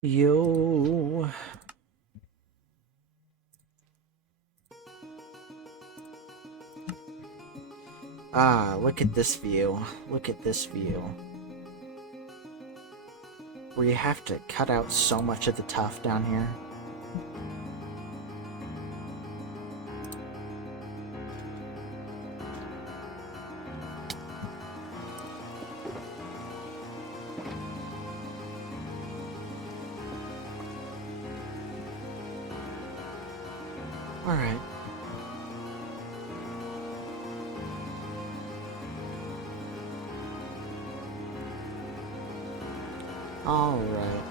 Yo. Ah, look at this view. Look at this view. Where you have to cut out so much of the tuff down here. Alright. Alright.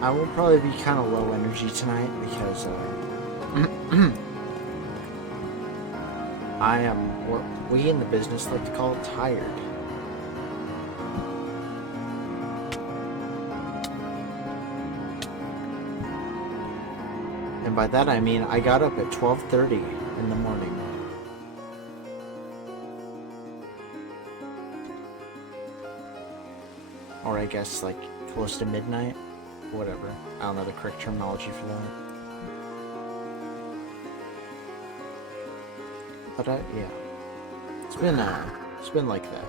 I will probably be kind of low energy tonight because I am what we in the business like to call tired. And by that I mean I got up at 12:30 in the morning. Or I guess like close to midnight. Whatever. I don't know the correct terminology for that. But yeah. It's been like that.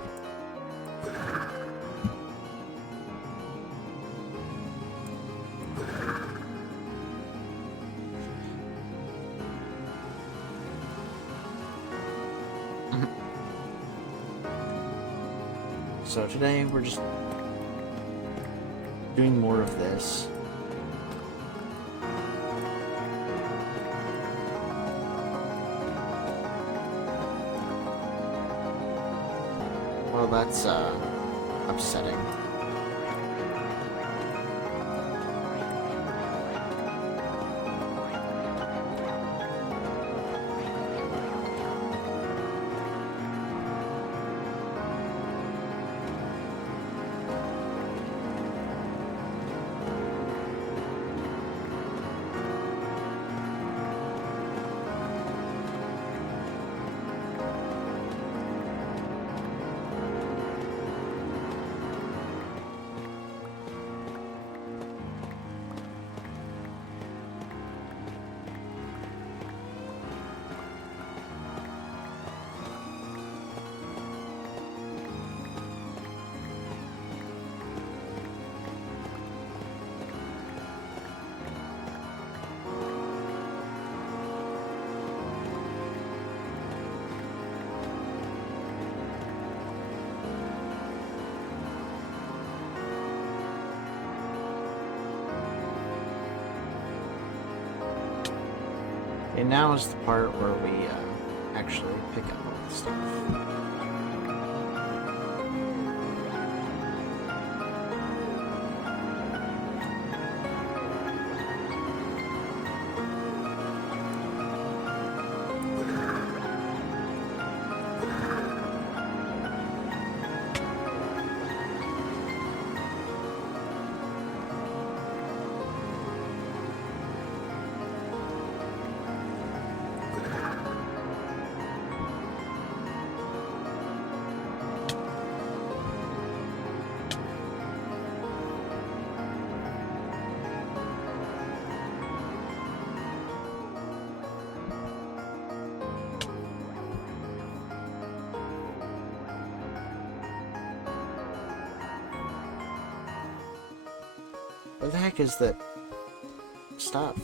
So today we're just doing more of this. Well, that's upsetting. And now is the part where we actually pick up all the stuff. What the heck is that stuff?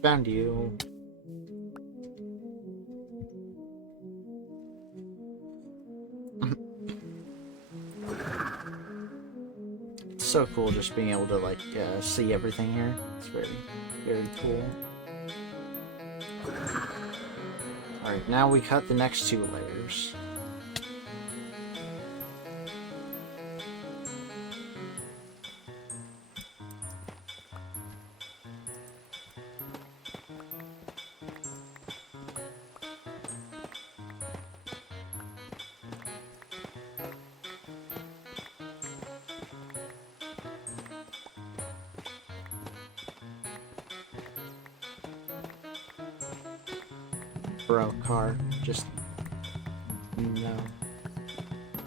Found you. It's so cool just being able to like see everything here. It's very, very cool. Alright, now we cut the next 2 layers. Bro, car, just no.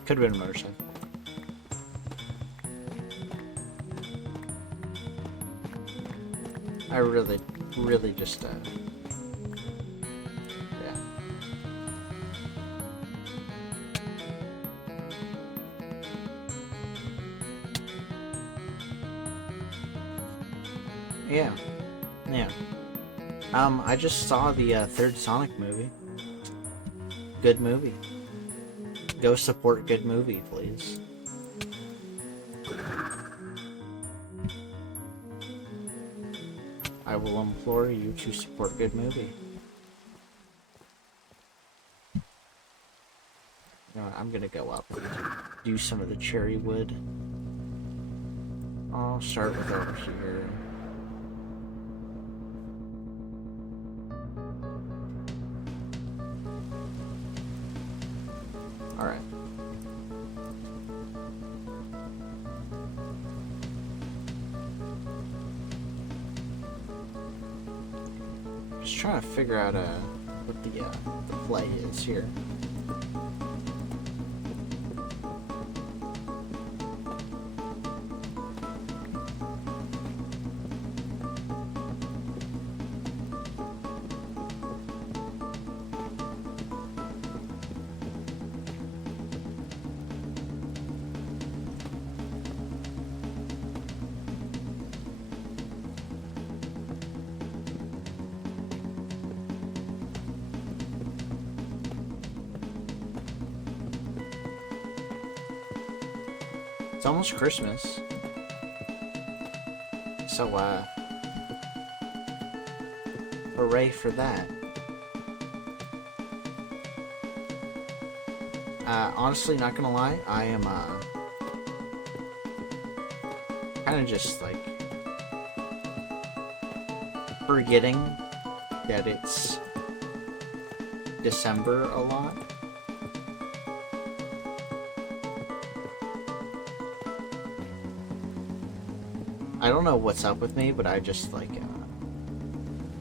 Could have been a motorcycle. I really just yeah. Yeah. Yeah. I just saw the third Sonic movie. Good movie. Go support good movie, please. I will implore you to support good movie. You know what, I'm gonna go up and do some of the cherry wood. I'll start with over here. Alright. Just trying to figure out what the play is here. It's almost Christmas. So, hooray for that. Honestly, not gonna lie, I am, kind of just, like, forgetting that it's December a lot. I don't know what's up with me, but I just, like,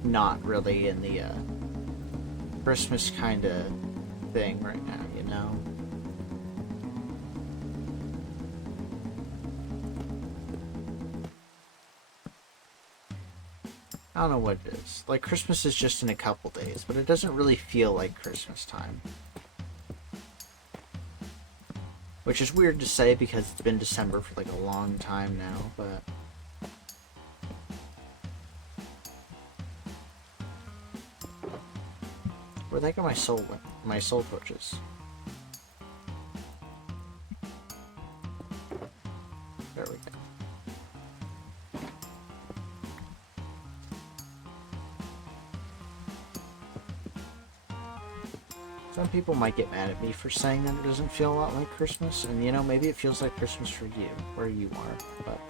not really in the, Christmas kind of thing right now, you know? I don't know what it is. Like, Christmas is just in a couple days, but it doesn't really feel like Christmas time. Which is weird to say because it's been December for, like, a long time now, but... Where'd they go my soul torches? There we go. Some people might get mad at me for saying that it doesn't feel a lot like Christmas, and you know, maybe it feels like Christmas for you, where you are, but...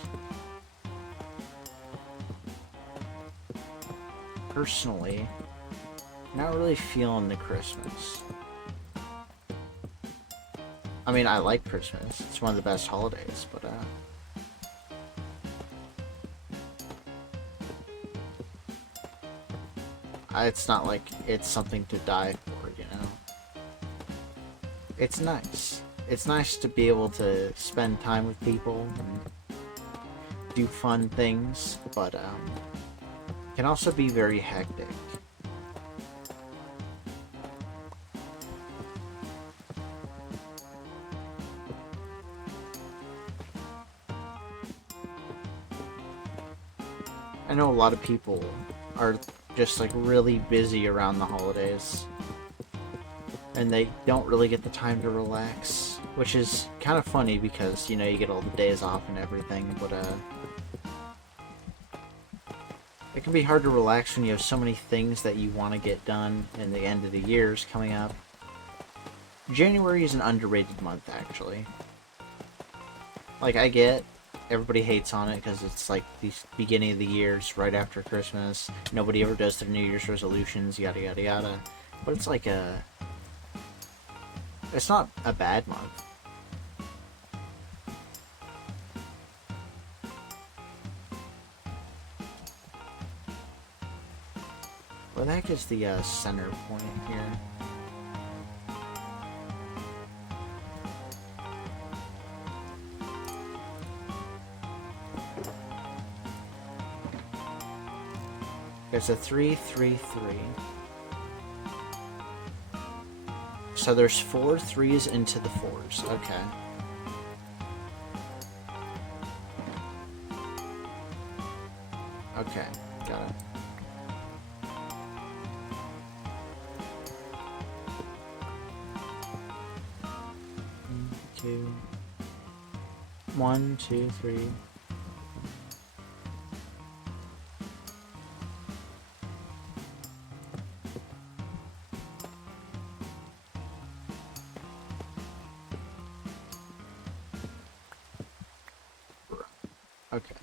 Personally, not really feeling the Christmas. I mean, I like Christmas. It's one of the best holidays, but, it's not like it's something to die for, you know? It's nice. It's nice to be able to spend time with people and do fun things, but, it can also be very hectic. I know a lot of people are just like really busy around the holidays and they don't really get the time to relax, which is kind of funny because, you know, you get all the days off and everything, but It can be hard to relax when you have so many things that you want to get done, and the end of the year is coming up. January is an underrated month, actually. Like, I get everybody hates on it because it's like the beginning of the year, it's right after Christmas. Nobody ever does their New Year's resolutions, yada yada yada. But it's like it's not a bad month. Where the heck is the center point here? There's a 3-3-3. So there's 4 3s into the 4s. Okay. Okay, got it. Two. 1, 2, 3. Okay.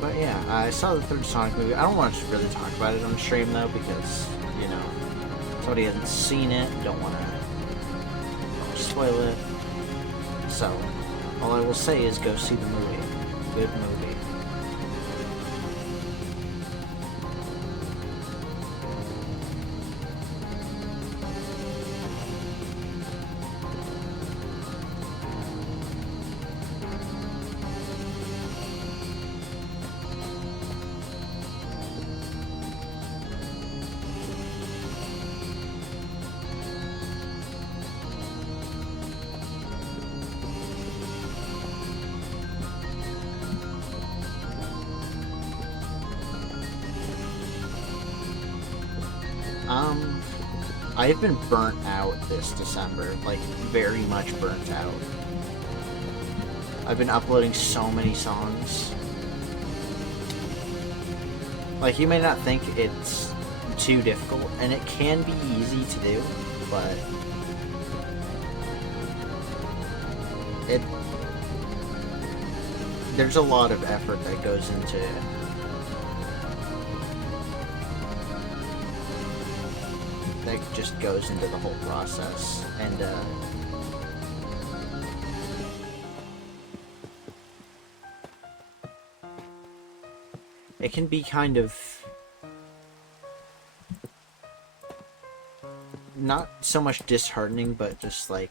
But yeah, I saw the third Sonic movie. I don't want to really talk about it on stream though, because, you know, somebody hasn't seen it, don't want to spoil it. So, all I will say is go see the movie. Good movie. I've been burnt out this December, like, very much burnt out. I've been uploading so many songs. Like, you may not think it's too difficult, and it can be easy to do, but there's a lot of effort that goes into it. That just goes into the whole process, and it can be kind of not so much disheartening, but just like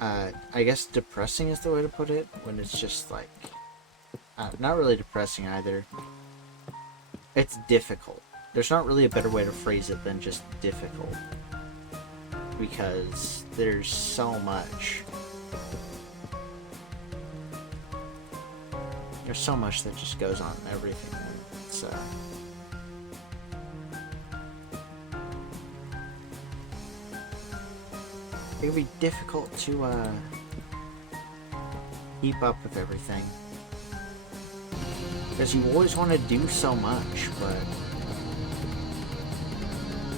I guess depressing is the way to put it, when it's just like not really depressing either. It's difficult. There's not really a better way to phrase it than just difficult. Because there's so much. There's so much that just goes on in everything. It's it can be difficult to keep up with everything. Because you always want to do so much, but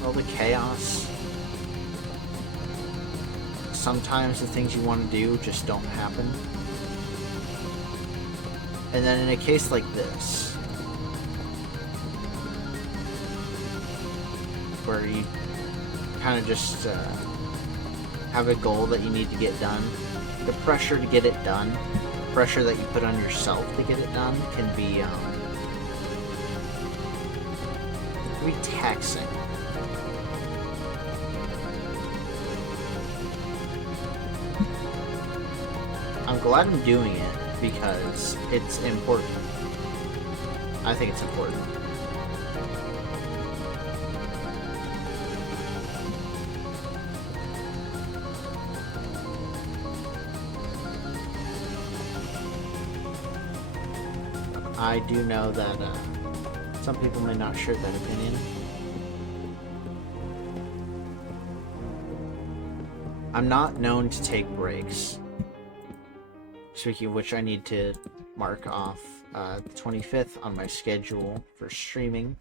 all the chaos, sometimes the things you want to do just don't happen. And then in a case like this, where you kind of just have a goal that you need to get done, the pressure to get it done, pressure that you put on yourself to get it done can be taxing. I'm glad I'm doing it because it's important. I think it's important. I do know that some people may not share that opinion. I'm not known to take breaks. Speaking of which, I need to mark off the 25th on my schedule for streaming.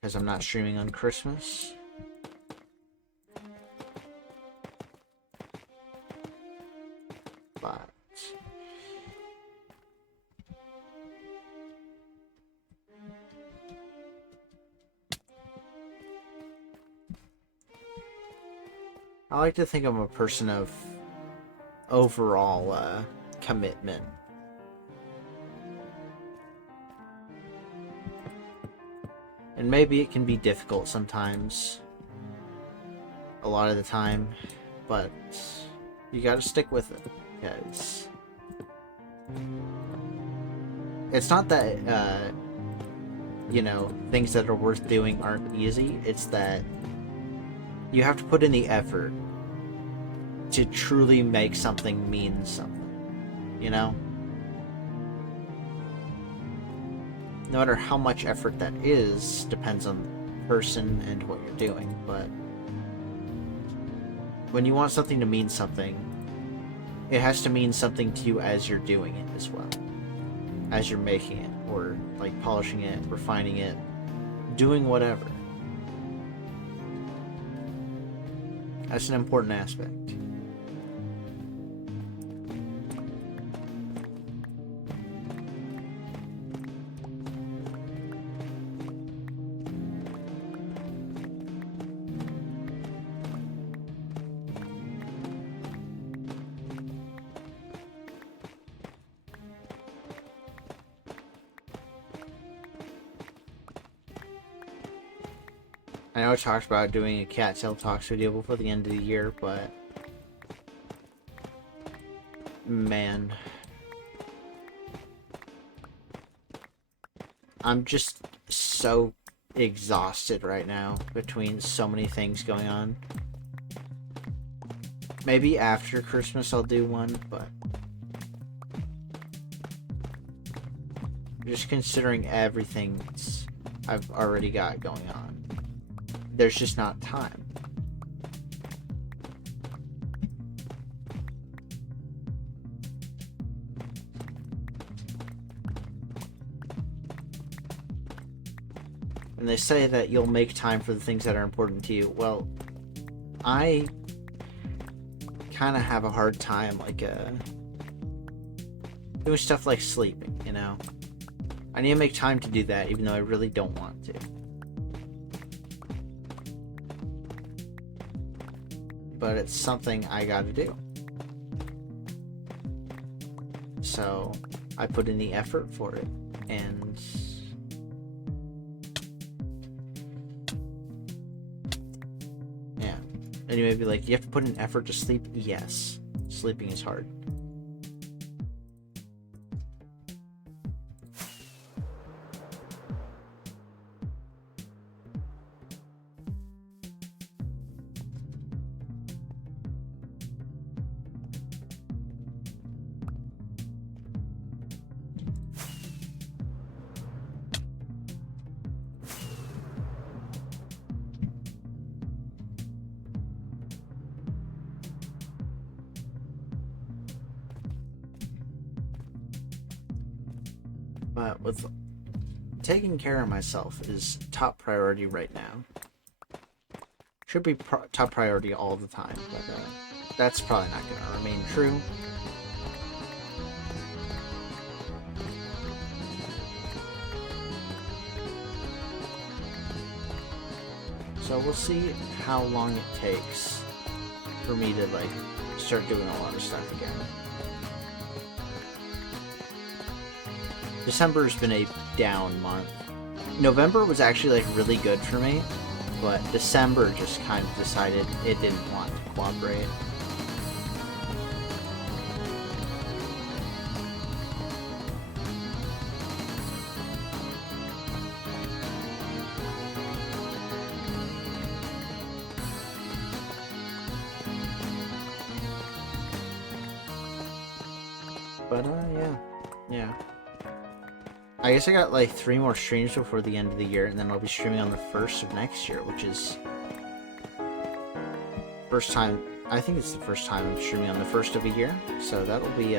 Because I'm not streaming on Christmas. But I like to think I'm a person of overall commitment. And maybe it can be difficult sometimes, a lot of the time, but you gotta stick with it, because it's not that, you know, things that are worth doing aren't easy, it's that you have to put in the effort to truly make something mean something, you know? No matter how much effort that is, depends on the person and what you're doing, but when you want something to mean something, it has to mean something to you as you're doing it as well. As you're making it, or like polishing it, refining it, doing whatever. That's an important aspect. I know I talked about doing a Cattail Talks video before the end of the year, but man, I'm just so exhausted right now between so many things going on. Maybe after Christmas I'll do one, but just considering everything I've already got going on, there's just not time. And they say that you'll make time for the things that are important to you. Well, I kind of have a hard time, like, doing stuff like sleeping, you know? I need to make time to do that, even though I really don't want to. But it's something I gotta do. So I put in the effort for it, and yeah. And you may be like, you have to put in effort to sleep? Yes. Sleeping is hard. But with taking care of myself is top priority right now. Should be top priority all the time, but that's probably not going to remain true. So we'll see how long it takes for me to, like, start doing a lot of stuff again. December's been a down month. November was actually, like, really good for me, but December just kind of decided it didn't want to cooperate. But, yeah. Yeah. I guess I got like 3 more streams before the end of the year, and then I'll be streaming on the 1st of next year, which is first time. I think it's the first time I'm streaming on the 1st of a year, so that'll be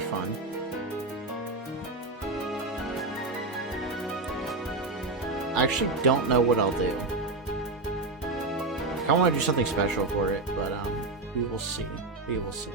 fun. I actually don't know what I'll do. I want to do something special for it, but we will see. We will see.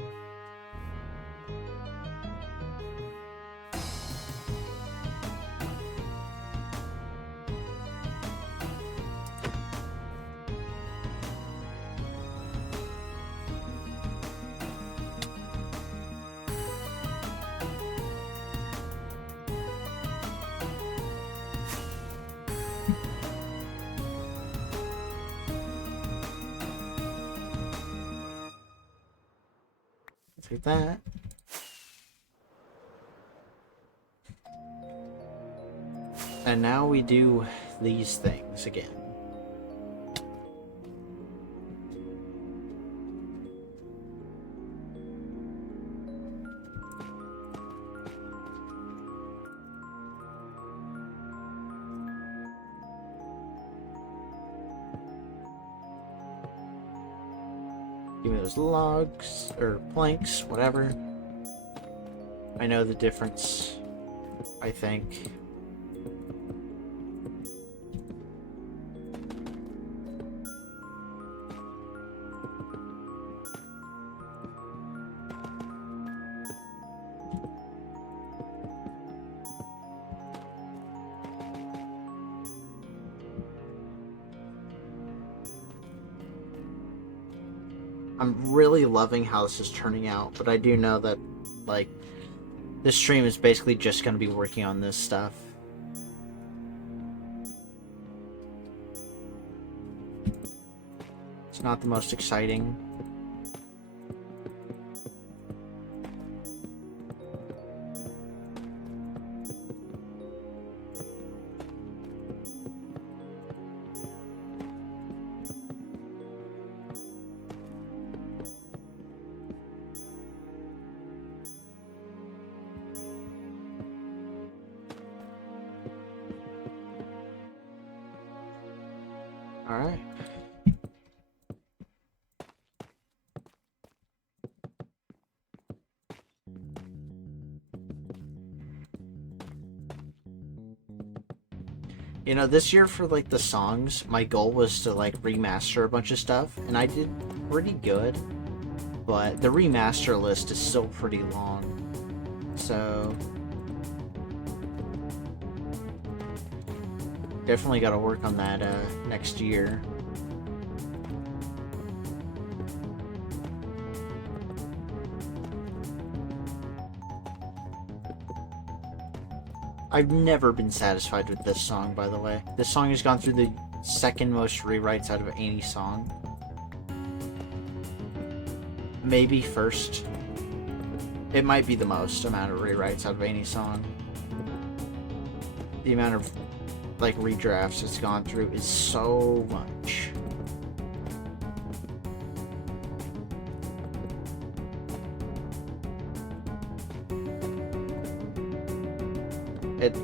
Like that. And now we do these things again. Give me those logs, or planks, whatever. I know the difference, I think. I'm really loving how this is turning out, but I do know that, like, this stream is basically just going to be working on this stuff. It's not the most exciting. Alright. You know, this year for, like, the songs, my goal was to, like, remaster a bunch of stuff, and I did pretty good, but the remaster list is still pretty long, so definitely got to work on that next year. I've never been satisfied with this song, by the way. This song has gone through the second most rewrites out of any song. Maybe first. It might be the most amount of rewrites out of any song. The amount of, like, redrafts it's gone through is so much.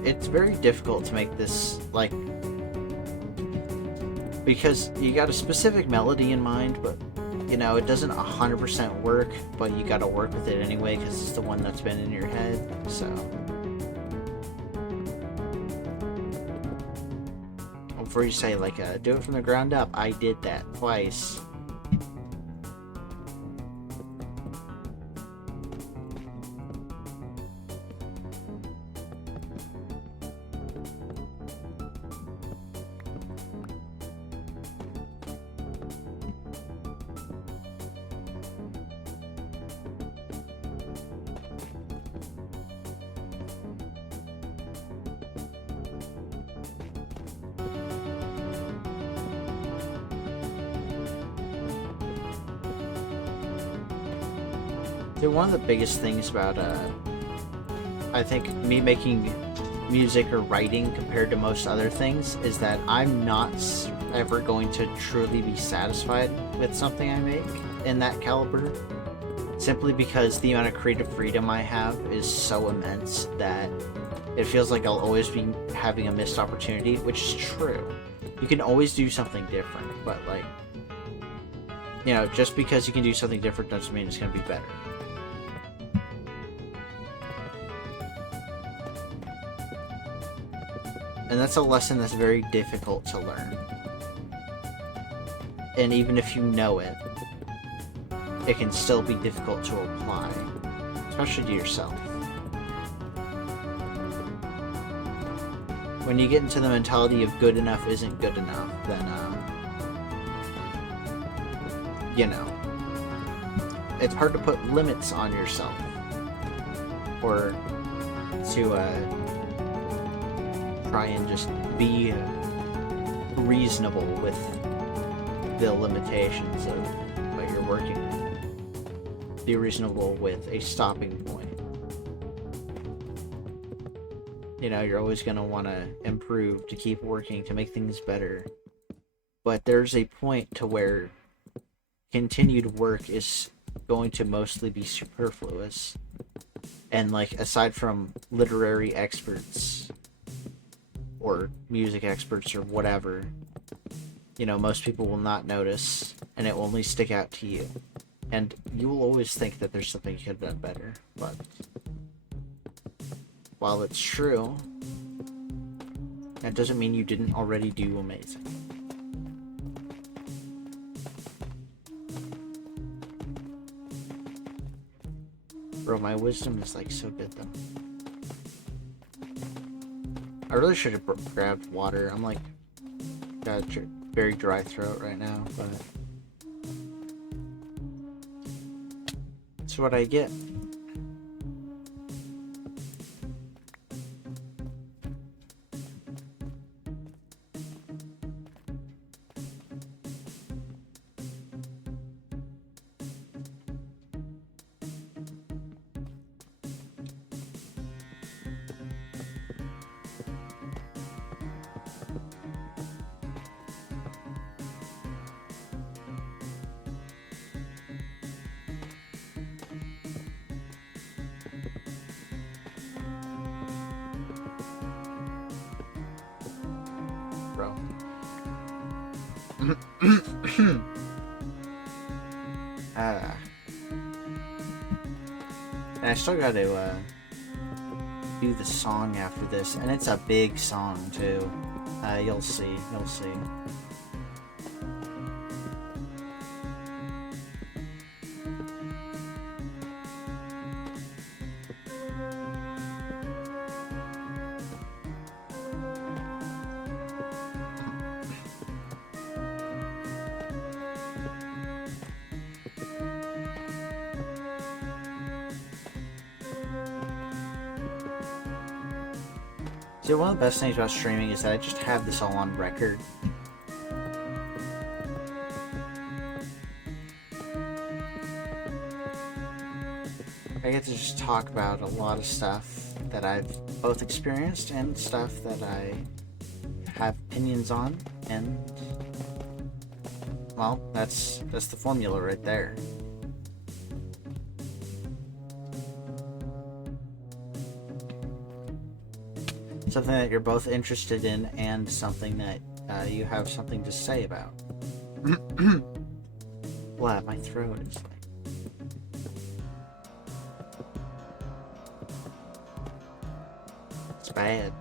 It's very difficult to make this, like, because you got a specific melody in mind, but, you know, it doesn't 100% work, but you gotta work with it anyway because it's the one that's been in your head, so. Before you say, like, do it from the ground up, I did that twice. One of the biggest things about, I think, me making music or writing compared to most other things is that I'm not ever going to truly be satisfied with something I make in that caliber. simply because the amount of creative freedom I have is so immense that it feels like I'll always be having a missed opportunity, which is true. You can always do something different, but like, you know, just because you can do something different doesn't mean it's going to be better. And that's a lesson that's very difficult to learn. And even if you know it, it can still be difficult to apply, especially to yourself. When you get into the mentality of good enough isn't good enough, then, you know, it's hard to put limits on yourself. Or to, try and just be reasonable with the limitations of what you're working with. Be reasonable with a stopping point. You know, you're always going to want to improve, to keep working, to make things better. But there's a point to where continued work is going to mostly be superfluous. And, like, aside from literary experts or music experts or whatever, you know, most people will not notice, and it will only stick out to you. And you will always think that there's something you could have done better, but while it's true, that doesn't mean you didn't already do amazing. Bro, my wisdom is like so good though. I really should have grabbed water. I'm like, got a very dry throat right now, but that's what I get. Bro. And I still gotta do the song after this, and it's a big song too. You'll see, you'll see. See, one of the best things about streaming is that I just have this all on record. I get to just talk about a lot of stuff that I've both experienced and stuff that I have opinions on, and well, that's the formula right there. Something that you're both interested in, and something that you have something to say about. Wow, my throat is like... It's bad.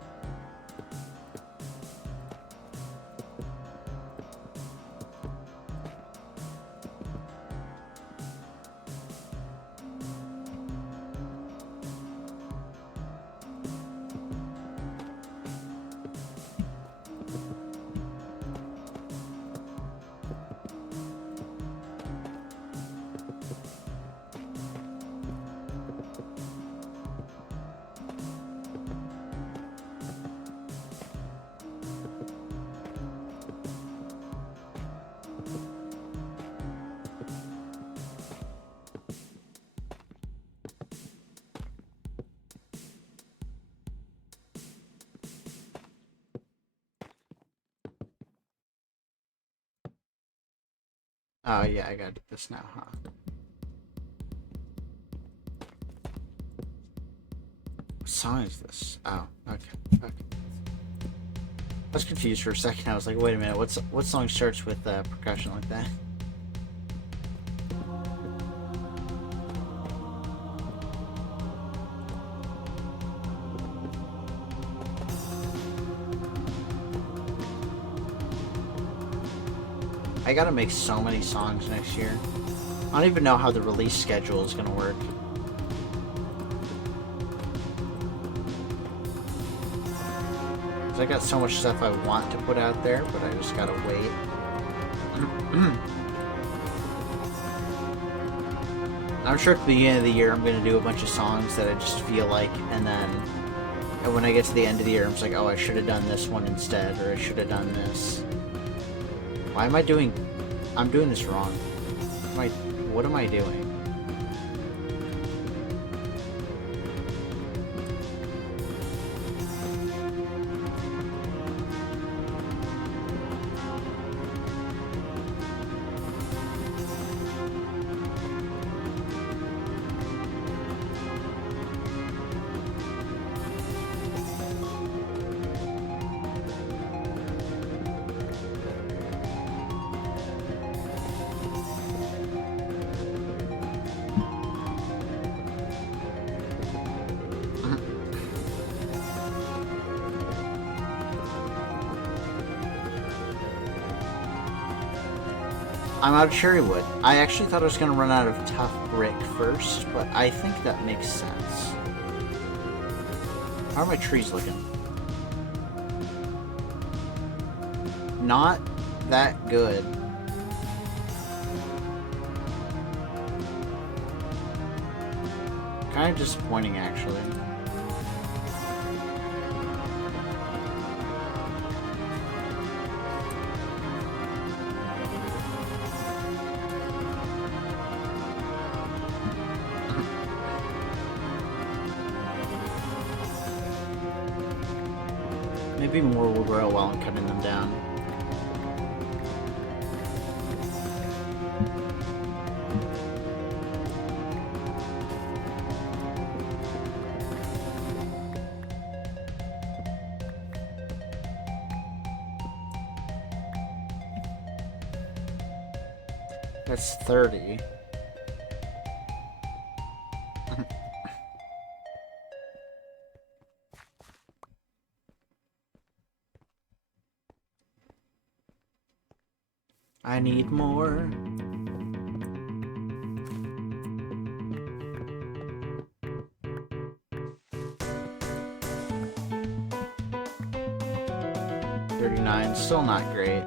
Oh yeah, I got this now, huh? What song is this? Oh, okay. Okay. I was confused for a second. I was like, wait a minute, what song starts with percussion like that? I gotta make so many songs next year. I don't even know how the release schedule is gonna work. I got so much stuff I want to put out there, but I just gotta wait. I'm sure at the beginning of the year I'm gonna do a bunch of songs that I just feel like, and then when I get to the end of the year I'm just like, oh, I should have done this one instead, or I should have done this. Why am I doing... I'm doing this wrong. What am I doing? I'm out of cherry wood. I actually thought I was going to run out of tough brick first, but I think that makes sense. How are my trees looking? Not that good. Kind of disappointing, actually. Maybe more will grow while I'm cutting them down. That's 30. I need more. $39, still not great.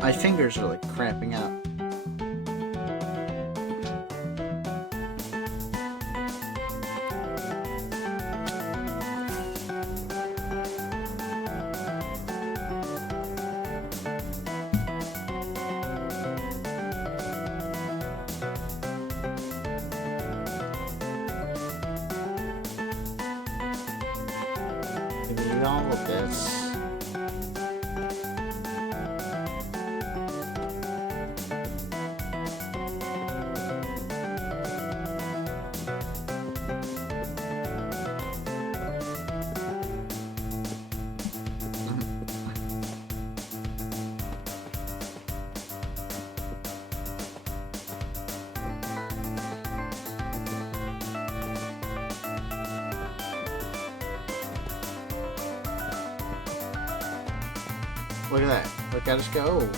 My fingers are like cramping up. All of this. Look at that. Look at us go.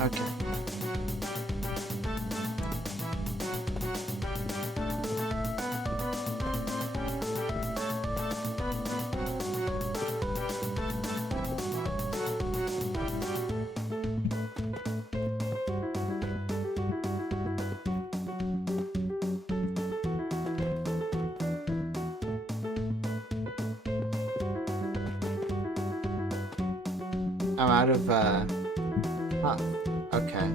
Okay. I'm out of, huh. Okay.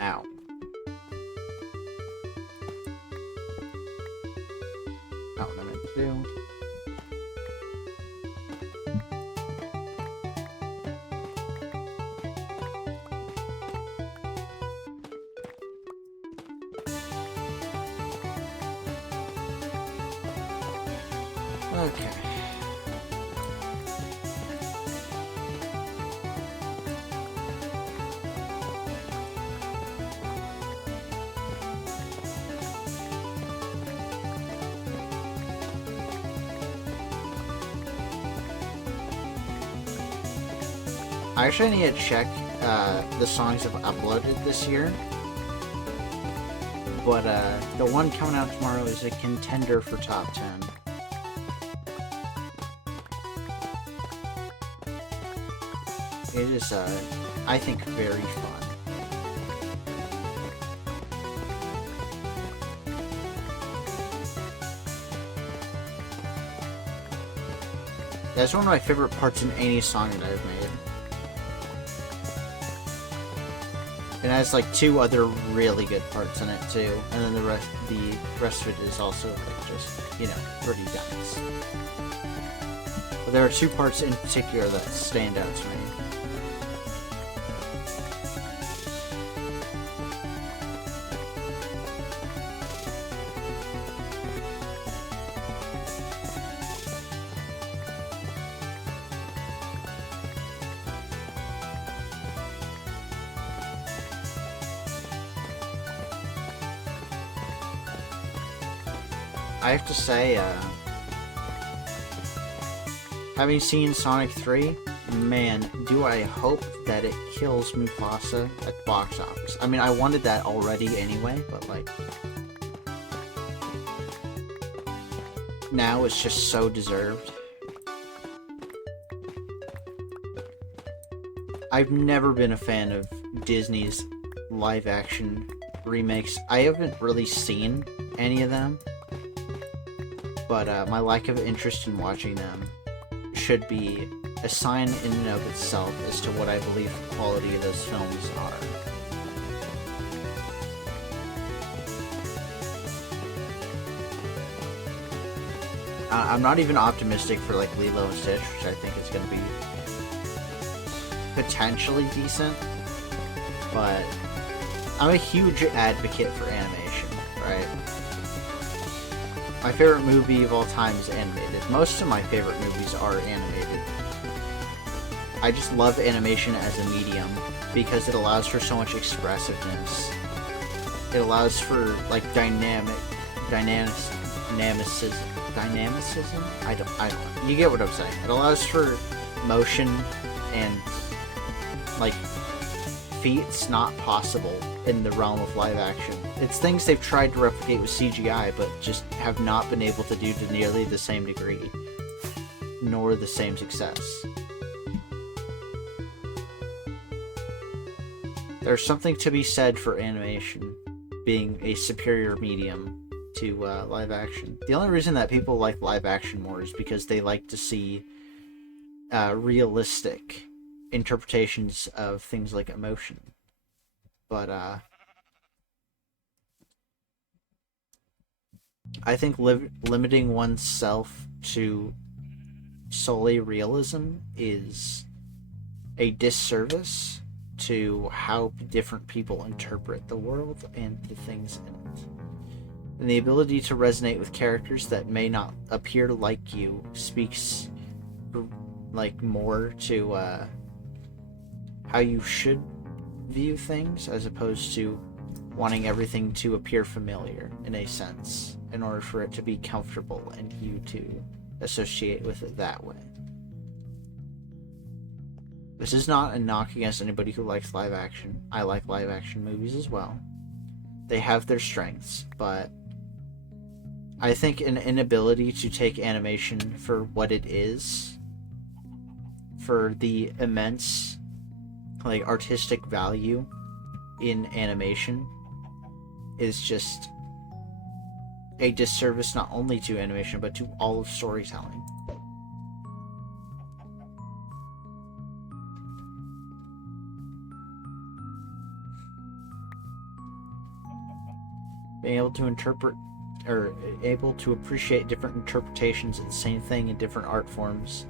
Ow. Not what I meant to do. Okay. I actually need to check the songs I've uploaded this year. But the one coming out tomorrow is a contender for top 10. It is, I think, very fun. That's one of my favorite parts in any song that I've made. It has like 2 other really good parts in it too, and then the rest of it is also like just, you know, pretty dense. But there are 2 parts in particular that stand out to me. I have to say, having seen Sonic 3, man, do I hope that it kills Mufasa at box office. I mean, I wanted that already anyway, but like, now it's just so deserved. I've never been a fan of Disney's live-action remakes. I haven't really seen any of them. But my lack of interest in watching them should be a sign in and of itself as to what I believe the quality of those films are. I'm not even optimistic for like Lilo and Stitch, which I think is going to be potentially decent. But I'm a huge advocate for animation, right? My favorite movie of all time is animated. Most of my favorite movies are animated. I just love animation as a medium because it allows for so much expressiveness. It allows for like dynamicism. I don't know. You get what I'm saying. It allows for motion and like feats not possible in the realm of live action. It's things they've tried to replicate with CGI, but just have not been able to do to nearly the same degree, nor the same success. There's something to be said for animation being a superior medium to live action. The only reason that people like live action more is because they like to see realistic interpretations of things like emotion. But I think limiting oneself to solely realism is a disservice to how different people interpret the world and the things in it. And the ability to resonate with characters that may not appear like you speaks like more to how you should view things, as opposed to wanting everything to appear familiar in a sense in order for it to be comfortable and you to associate with it that way. This is not a knock against anybody who likes live action. I like live action movies as well. They have their strengths, but I think an inability to take animation for what it is, for the immense like artistic value in animation is just a disservice not only to animation but to all of storytelling. Being able to interpret or able to appreciate different interpretations of the same thing in different art forms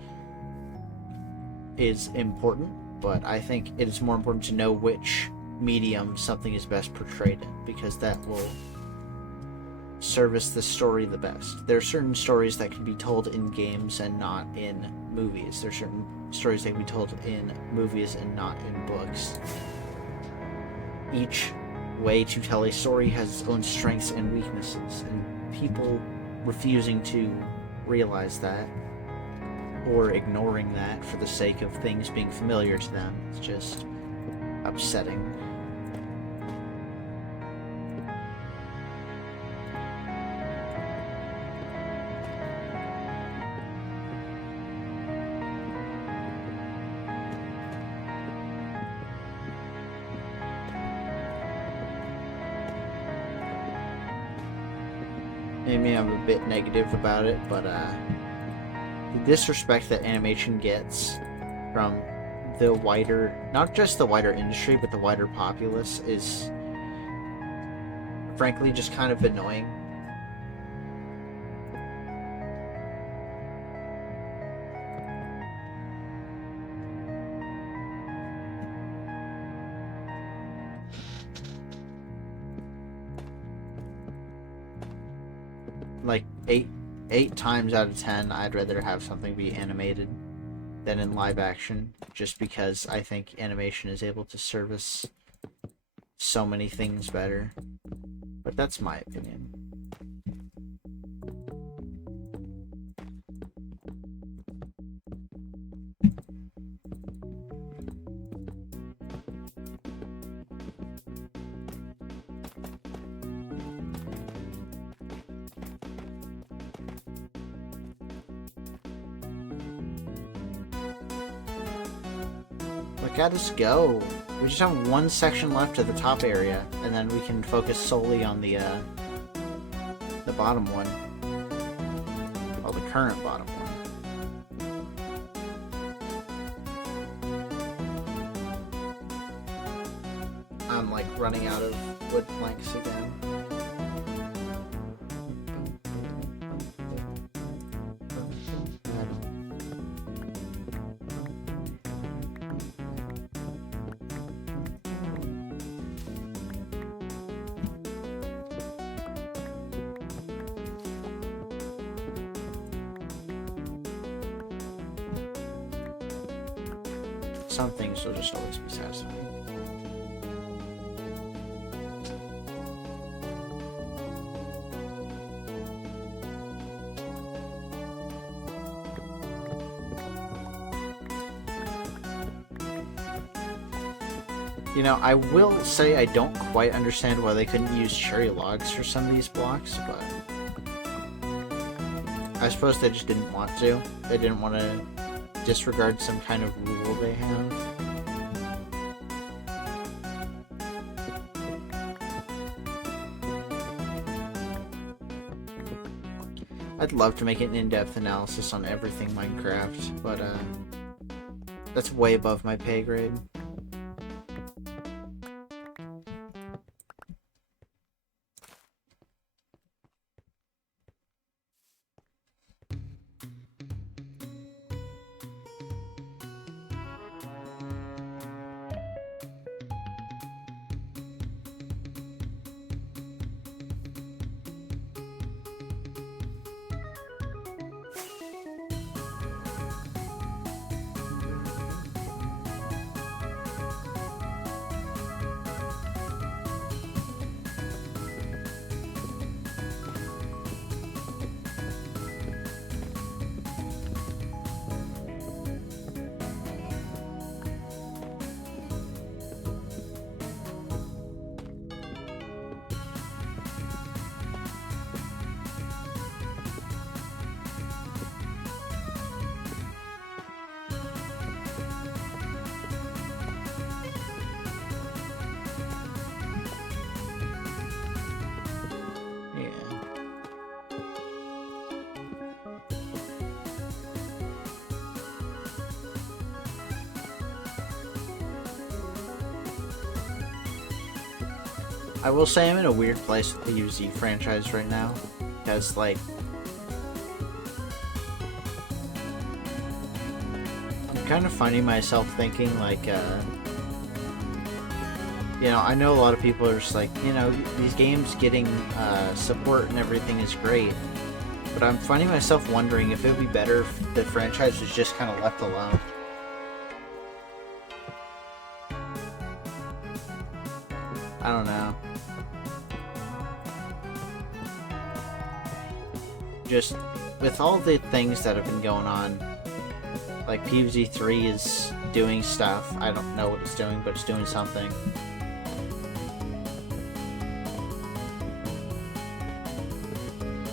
is important, but I think it is more important to know which medium something is best portrayed in, because that will service the story the best. There are certain stories that can be told in games and not in movies. There are certain stories that can be told in movies and not in books. Each way to tell a story has its own strengths and weaknesses, and people refusing to realize that or ignoring that for the sake of things being familiar to them is just upsetting. Maybe I'm a bit negative about it, but the disrespect that animation gets from the wider, not just the wider industry, but the wider populace is frankly just kind of annoying. Like, eight times out of 10, I'd rather have something be animated than in live action, just because I think animation is able to service so many things better. But that's my opinion. Look at us go. We just have one section left to the top area, and then we can focus solely on the bottom one. Well, the current bottom one. I'm like running out of wood planks again. Some things will just always be satisfying. You know, I will say I don't quite understand why they couldn't use cherry logs for some of these blocks, but I suppose they just didn't want to. They didn't want to disregard some kind of rule they have. I'd love to make an in-depth analysis on everything Minecraft, but that's way above my pay grade. I will say I'm in a weird place with the UZ franchise right now, because, like, I'm kind of finding myself thinking, like, you know, I know a lot of people are just like, you know, these games getting support and everything is great, but I'm finding myself wondering if it would be better if the franchise was just kind of left alone. I don't know. Just with all the things that have been going on, like PvZ3 is doing stuff. I don't know what it's doing, but it's doing something.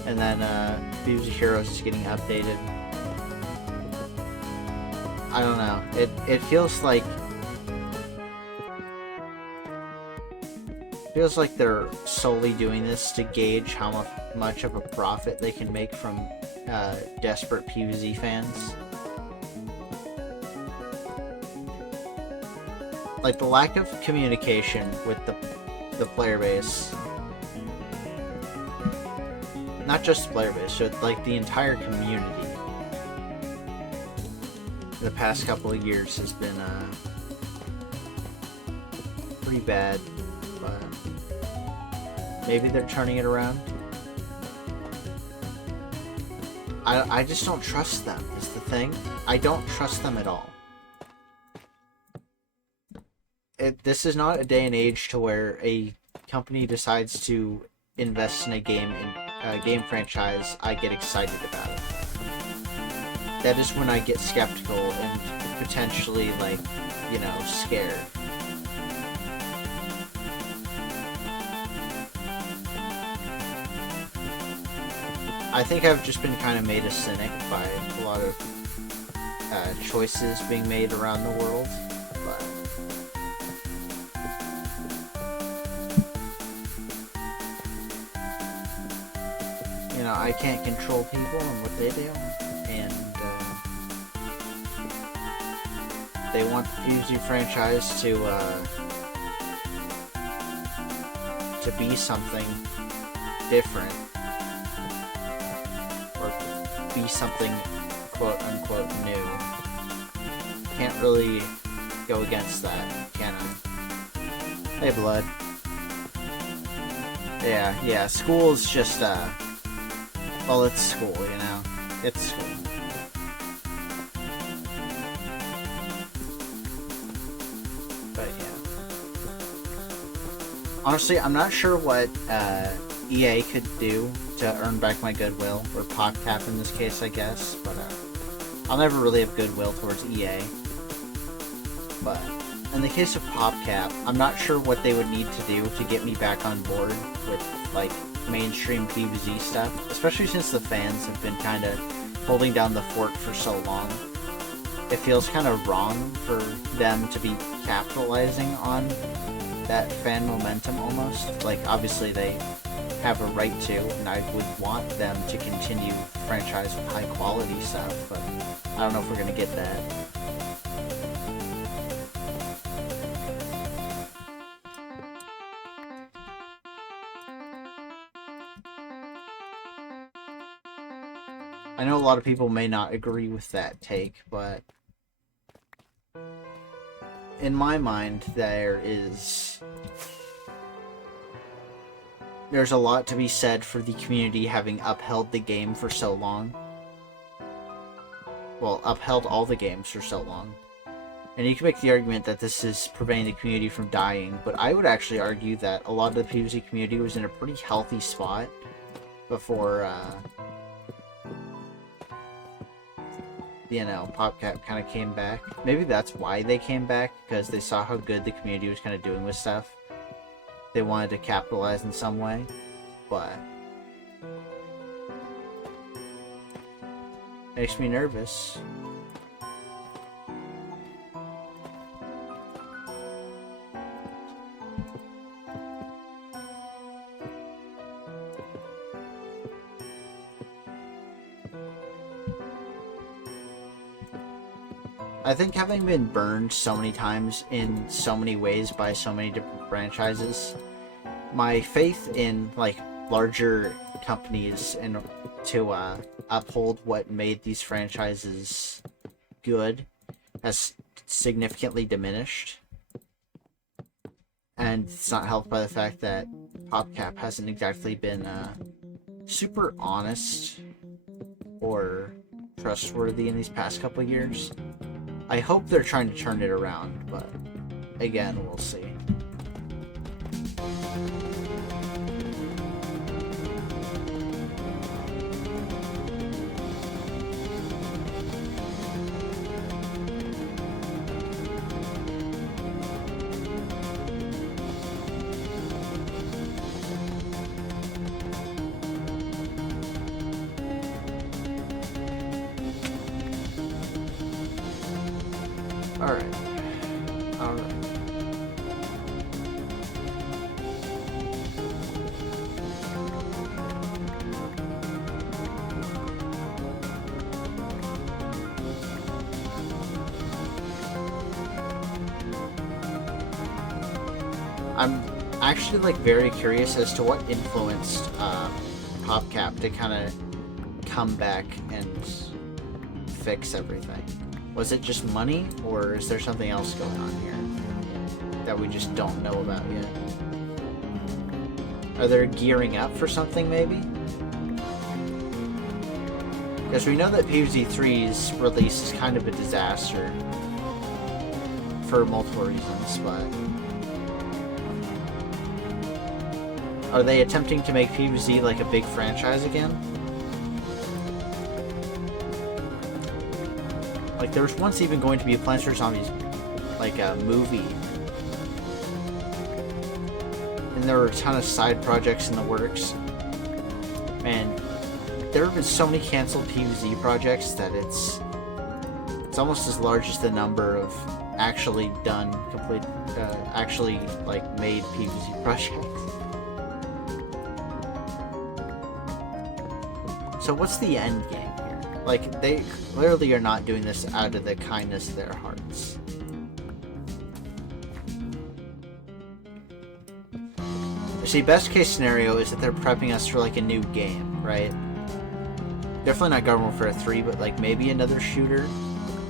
And then PvZ Heroes is getting updated. I don't know. It feels like they're solely doing this to gauge how much of a profit they can make from desperate PvZ fans. Like, the lack of communication with the player base, not just the player base, but like the entire community the past couple of years has been pretty bad, but maybe they're turning it around. I just don't trust them, is the thing. I don't trust them at all. This is not a day and age to where a company decides to invest in a game franchise I get excited about it. That is when I get skeptical and potentially, like, you know, scared. I think I've just been kind of made a cynic by a lot of choices being made around the world, but you know, I can't control people and what they do, and they want the PvZ franchise to be something different, or be something quote-unquote new. Can't really go against that, can I? Hey, Blood. Yeah, school's just, well, it's school, you know? It's school. But, yeah. Honestly, I'm not sure what, EA could do to earn back my goodwill, or PopCap in this case, I guess, but I'll never really have goodwill towards EA. But in the case of PopCap, I'm not sure what they would need to do to get me back on board with, like, mainstream PvZ stuff, especially since the fans have been kind of holding down the fort for so long. It feels kind of wrong for them to be capitalizing on that fan momentum almost. Like, obviously they have a right to, and I would want them to continue franchise with high quality stuff, but I don't know if we're gonna get that. I know a lot of people may not agree with that take, but in my mind there's a lot to be said for the community having upheld the game for so long. Well, upheld all the games for so long. And you can make the argument that this is preventing the community from dying, but I would actually argue that a lot of the PvZ community was in a pretty healthy spot before, you know, PopCap kind of came back. Maybe that's why they came back, because they saw how good the community was kind of doing with stuff. They wanted to capitalize in some way, but makes me nervous. I think having been burned so many times in so many ways by so many different franchises, my faith in like larger companies and to uphold what made these franchises good has significantly diminished, and it's not helped by the fact that PopCap hasn't exactly been super honest or trustworthy in these past couple years. I hope they're trying to turn it around, but again, we'll see. Alright. Alright. I'm actually like very curious as to what influenced PopCap to kind of come back and fix everything. Was it just money, or is there something else going on here that we just don't know about yet? Are they gearing up for something, maybe? Because we know that PvZ3's release is kind of a disaster for multiple reasons, but are they attempting to make PvZ like a big franchise again? Like, there was once even going to be a Plants vs. Zombies, like, a movie. And there were a ton of side projects in the works. And there have been so many canceled PvZ projects that it's almost as large as the number of actually done, actually, like, made PvZ projects. So what's the end game? Like, they clearly are not doing this out of the kindness of their hearts. See, best case scenario is that they're prepping us for, like, a new game, right? Definitely not Garden Warfare 3, but, like, maybe another shooter.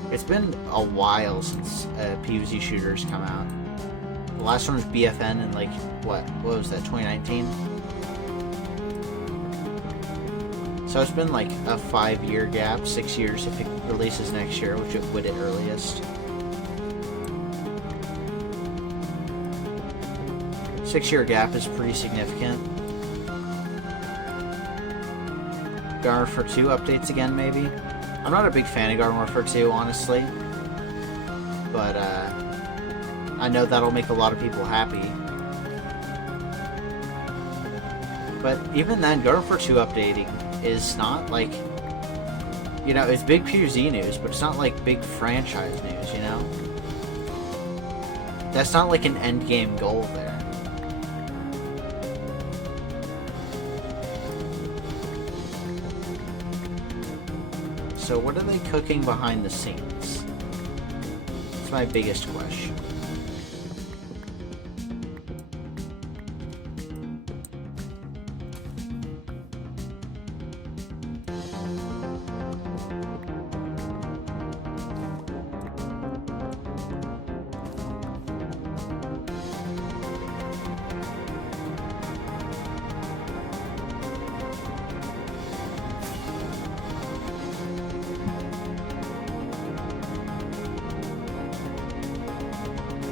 It's been a while since PvZ shooters come out. The last one was BFN in, like, what was that, 2019? So it's been like a 5-year gap, 6 years if it releases next year, which it would at earliest. 6-year gap is pretty significant. Garden Warfare 2 updates again, maybe? I'm not a big fan of Garden Warfare 2, honestly. But, I know that'll make a lot of people happy. But even then, Garden Warfare 2 updating is not like, you know, it's big PvZ news, but it's not like big franchise news, you know? That's not like an end game goal there. So what are they cooking behind the scenes? That's my biggest question.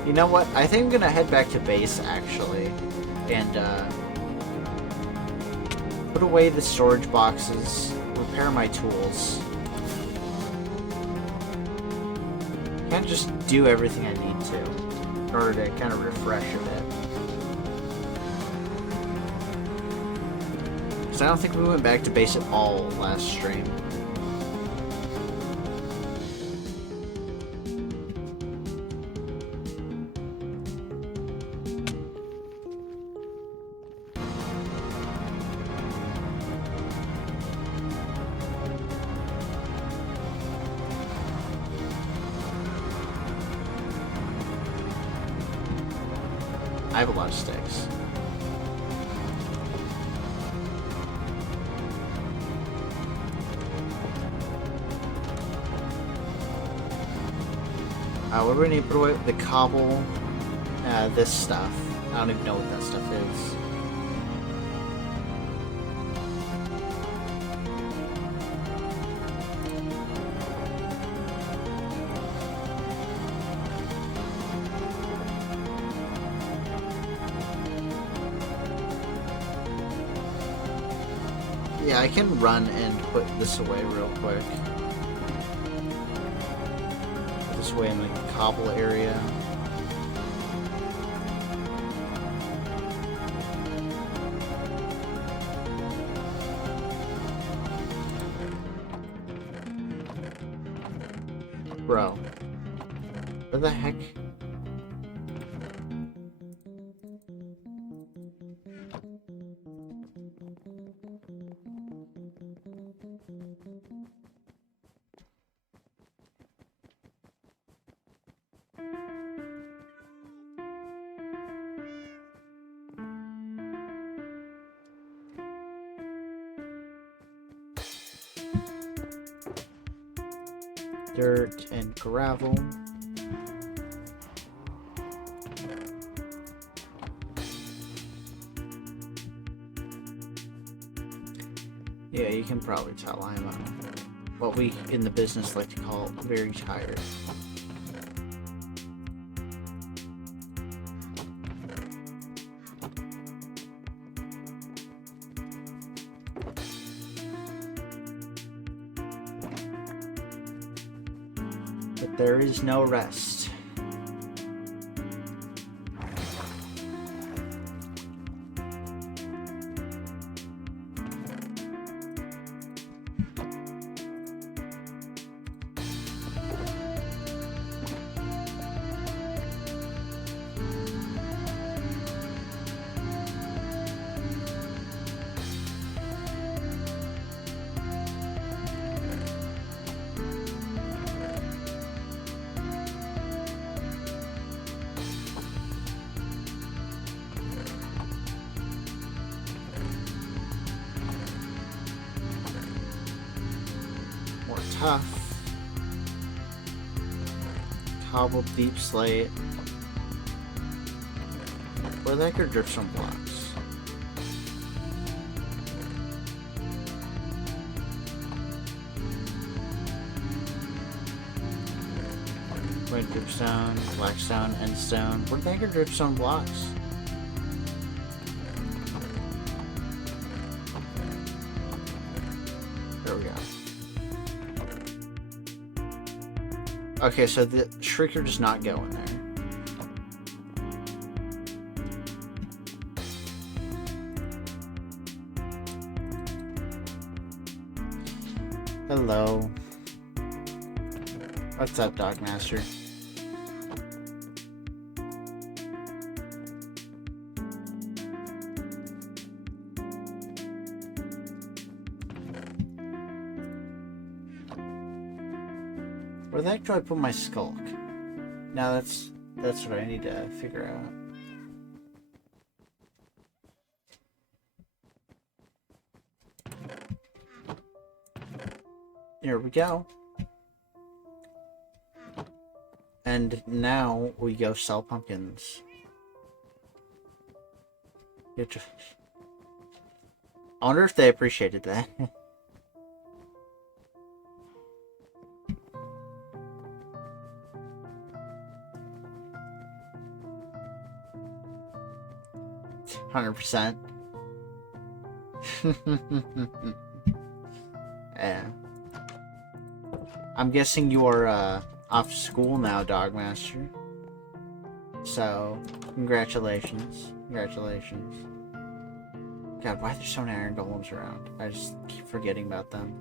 You know what? I think I'm gonna head back to base, actually, and put away the storage boxes, repair my tools. Kind of just do everything I need to in order to kind of refresh a bit. Because I don't think we went back to base at all last stream. I have a lot of sticks. What do we need to put away? The cobble, this stuff. I don't even know what that stuff is. Yeah, I can run and put this away real quick. Put this away in the cobble area. Bro. What the heck? Dirt and gravel. Yeah, you can probably tell I'm what we in the business like to call very tired. But there is no rest. Tough. Cobbled deep slate. Where the heck are dripstone blocks? White dripstone, blackstone, endstone. Where the heck are dripstone blocks? There we go. Okay, so the shrieker does not go in there. Hello. What's up, Dogmaster? Where the heck do I put my skulk? Now that's what I need to figure out. Here we go. And now we go sell pumpkins. I wonder if they appreciated that. %. Yeah. I'm guessing you are off school now, Dogmaster. So, congratulations. Congratulations. God, why are there so many iron golems around? I just keep forgetting about them.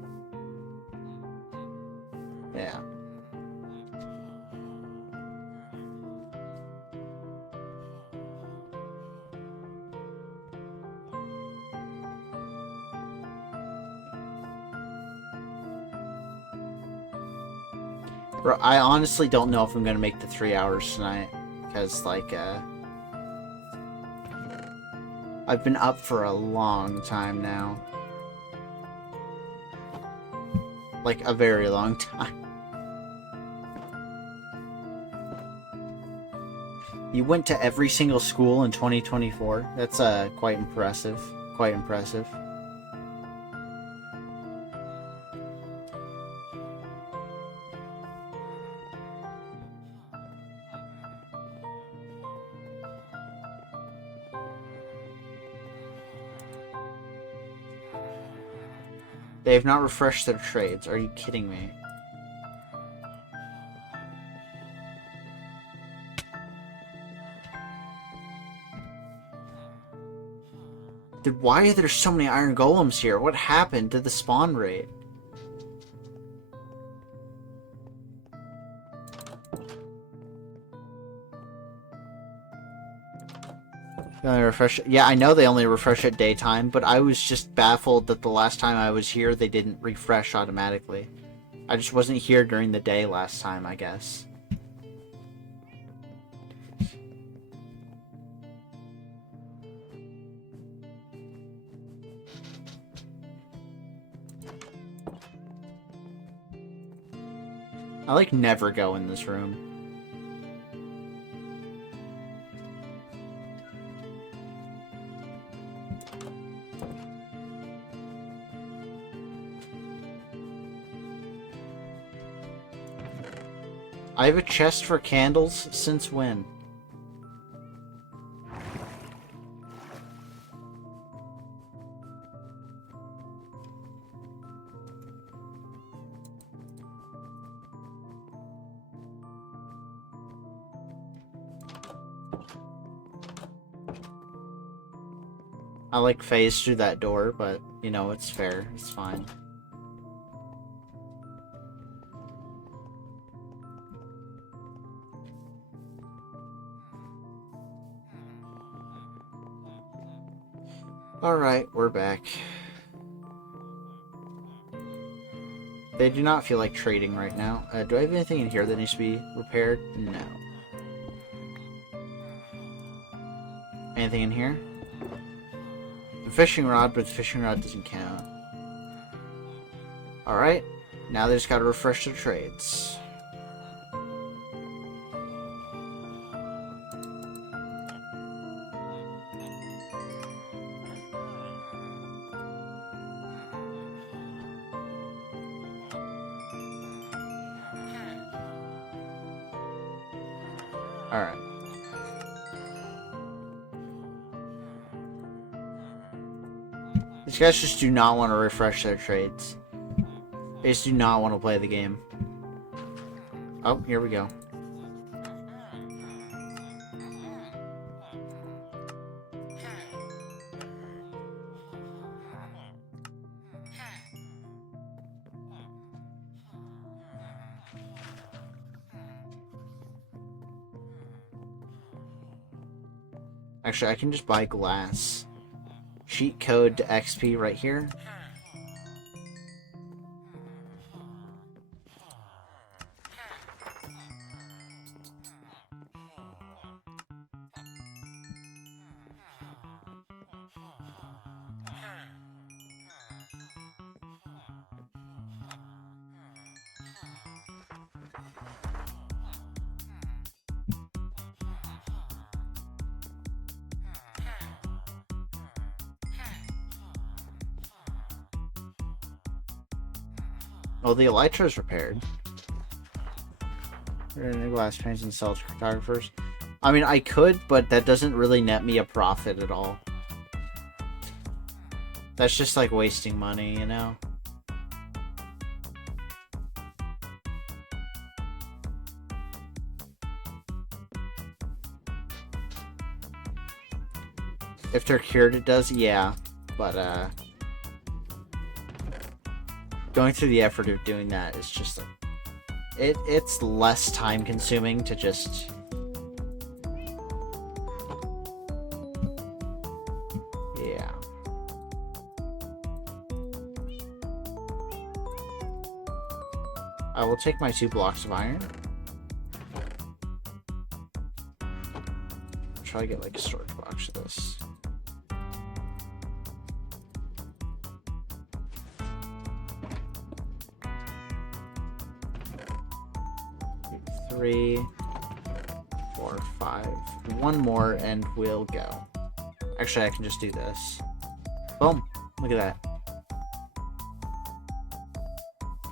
Yeah. Bro, I honestly don't know if I'm gonna make the 3 hours tonight, because, like, I've been up for a long time now. Like, a very long time. You went to every single school in 2024? That's quite impressive. Quite impressive. They have not refreshed their trades. Are you kidding me? Dude, why are there so many iron golems here? What happened to the spawn rate? They only refresh. Yeah, I know they only refresh at daytime, but I was just baffled that the last time I was here, they didn't refresh automatically. I just wasn't here during the day last time, I guess. I like never go in this room. I have a chest for candles since when? I like phased through that door, but you know, it's fair. It's fine. Alright, we're back. They do not feel like trading right now. Do I have anything in here that needs to be repaired? No. Anything in here? The fishing rod, but the fishing rod doesn't count. Alright, now they just gotta refresh their trades. Alright. These guys just do not want to refresh their trades. They just do not want to play the game. Oh, here we go. Actually, I can just buy glass. Cheat code to XP right here. Oh, the elytra is repaired. New glass paints and sell to photographers. I mean, I could, but that doesn't really net me a profit at all. That's just like wasting money, you know? If they're cured, it does, yeah. But, going through the effort of doing that is just like, it's less time consuming to just yeah. I will take my 2 blocks of iron. Try to get like a storage box of this. Three, 4. 4, 5. One more and we'll go. Actually, I can just do this. Boom. Look at that.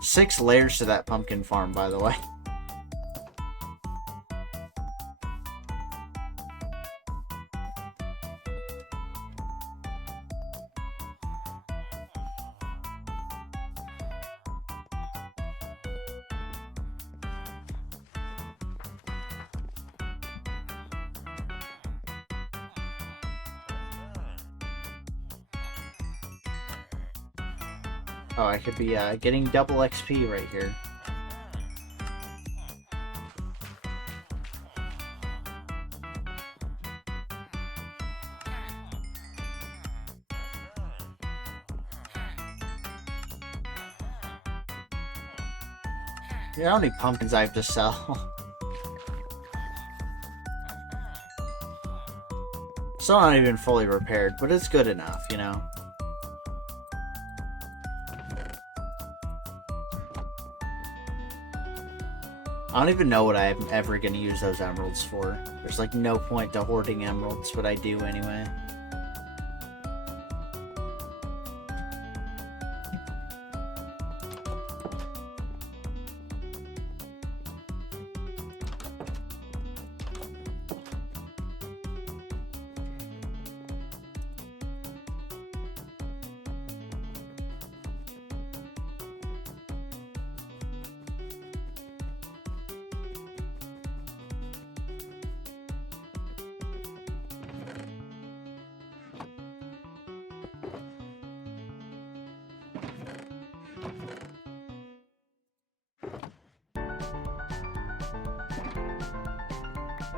6 layers to that pumpkin farm, by the way. Oh, I could be getting double XP right here. You know how many pumpkins I have to sell? Still not even fully repaired, but it's good enough, you know? I don't even know what I'm ever going to use those emeralds for. There's like no point to hoarding emeralds, but I do anyway.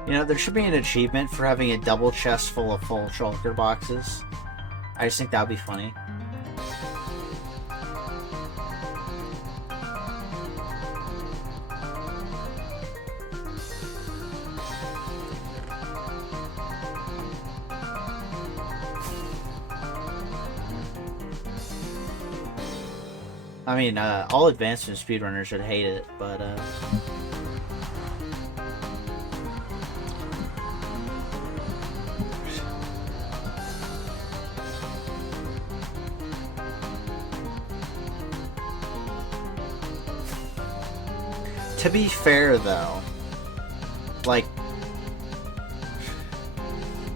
You know, there should be an achievement for having a double chest full of full shulker boxes. I just think that would be funny. I mean, all advancement speedrunners would hate it, but, to be fair, though, like,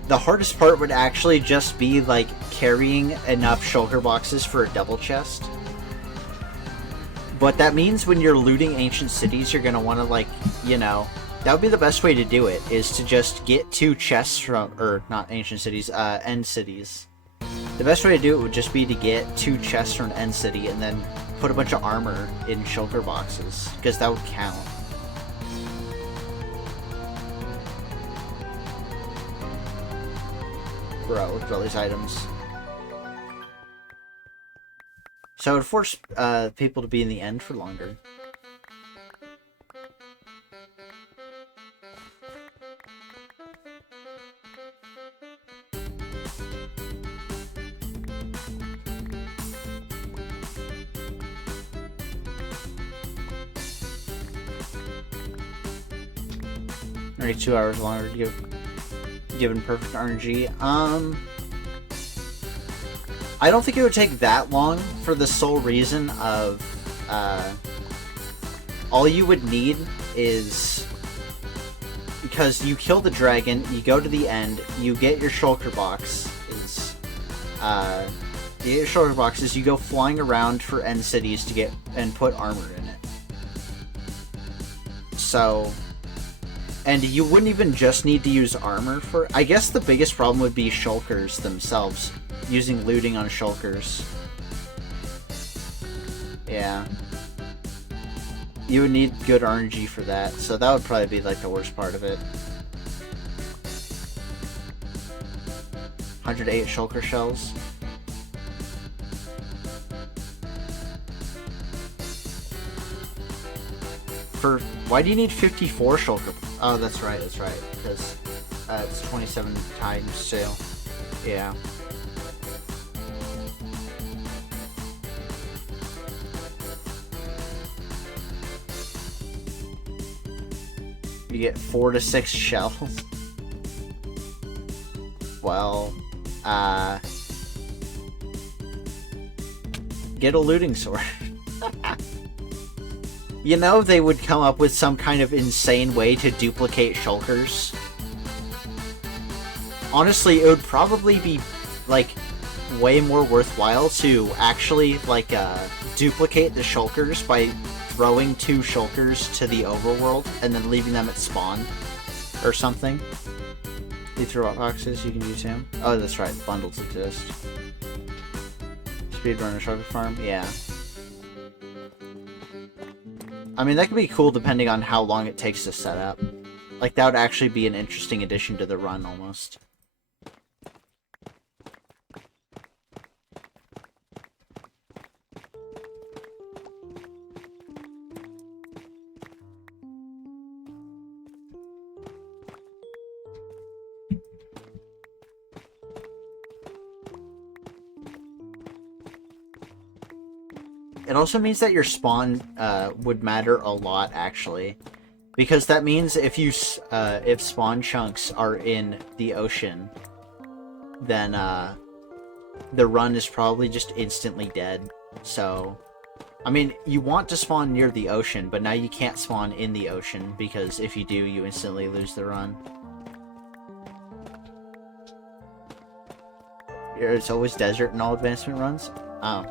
the hardest part would actually just be, like, carrying enough shulker boxes for a double chest. But that means when you're looting ancient cities, you're gonna want to, like, you know, that would be the best way to do it, is to just get 2 chests from, or not ancient cities, end cities. The best way to do it would just be to get 2 chests from end city and then put a bunch of armor in shulker boxes, because that would count. Bro, look at all these items. So it would force people to be in the end for longer. Only 2 hours longer given perfect RNG. I don't think it would take that long for the sole reason of all you would need is, because you kill the dragon, you go to the end, you get your shulker box, you go flying around for end cities to get and put armor in it. So, and you wouldn't even just need to use armor for, I guess the biggest problem would be shulkers themselves. Using looting on shulkers. Yeah. You would need good RNG for that, so that would probably be like the worst part of it. 108 shulker shells. Why do you need 54 shulker? Oh, that's right, because it's 27 times sale. Yeah. You get 4 to 6 shells. Well, get a looting sword. You know they would come up with some kind of insane way to duplicate shulkers. Honestly, it would probably be, like, way more worthwhile to actually, like, duplicate the shulkers by throwing 2 shulkers to the overworld and then leaving them at spawn or something. You throw out boxes, you can use him. Oh, that's right, bundles exist. Speedrunner shulker farm, yeah. I mean, that could be cool depending on how long it takes to set up. Like, that would actually be an interesting addition to the run, almost. It also means that your spawn would matter a lot, actually, because that means if you if spawn chunks are in the ocean, then the run is probably just instantly dead. So, I mean, you want to spawn near the ocean, but now you can't spawn in the ocean because if you do, you instantly lose the run. It's always desert in all advancement runs. Oh,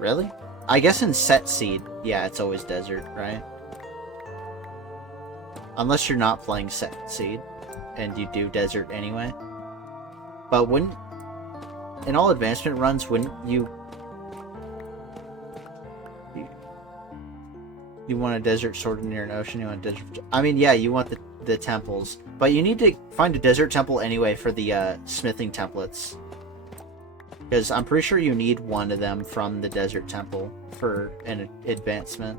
really? I guess in set seed, yeah, it's always desert, right? Unless you're not playing set seed, and you do desert anyway. But wouldn't... in all advancement runs, wouldn't you... You want a desert sword near an ocean, you want a desert... I mean, yeah, you want the temples. But you need to find a desert temple anyway for the smithing templates. Because I'm pretty sure you need one of them from the desert temple for an advancement.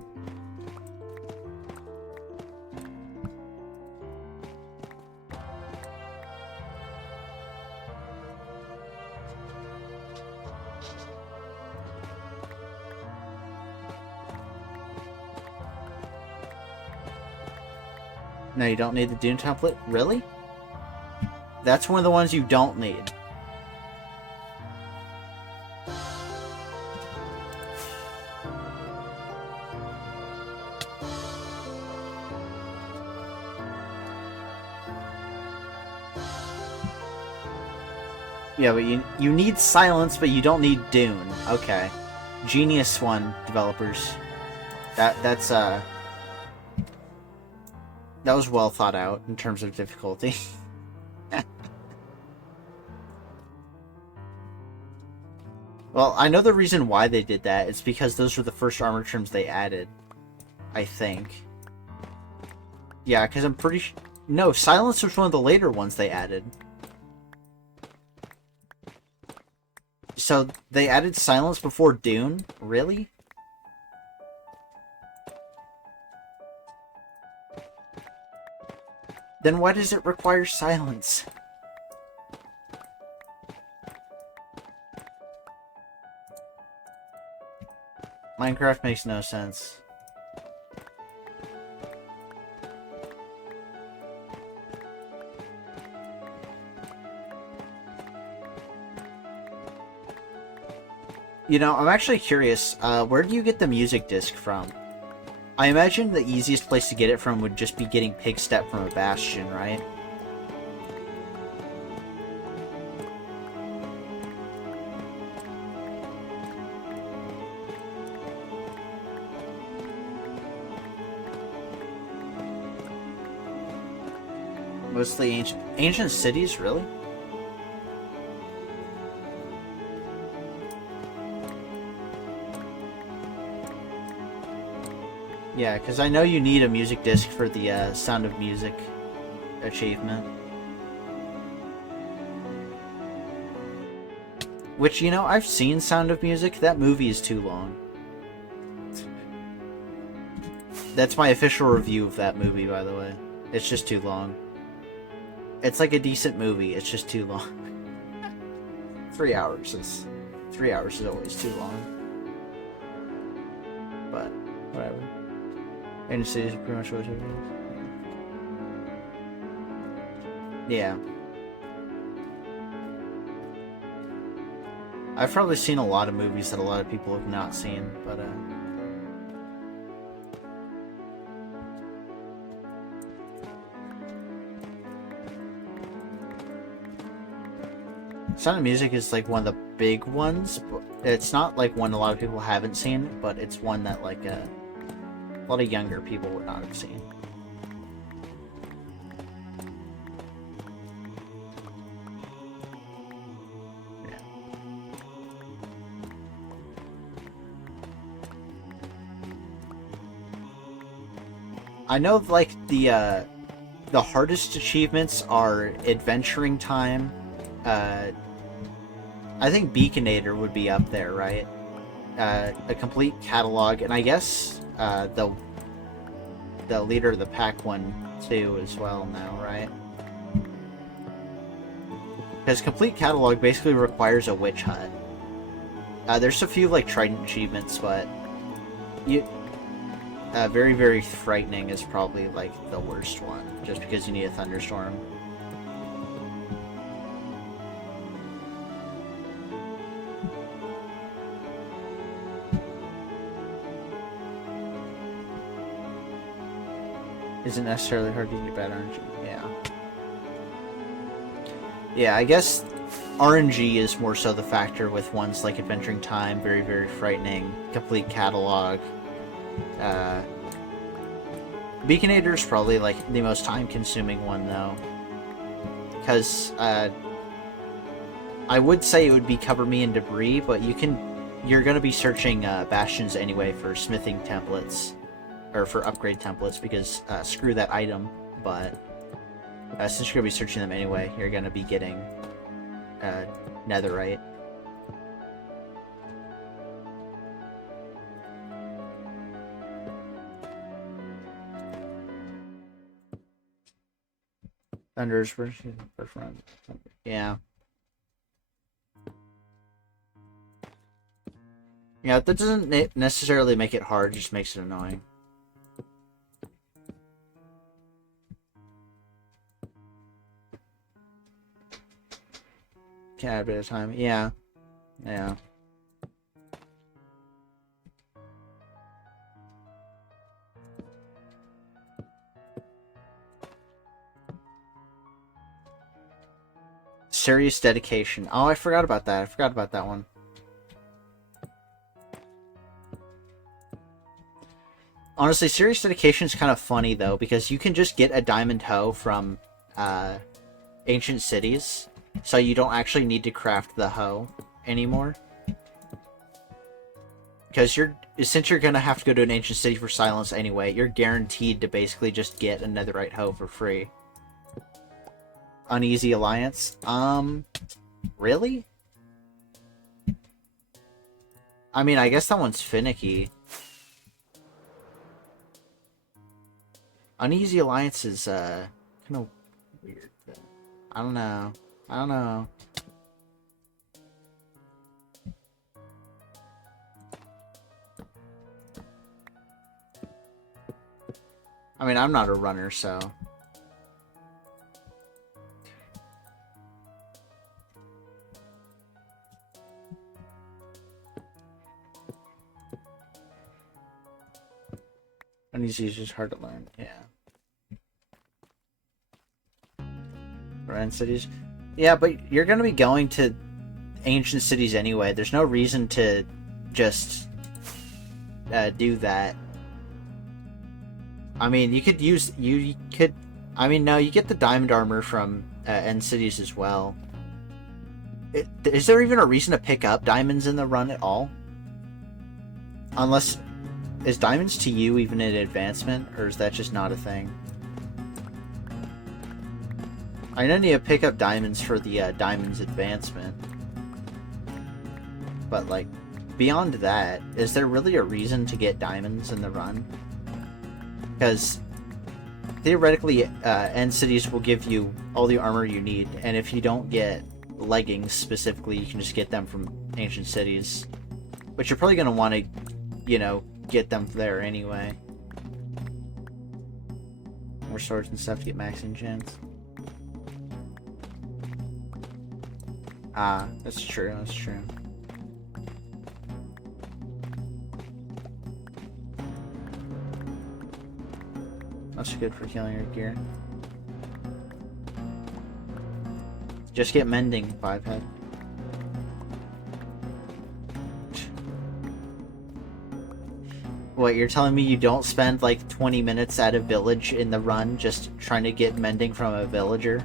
No, you don't need the Dune template? Really? That's one of the ones you don't need. Yeah, but you need silence, but you don't need Dune. Okay. Genius one, developers. That's that was well thought out in terms of difficulty. Well, I know the reason why they did that. It's because those were the first armor trims they added. I think. Yeah, because I'm pretty sure... No, silence was one of the later ones they added. So, they added silence before Dune? Really? Then why does it require silence? Minecraft makes no sense. You know, I'm actually curious, where do you get the music disc from? I imagine the easiest place to get it from would just be getting Pig Step from a Bastion, right? Mostly ancient cities, really? Yeah, because I know you need a music disc for the Sound of Music achievement. Which, you know, I've seen Sound of Music. That movie is too long. That's my official review of that movie, by the way. It's just too long. It's like a decent movie, it's just too long. 3 hours is always too long. But, whatever. And cities pretty much always have Yeah. I've probably seen a lot of movies that a lot of people have not seen, but Sound of Music is like one of the big ones. It's not like one a lot of people haven't seen, but it's one that like a lot of younger people would not have seen. Yeah. I know like the hardest achievements are Adventuring Time. I think Beaconator would be up there, right? A complete catalog, and I guess the leader of the pack one too as well now, right? Because complete catalog basically requires a witch hut. There's a few like Trident achievements, but very, very frightening is probably like the worst one, just because you need a thunderstorm. Isn't necessarily hard to get bad RNG. Yeah. Yeah, I guess RNG is more so the factor with ones like Adventuring Time, very, very frightening, complete catalog. Beaconator is probably like the most time-consuming one though, because I would say it would be Cover Me in Debris, but you're gonna be searching bastions anyway for smithing templates. Or for upgrade templates, because screw that item, but since you're going to be searching them anyway, you're going to be getting netherite. Thunder's version for front. Yeah. Yeah, that doesn't necessarily make it hard, just makes it annoying. Can add a bit of time. Yeah. Yeah. Serious dedication. Oh, I forgot about that. I forgot about that one. Honestly, serious dedication is kind of funny though, because you can just get a diamond hoe from ancient cities. So you don't actually need to craft the hoe anymore. Because since you're gonna have to go to an ancient city for silence anyway, you're guaranteed to basically just get a netherite hoe for free. Uneasy Alliance? Really? I mean, I guess that one's finicky. Uneasy Alliance is kind of weird. I don't know. I don't know. I mean, I'm not a runner, so... Uneasy is just hard to learn, yeah. Run cities? Yeah, but you're gonna be going to ancient cities anyway. There's no reason to just do that. I mean, you could use... I mean, no, you get the diamond armor from end cities as well. Is there even a reason to pick up diamonds in the run at all? Unless... Is diamonds to you even an advancement, or is that just not a thing? I know you need to pick up diamonds for the diamonds advancement. But, like, beyond that, is there really a reason to get diamonds in the run? Because, theoretically, end cities will give you all the armor you need, and if you don't get leggings specifically, you can just get them from ancient cities. But you're probably going to want to, you know, get them there anyway. More swords and stuff to get max enchants. Ah, that's true, that's true. That's good for healing your gear. Just get mending, 5-head. What, you're telling me you don't spend like 20 minutes at a village in the run just trying to get mending from a villager?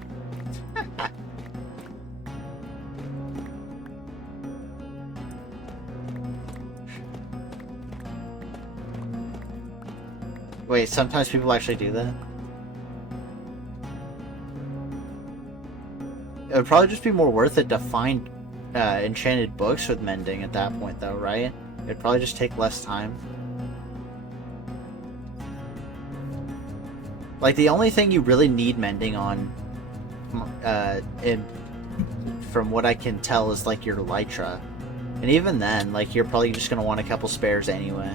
Wait, sometimes people actually do that? It would probably just be more worth it to find enchanted books with mending at that point, though, right? It'd probably just take less time. Like, the only thing you really need mending on, from what I can tell, is, like, your Elytra. And even then, like, you're probably just gonna want a couple spares anyway.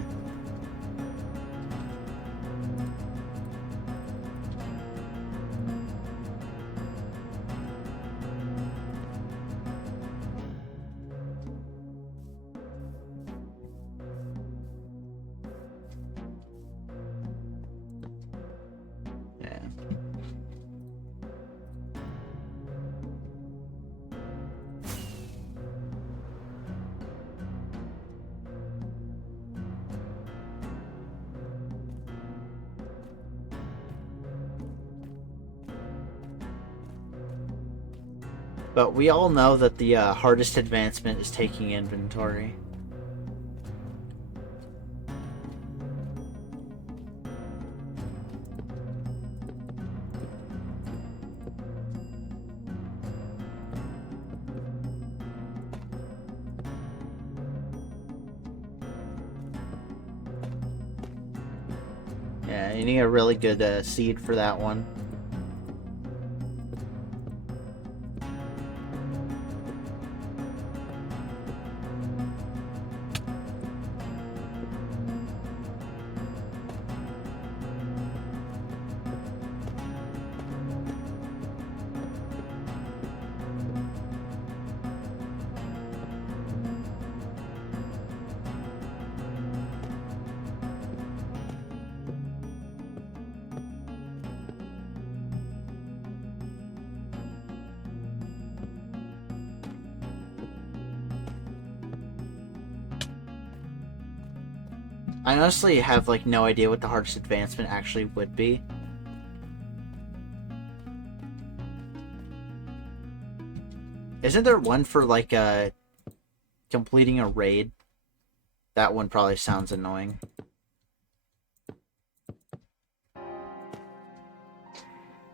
Yeah. But we all know that the hardest advancement is taking inventory. Yeah, you need a really good seed for that one. I honestly have like no idea what the hardest advancement actually would be. Isn't there one for like completing a raid? That one probably sounds annoying.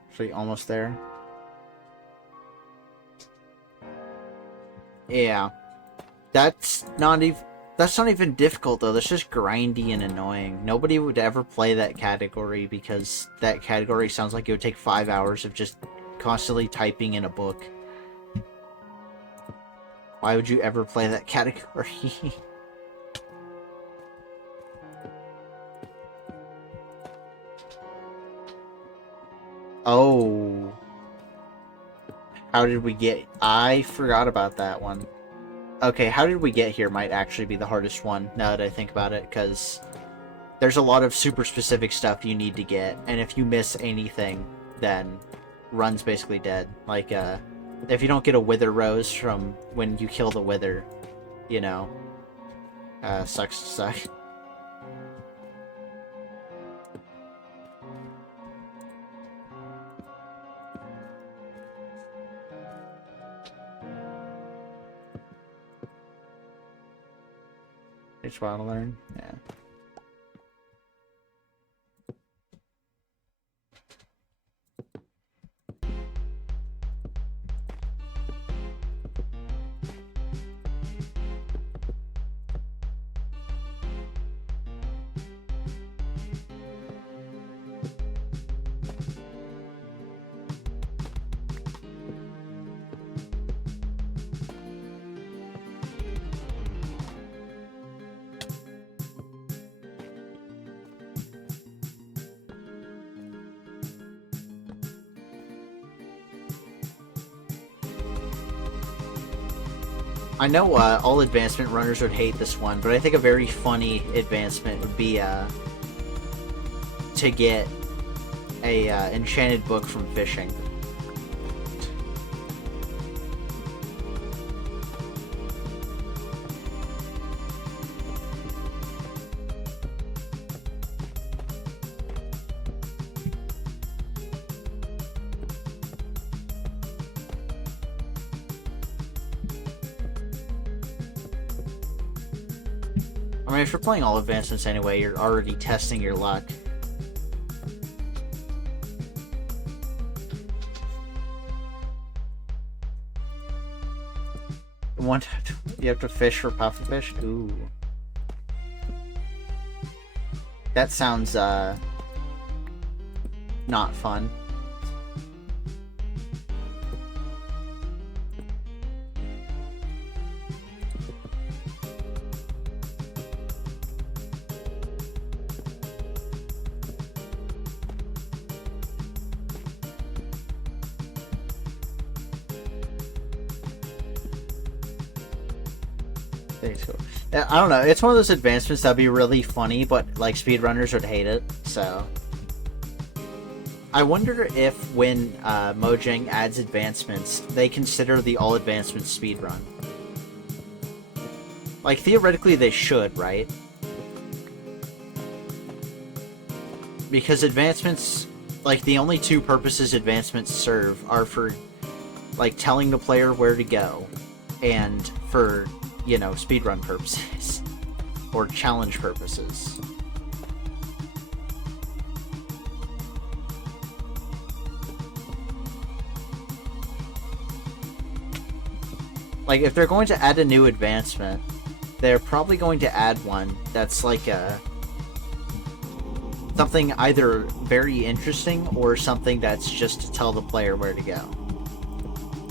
Actually, almost there. Yeah, that's not even difficult though. That's just grindy and annoying. Nobody would ever play that category because that category sounds like it would take 5 hours of just constantly typing in a book. Why would you ever play that category? Oh. How did we get... I forgot about that one. Okay, how did we get here might actually be the hardest one, now that I think about it, because there's a lot of super specific stuff you need to get, and if you miss anything, then run's basically dead. Like, if you don't get a wither rose from when you kill the wither, you know, sucks to suck. It's wild to learn, yeah. I know all advancement runners would hate this one, but I think a very funny advancement would be to get a enchanted book from fishing. I mean, if you're playing all advancements anyway, you're already testing your luck. You have to fish for pufferfish? Ooh. That sounds, not fun. I don't know. It's one of those advancements that'd be really funny, but like speedrunners would hate it. So I wonder if when Mojang adds advancements, they consider the all advancements speedrun. Like theoretically, they should, right? Because advancements, like the only two purposes advancements serve are for like telling the player where to go, and for, you know, speedrun purposes or challenge purposes. Like, if they're going to add a new advancement, they're probably going to add one that's like something either very interesting or something that's just to tell the player where to go.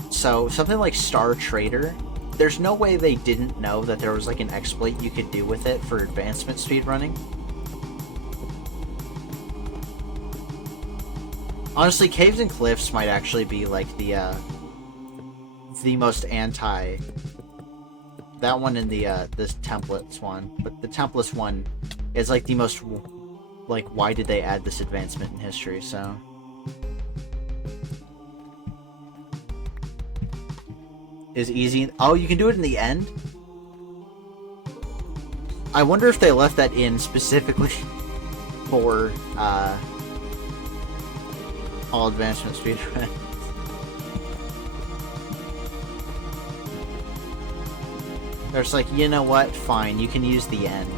So something like Star Trader, there's no way they didn't know that there was like an exploit you could do with it for advancement speedrunning. Honestly, Caves and Cliffs might actually be like the most anti. That one and the this templates one, but the templates one is like the most, like, why did they add this advancement in history? So is easy. Oh, you can do it in the end? I wonder if they left that in specifically for all advancement speedrun. There's like, you know what? Fine, you can use the end.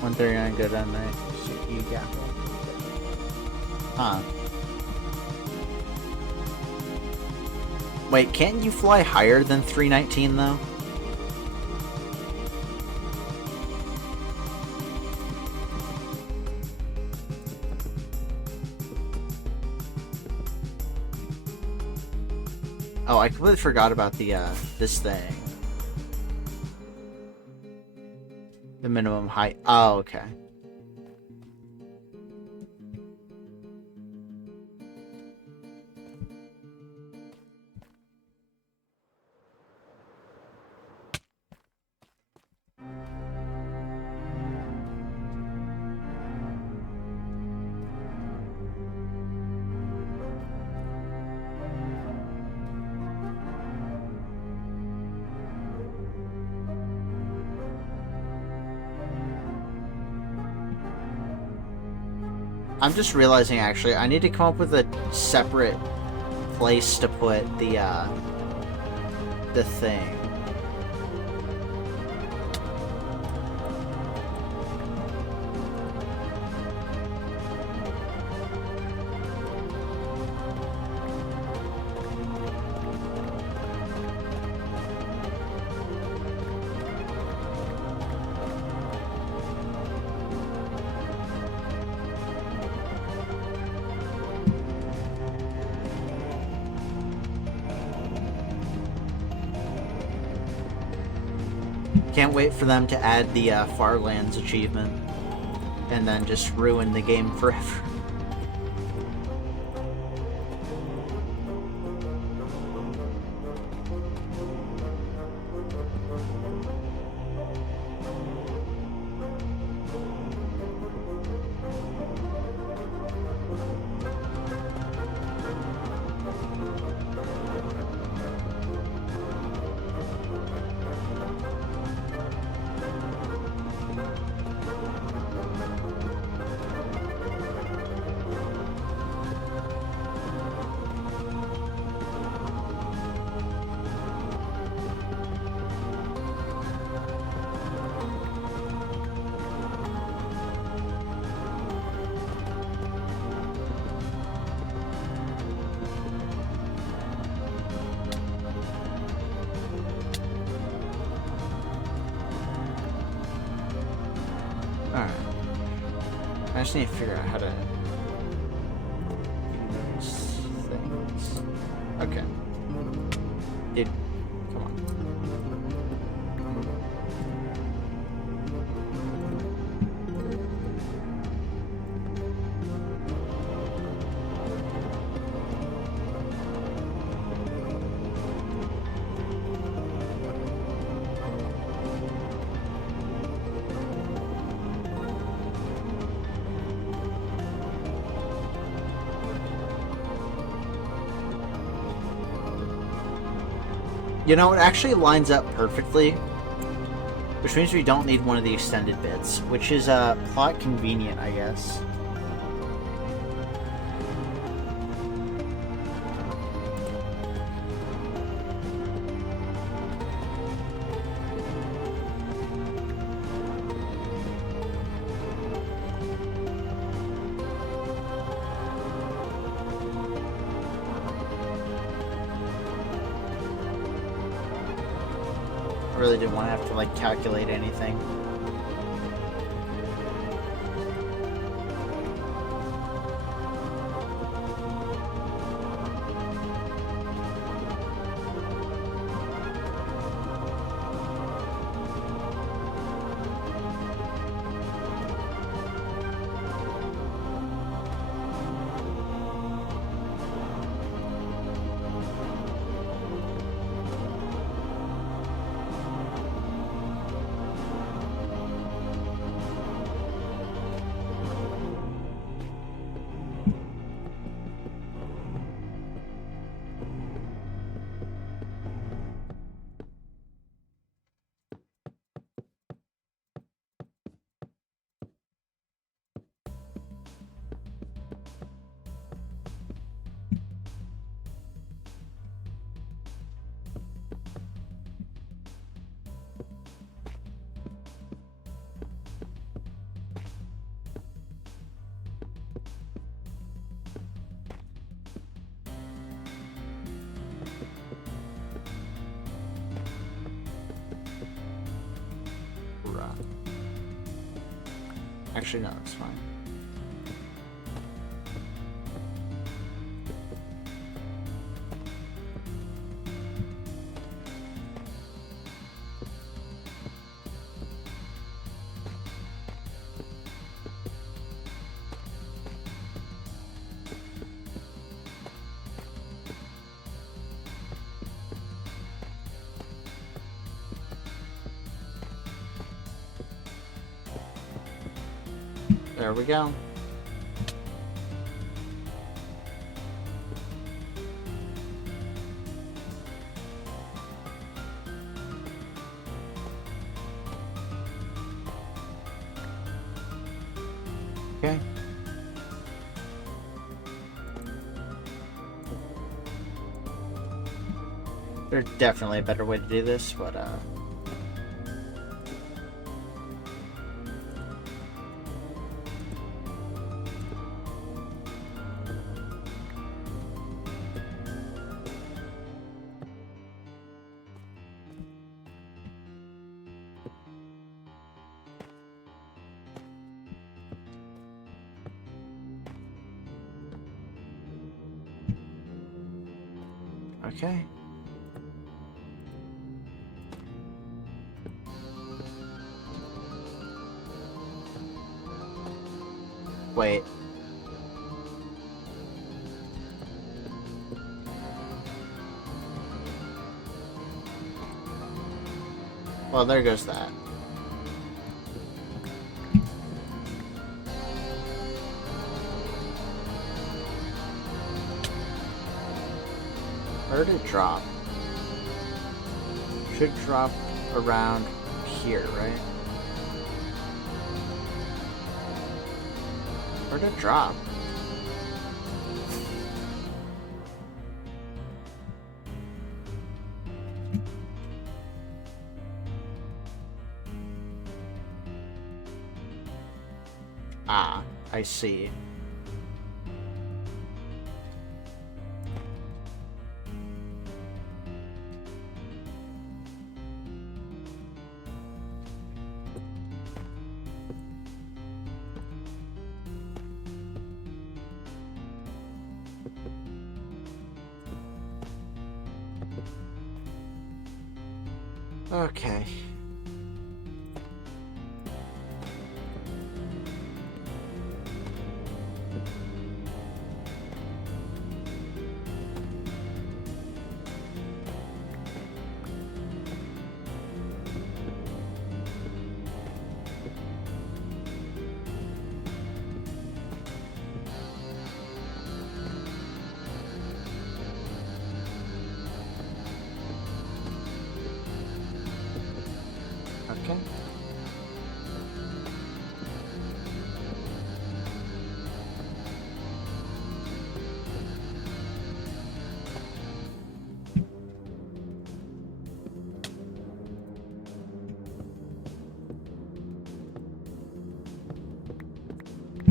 $139 good on night. You got one. Huh. Wait, can't you fly higher than 319 though? Oh, I completely forgot about the this thing. The minimum height. Oh, okay. I'm just realizing, actually, I need to come up with a separate place to put the thing. Can't wait for them to add the Farlands achievement. and then just ruin the game forever. Alright. I just need to figure out how to do those things. Okay. Dude, come on. You know, it actually lines up perfectly, which means we don't need one of the extended bits, which is plot convenient, I guess. Really didn't want to have to like calculate anything. Actually, no, it's fine. There we go. Okay. There's definitely a better way to do this, but okay. Wait. Well, there goes that. Where did it drop? Should drop around here, right? Where did it drop? Ah, I see. Okay. Okay.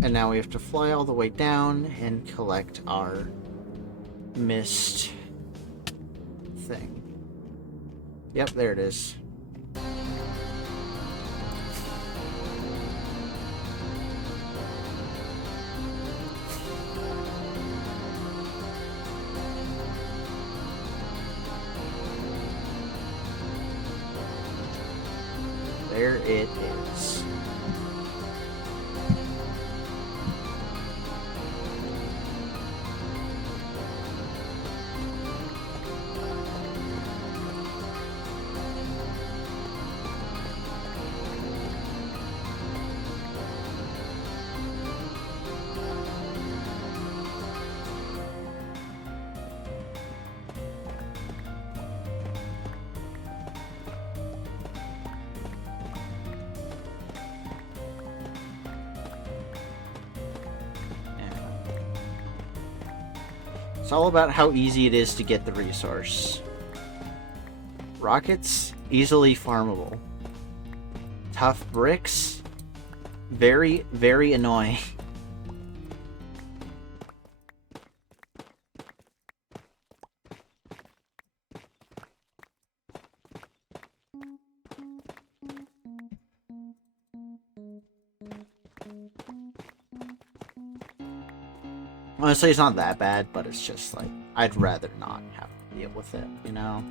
And now we have to fly all the way down and collect our mist thing. Yep, there it is. There it is. It's all about how easy it is to get the resource. Rockets, easily farmable. Tough bricks, very, very annoying. Honestly, it's not that bad, but it's just like, I'd rather not have to deal with it, you know?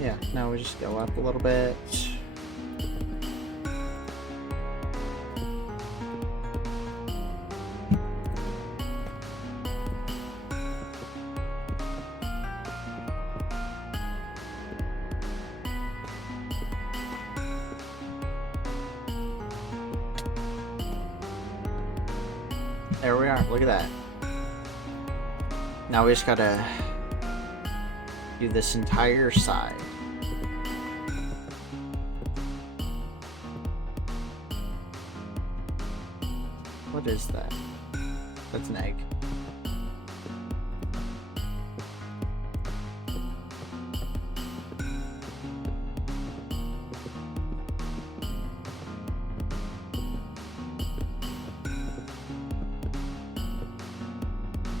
Yeah, now we just go up a little bit. There we are. Look at that. Now we just gotta do this entire side. What is that? That's an egg.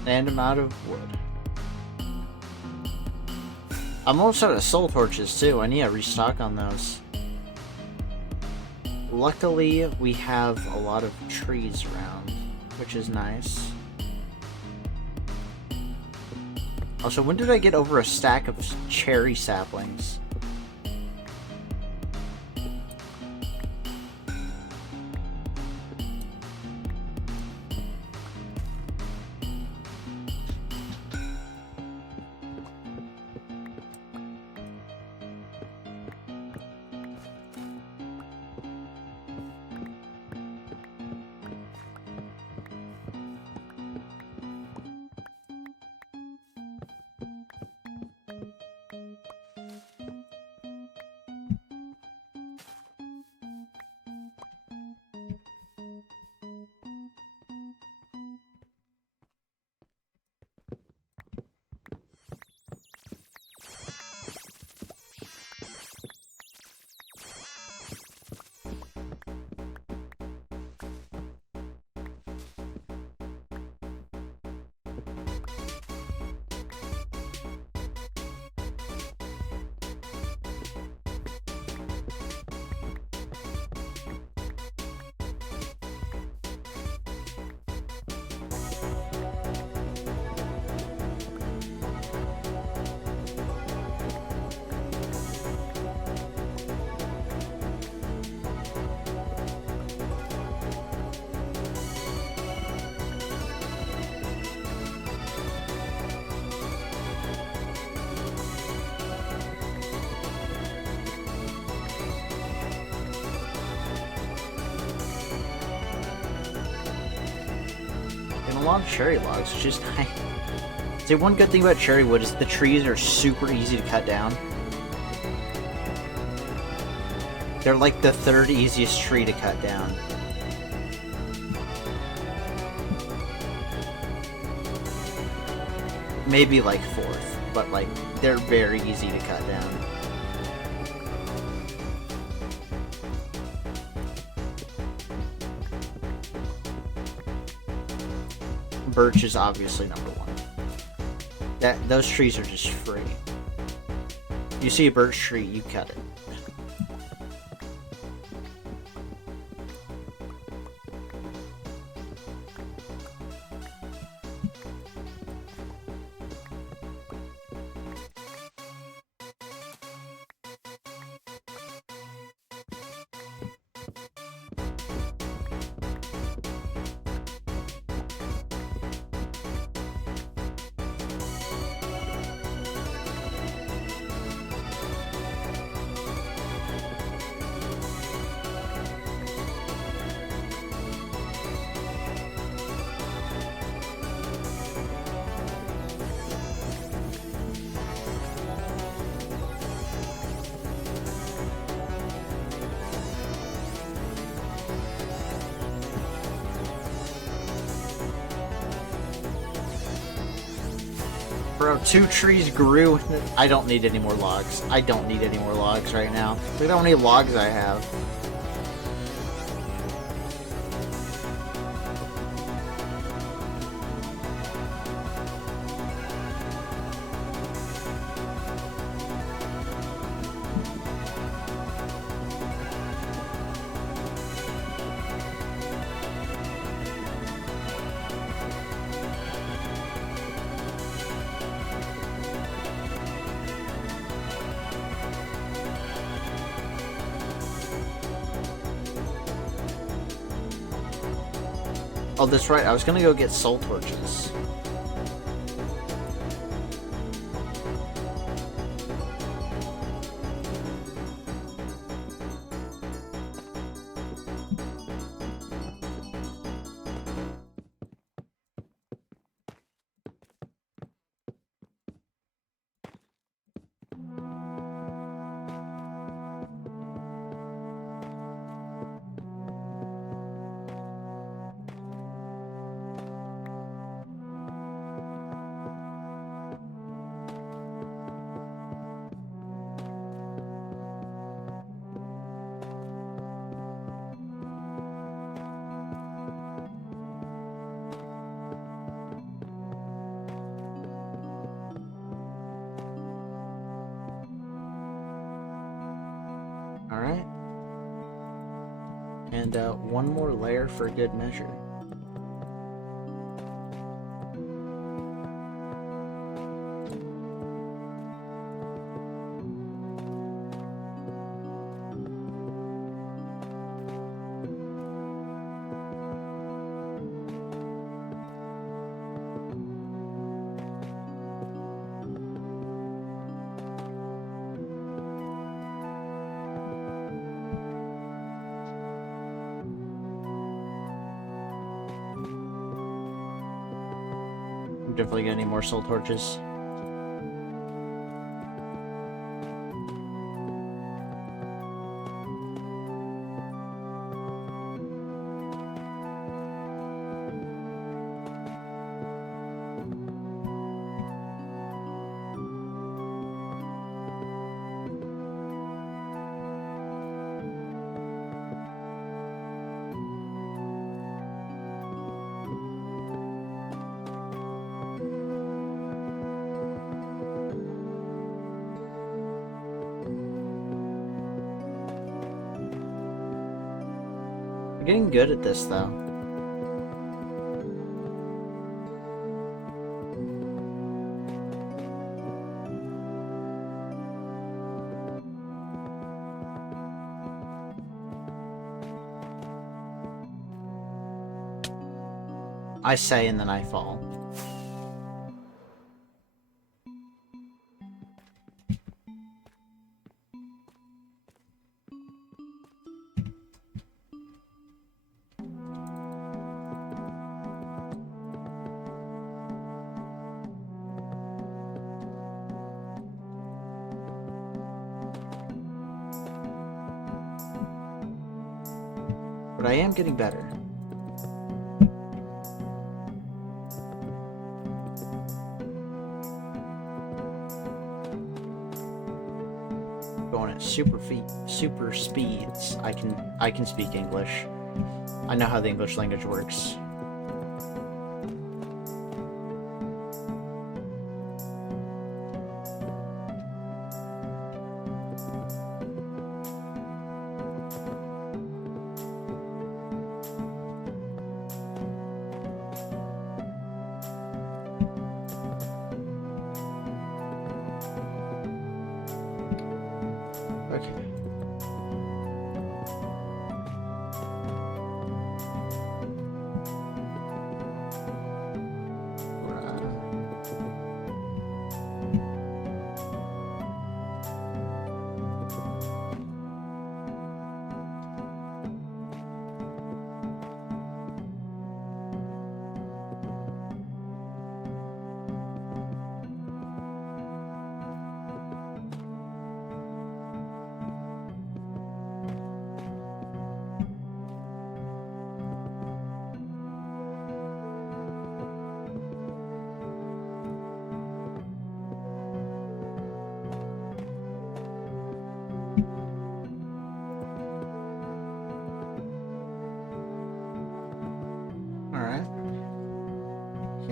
And I'm out of wood. I'm almost out of soul torches too. I need to restock on those. Luckily, we have a lot of trees around, which is nice. Also, when did I get over a stack of cherry saplings? A lot of cherry logs. It's just see, one good thing about cherry wood is the trees are super easy to cut down. They're like the third easiest tree to cut down. Maybe like fourth, but like they're very easy to cut down. Birch is obviously number one. Those trees are just free. You see a birch tree, you cut it. Bro, 2 trees grew. I don't need any more logs. I don't need any more logs right now. Look at how many logs I have. Oh, that's right. I was gonna go get soul torches. and one more layer for good measure. Definitely gonna need more soul torches. Getting good at this, though. I say and then I fall. But I am getting better. Going at super speeds. I can speak English. I know how the English language works.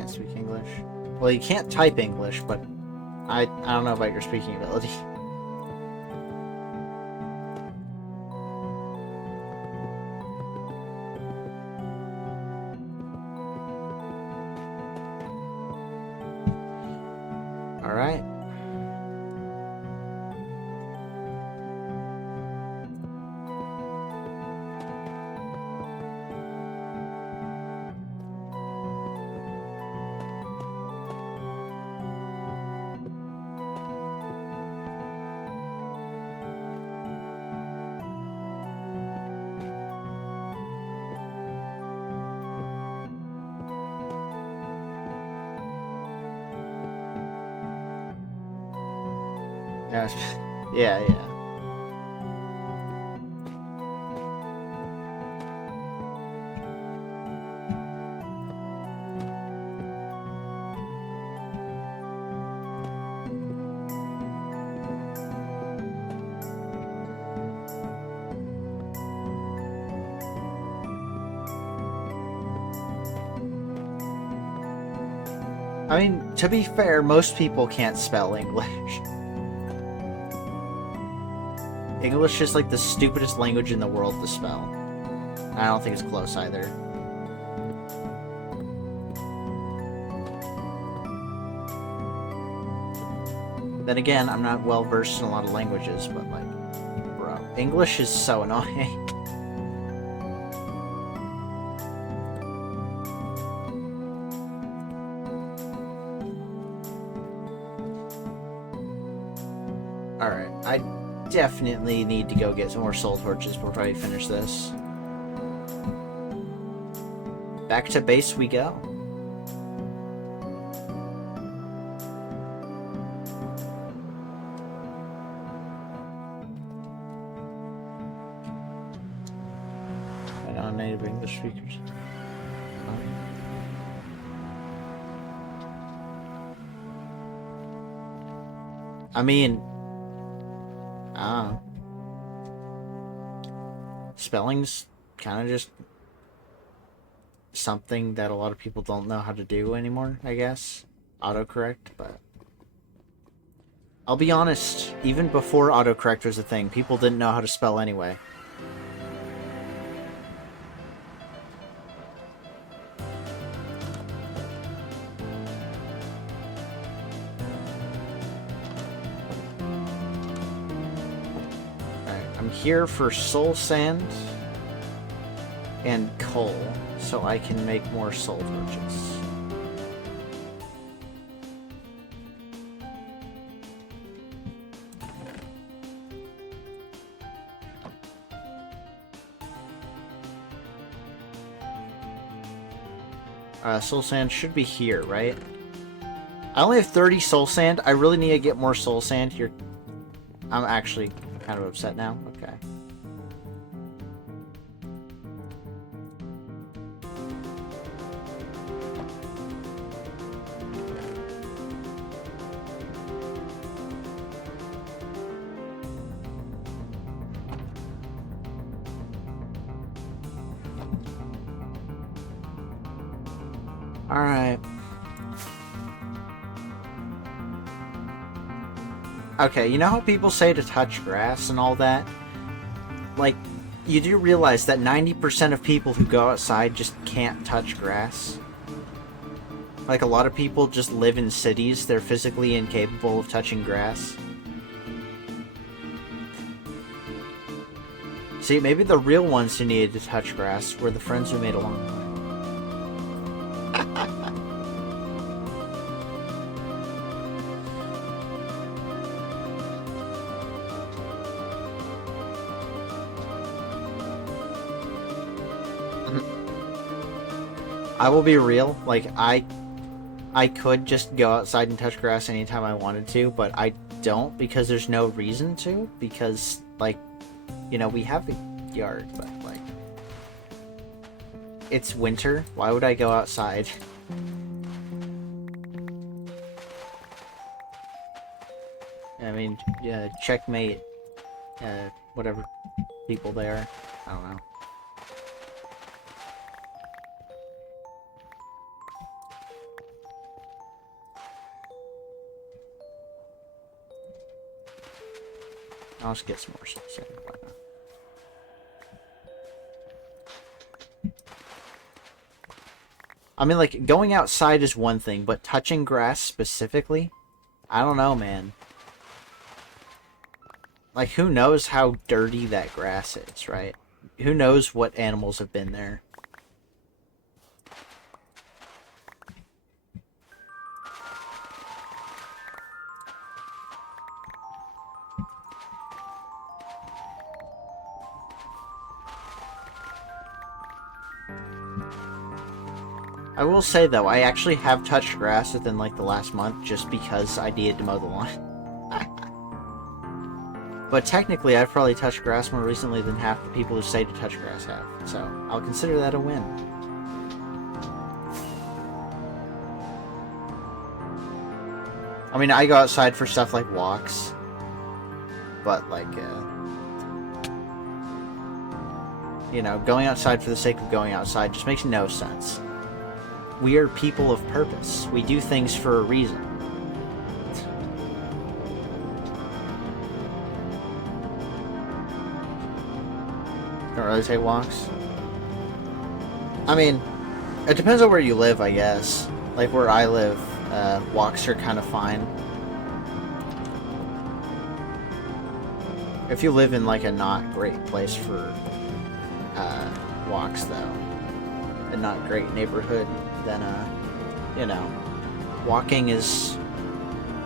Speak English. Well, you can't type English, but I don't know about your speaking ability. All right. Yeah, yeah. I mean, to be fair, most people can't spell English. English is like the stupidest language in the world to spell. I don't think it's close either. Then again, I'm not well versed in a lot of languages, but like, bro, English is so annoying. Alright, I definitely need to go get some more soul torches before I finish this. Back to base we go. Non-native English speakers. I mean, spelling's kind of just something that a lot of people don't know how to do anymore, I guess. Autocorrect, but I'll be honest, even before autocorrect was a thing, people didn't know how to spell anyway. I'm here for soul sand and coal, so I can make more soul torches. Soul sand should be here, right? I only have 30 soul sand. I really need to get more soul sand here. I'm actually kind of upset now. Okay. All right. Okay, you know how people say to touch grass and all that? Like, you do realize that 90% of people who go outside just can't touch grass? Like, a lot of people just live in cities, they're physically incapable of touching grass. See, maybe the real ones who needed to touch grass were the friends who made a long time. I will be real, like, I could just go outside and touch grass anytime I wanted to, but I don't because there's no reason to, because, like, you know, we have a yard, but, like, it's winter, why would I go outside? I mean, yeah, checkmate, whatever people they are, I don't know. I'll just get some more sand. Why not? I mean, like, going outside is one thing, but touching grass specifically? I don't know, man. Like, who knows how dirty that grass is, right? Who knows what animals have been there? I will say, though, I actually have touched grass within, like, the last month just because I needed to mow the lawn. But technically, I've probably touched grass more recently than half the people who say to touch grass have. So, I'll consider that a win. I mean, I go outside for stuff like walks. But, like, you know, going outside for the sake of going outside just makes no sense. We are people of purpose. We do things for a reason. Don't really take walks. I mean, it depends on where you live, I guess. Like where I live, walks are kind of fine. If you live in like a not great place for walks, though, a not great neighborhood, then you know, walking is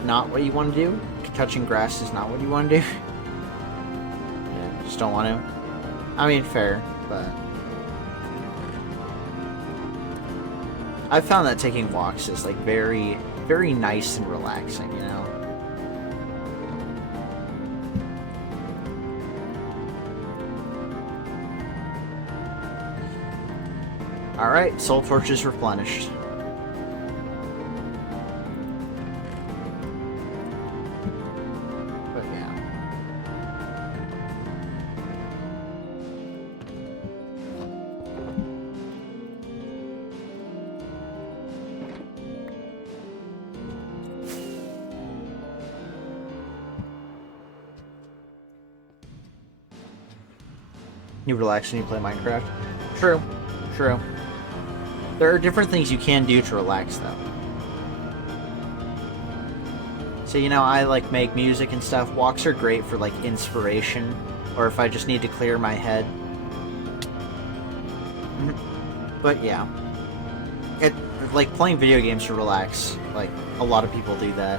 not what you want to do. Touching grass is not what you want to do. Yeah, just don't want to. I mean, fair, but I've found that taking walks is like very, very nice and relaxing, you know? Alright, soul torches replenished. But yeah. You relax when you play Minecraft? True. True. There are different things you can do to relax, though. So, you know, I, like, make music and stuff. Walks are great for, like, inspiration. Or if I just need to clear my head. But, yeah. Like, playing video games to relax. Like, a lot of people do that.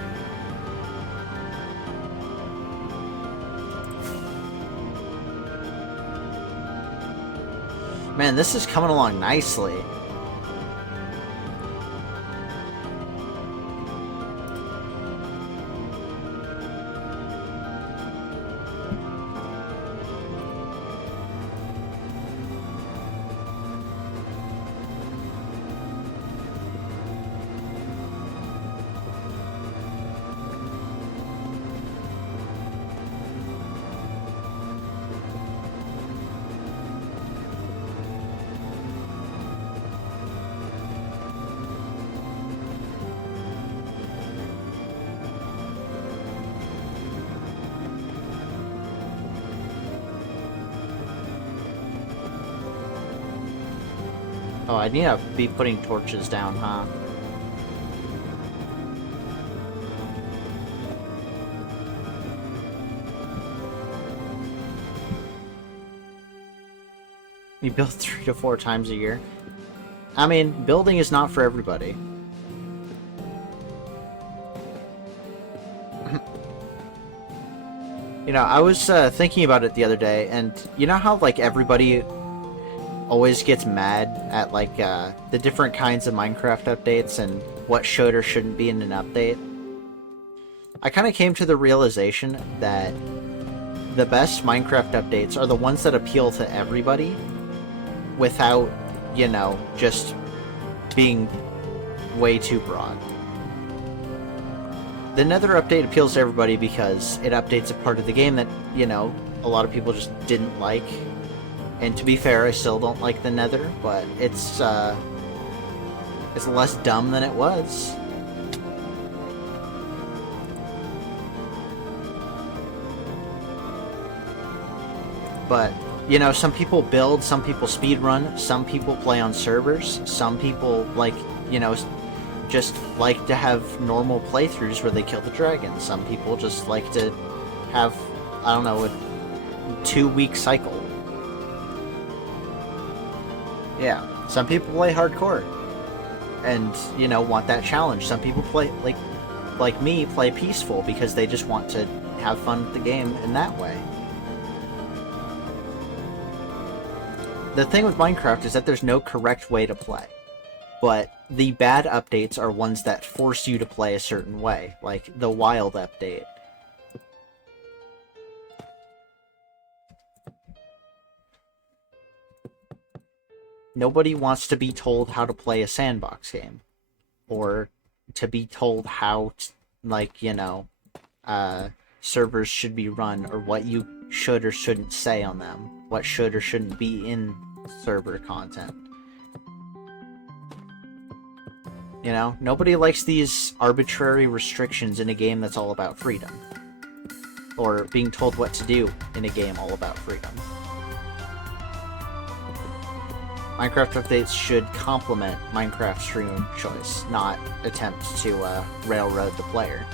Man, this is coming along nicely. Oh, I need to be putting torches down, huh? You build 3 to 4 times a year. I mean, building is not for everybody. You know, I was thinking about it the other day, and you know how, like, everybody always gets mad at, like, the different kinds of Minecraft updates and what should or shouldn't be in an update? I kind of came to the realization that the best Minecraft updates are the ones that appeal to everybody without, you know, just being way too broad. The Nether update appeals to everybody because it updates a part of the game that, you know, a lot of people just didn't like. And to be fair, I still don't like the Nether, but it's less dumb than it was. But, you know, some people build, some people speedrun, some people play on servers, some people, like, you know, just like to have normal playthroughs where they kill the dragon. Some people just like to have, I don't know, a 2-week cycle. Yeah, some people play hardcore and, you know, want that challenge. Some people play, like me, play peaceful because they just want to have fun with the game in that way. The thing with Minecraft is that there's no correct way to play. But the bad updates are ones that force you to play a certain way, like the Wild update. Nobody wants to be told how to play a sandbox game. Or to be told how, like, you know, servers should be run, or what you should or shouldn't say on them. What should or shouldn't be in server content. You know, nobody likes these arbitrary restrictions in a game that's all about freedom. Or being told what to do in a game all about freedom. Minecraft updates should complement Minecraft's freedom of choice, not attempt to railroad the player.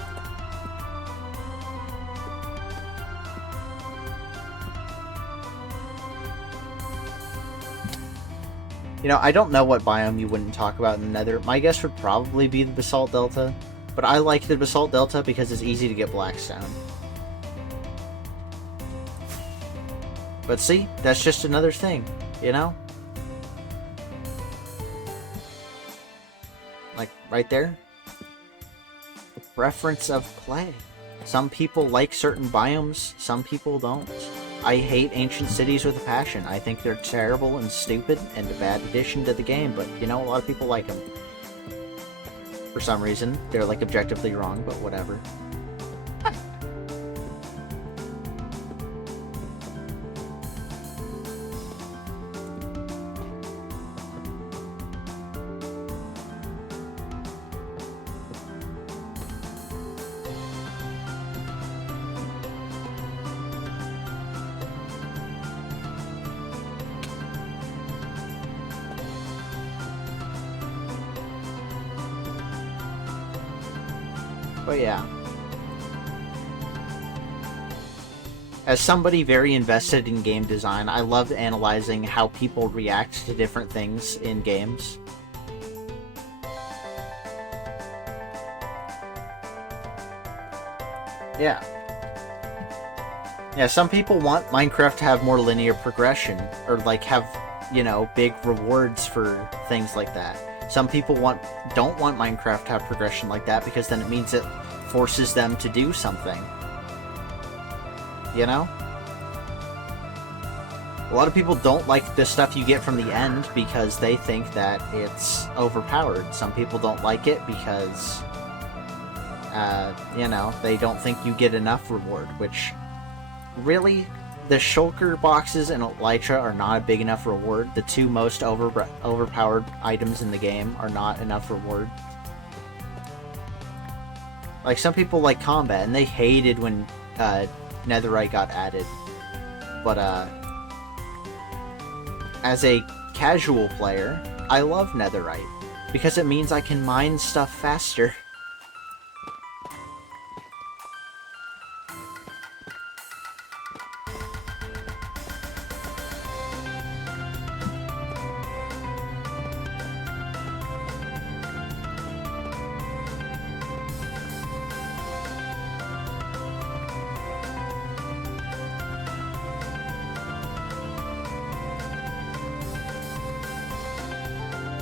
You know, I don't know what biome you wouldn't talk about in the Nether. My guess would probably be the Basalt Delta, but I like the Basalt Delta because it's easy to get Blackstone. But see, that's just another thing, you know? Like, right there. Preference of play. Some people like certain biomes, some people don't. I hate ancient cities with a passion. I think they're terrible and stupid and a bad addition to the game, but, you know, a lot of people like them. For some reason, they're, like, objectively wrong, but whatever. But yeah. As somebody very invested in game design, I love analyzing how people react to different things in games. Yeah. Yeah, some people want Minecraft to have more linear progression, or like have, you know, big rewards for things like that. Some people don't want Minecraft to have progression like that because then it means it forces them to do something. You know? A lot of people don't like the stuff you get from the end because they think that it's overpowered. Some people don't like it because, you know, they don't think you get enough reward, which, really, the shulker boxes and elytra are not a big enough reward. The two most overpowered items in the game are not enough reward. Like, some people like combat, and they hated when netherite got added. But, as a casual player, I love netherite, because it means I can mine stuff faster.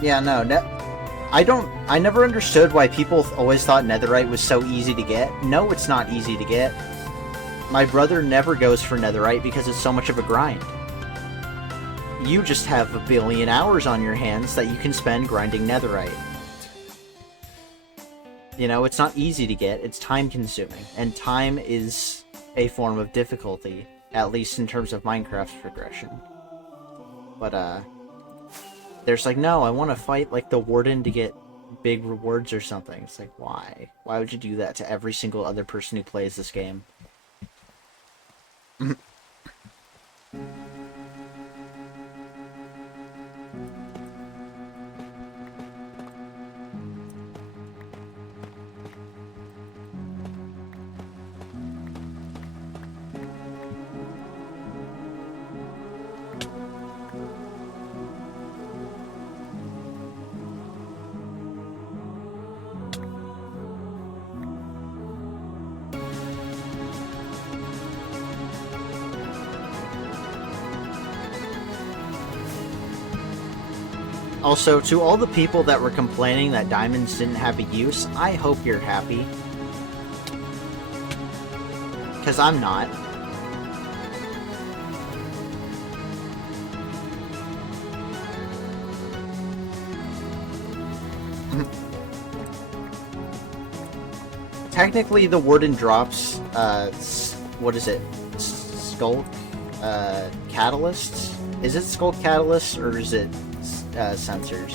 Yeah, no, I never understood why people always thought netherite was so easy to get. No, it's not easy to get. My brother never goes for netherite because it's so much of a grind. You just have a billion hours on your hands that you can spend grinding netherite. You know, it's not easy to get, it's time-consuming. And time is a form of difficulty, at least in terms of Minecraft's progression. But, there's like, no, I want to fight, like, the warden to get big rewards or something. It's like, why? Why would you do that to every single other person who plays this game? Also, to all the people that were complaining that diamonds didn't have a use, I hope you're happy. Because I'm not. Technically, the warden drops, what is it? Skulk, catalysts? Is it Skulk catalysts, or is it sensors?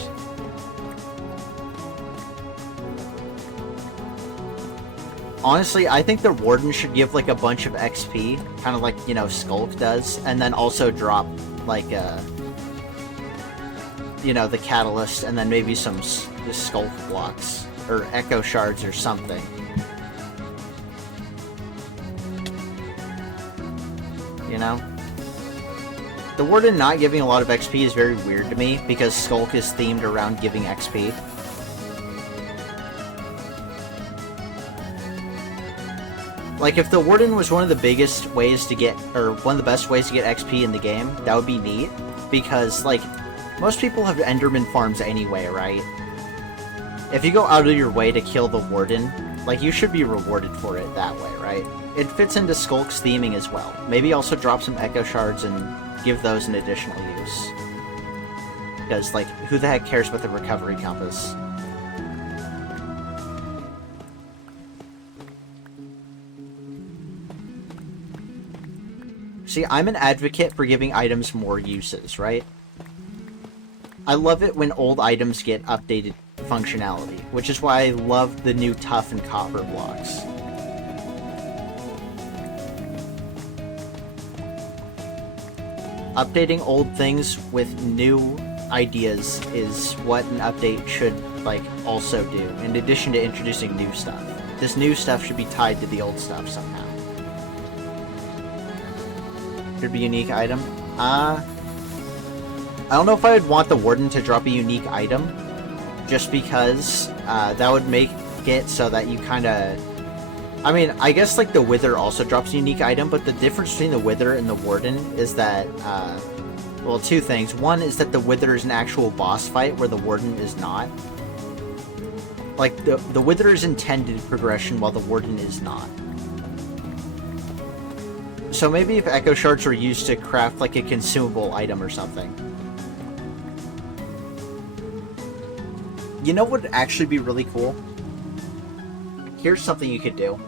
Honestly, I think the warden should give like a bunch of XP, kind of like, you know, Skulk does, and then also drop like you know, the catalyst, and then maybe some skulk blocks or echo shards or something. You know? The Warden not giving a lot of XP is very weird to me, because Skulk is themed around giving XP. Like, if the Warden was one of the biggest ways to get, or one of the best ways to get XP in the game, that would be neat, because, like, most people have Enderman farms anyway, right? If you go out of your way to kill the Warden, like, you should be rewarded for it that way, right? It fits into Skulk's theming as well. Maybe also drop some Echo Shards and give those an additional use. Because, like, who the heck cares about the recovery compass? See, I'm an advocate for giving items more uses, right? I love it when old items get updated functionality, which is why I love the new Tough and Copper blocks. Updating old things with new ideas is what an update should, like, also do, in addition to introducing new stuff. This new stuff should be tied to the old stuff somehow. Could be a unique item. I don't know if I would want the Warden to drop a unique item, just because that would make it so that you kind of... I mean, I guess, like, the Wither also drops a unique item, but the difference between the Wither and the Warden is that, well, two things. One is that the Wither is an actual boss fight, where the Warden is not. Like, the Wither is intended progression, while the Warden is not. So maybe if Echo Shards were used to craft, like, a consumable item or something. You know what would actually be really cool? Here's something you could do.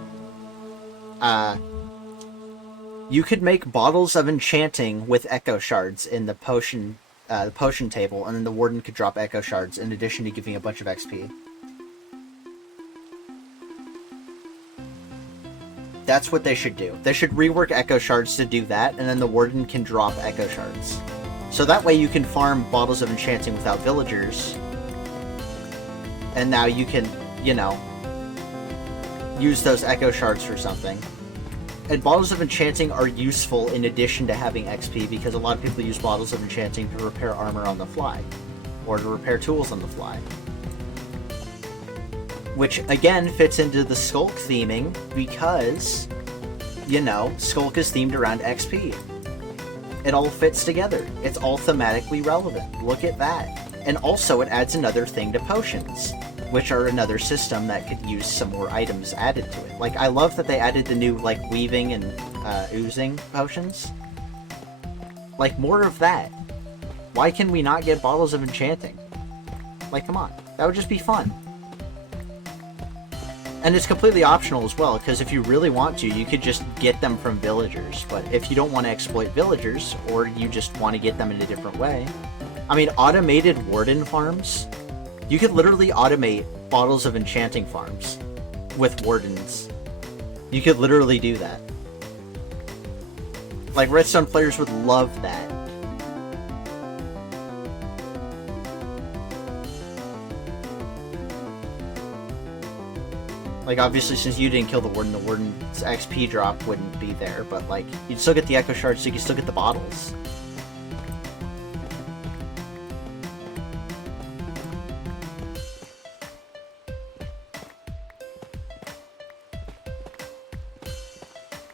You could make bottles of enchanting with Echo Shards in the potion table, and then the Warden could drop Echo Shards in addition to giving a bunch of XP. That's what they should do. They should rework Echo Shards to do that, and then the Warden can drop Echo Shards. So that way you can farm bottles of enchanting without villagers, and now you can, you know, use those Echo Shards for something. And bottles of enchanting are useful in addition to having XP, because a lot of people use bottles of enchanting to repair armor on the fly, or to repair tools on the fly. Which, again, fits into the Skulk theming, because, you know, Skulk is themed around XP. It all fits together. It's all thematically relevant. Look at that. And also, it adds another thing to potions, which are another system that could use some more items added to it. Like, I love that they added the new, like, weaving and oozing potions. Like, more of that. Why can we not get bottles of enchanting? Like, come on. That would just be fun. And it's completely optional as well, because if you really want to, you could just get them from villagers. But if you don't want to exploit villagers, or you just want to get them in a different way... I mean, automated Warden farms... You could literally automate bottles of enchanting farms with Wardens. You could literally do that. Like, Redstone players would love that. Like, obviously, since you didn't kill the Warden's XP drop wouldn't be there, but, like, you'd still get the Echo Shards, so you could still get the bottles.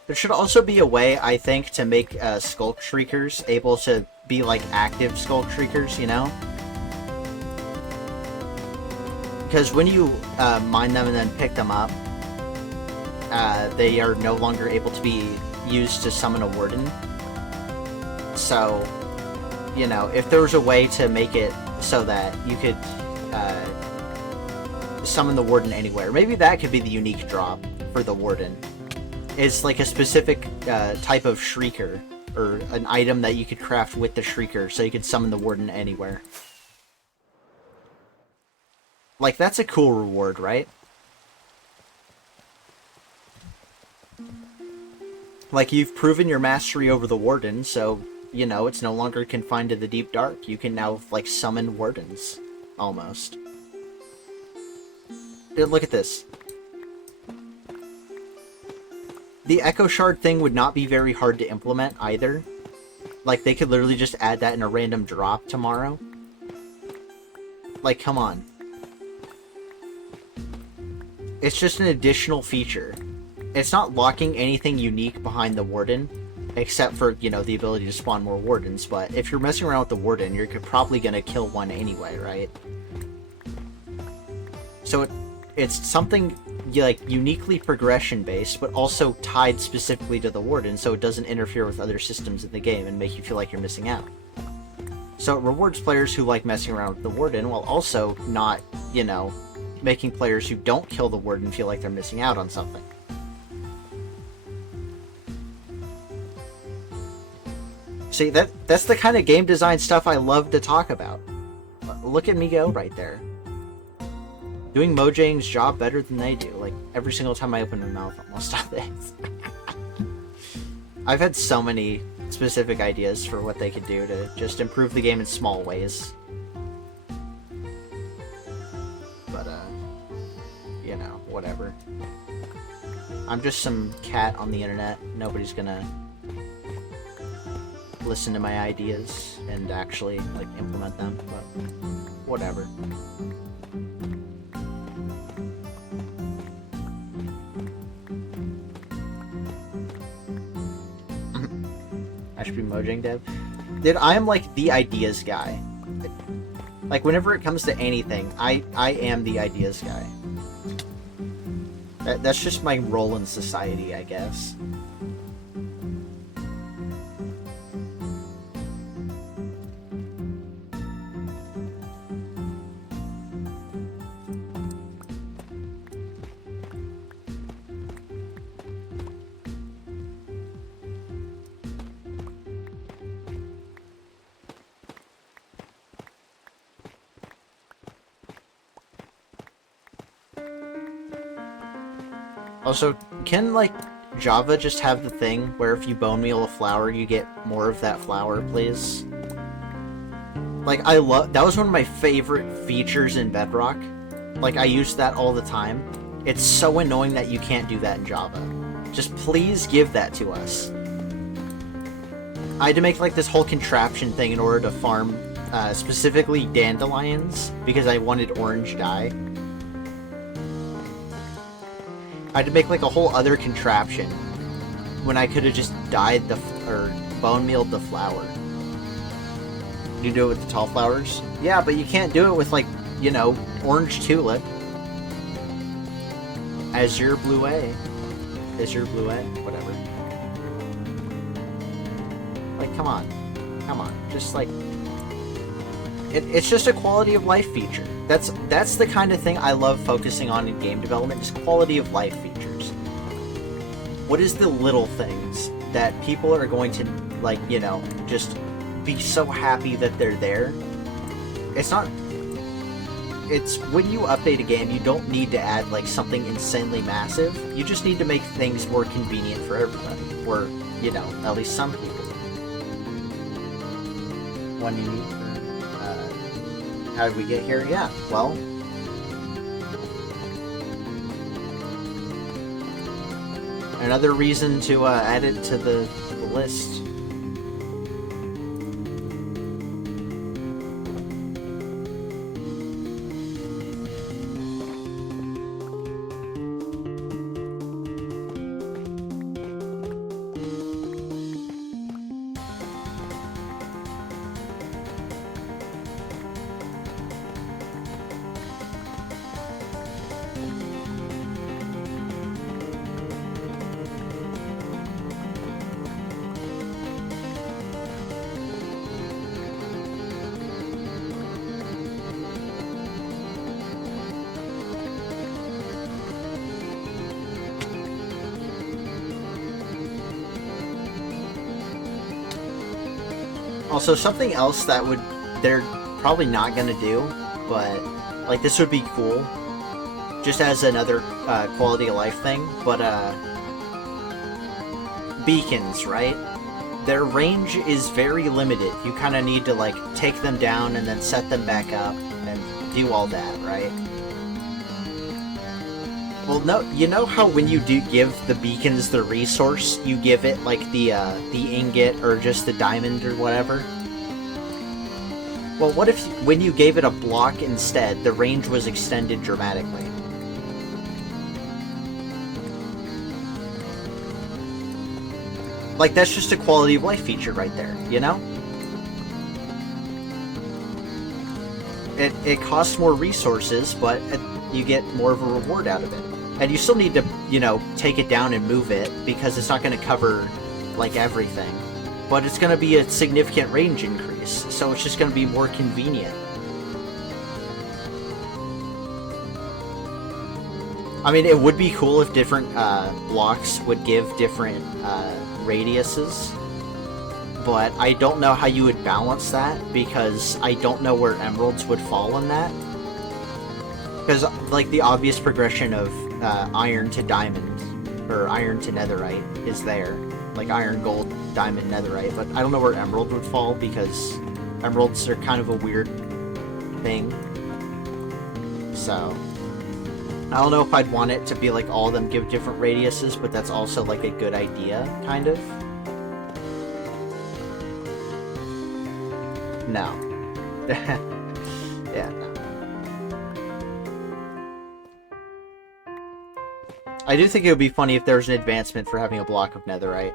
There should also be a way, I think, to make Skulk Shriekers able to be, like, active Skulk Shriekers, you know? Because when you mine them and then pick them up, they are no longer able to be used to summon a Warden. So, you know, if there was a way to make it so that you could summon the Warden anywhere, maybe that could be the unique drop for the Warden. It's like a specific type of Shrieker, or an item that you could craft with the Shrieker, so you could summon the Warden anywhere. Like, that's a cool reward, right? Like, you've proven your mastery over the Warden, so you know, it's no longer confined to the deep dark. You can now, like, summon wardens, almost. Dude, look at this. The Echo Shard thing would not be very hard to implement, either. Like, they could literally just add that in a random drop tomorrow. Like, come on. It's just an additional feature. It's not locking anything unique behind the Warden, except for, you know, the ability to spawn more Wardens, but if you're messing around with the Warden, you're probably gonna kill one anyway, right? So it's something, like, uniquely progression-based, but also tied specifically to the Warden, so it doesn't interfere with other systems in the game and make you feel like you're missing out. So it rewards players who like messing around with the Warden, while also not, you know, making players who don't kill the Warden feel like they're missing out on something. See, that's the kind of game design stuff I love to talk about. Look at me go right there. Doing Mojang's job better than they do. Like, every single time I open my mouth almost on this. I've had so many specific ideas for what they could do to just improve the game in small ways. But, you know, whatever. I'm just some cat on the internet. Nobody's gonna listen to my ideas and actually, like, implement them, but whatever. I should be Mojang dev. Dude, I am, like, the ideas guy. Like, whenever it comes to anything, I am the ideas guy. That's just my role in society, I guess. Also, can, like, Java just have the thing where if you bone meal a flower, you get more of that flower, please? Like, that was one of my favorite features in Bedrock. Like, I used that all the time. It's so annoying that you can't do that in Java. Just please give that to us. I had to make, like, this whole contraption thing in order to farm, specifically dandelions, because I wanted orange dye. I had to make, like, a whole other contraption when I could have just dyed or bone mealed the flower. You do it with the tall flowers? Yeah, but you can't do it with, like, you know, orange tulip. Azure blue A. Azure blue A? Whatever. Like, come on. Come on. Just, like... It's just a quality of life feature. That's the kind of thing I love focusing on in game development, is quality of life features. What is the little things that people are going to, like, you know, just be so happy that they're there? It's not... It's when you update a game, you don't need to add, like, something insanely massive. You just need to make things more convenient for everybody. Or, you know, at least some people. One you need for... how did we get here? Yeah, well... another reason to add it to the list. Also, something else that they're probably not gonna do, but, like, this would be cool, just as another quality of life thing, but, beacons, right? their range is very limited. You kind of need to, like, take them down and then set them back up and do all that, right? Well, no, you know how when you do give the beacons the resource, you give it, like, the ingot or just the diamond or whatever? Well, what if, when you gave it a block instead, the range was extended dramatically? Like, that's just a quality of life feature right there, you know? It costs more resources, but you get more of a reward out of it. And you still need to, you know, take it down and move it, because it's not going to cover, like, everything. But it's going to be a significant range increase, so it's just going to be more convenient. I mean, it would be cool if different blocks would give different radiuses, but I don't know how you would balance that, because I don't know where emeralds would fall in that. Because, like, the obvious progression of iron to diamond, or iron to netherite, is there. Like, iron, gold, diamond, netherite, but I don't know where emerald would fall, because emeralds are kind of a weird thing. So, I don't know if I'd want it to be like all of them give different radiuses, but that's also like a good idea, kind of. No. Yeah, no. I do think it would be funny if there was an advancement for having a block of netherite.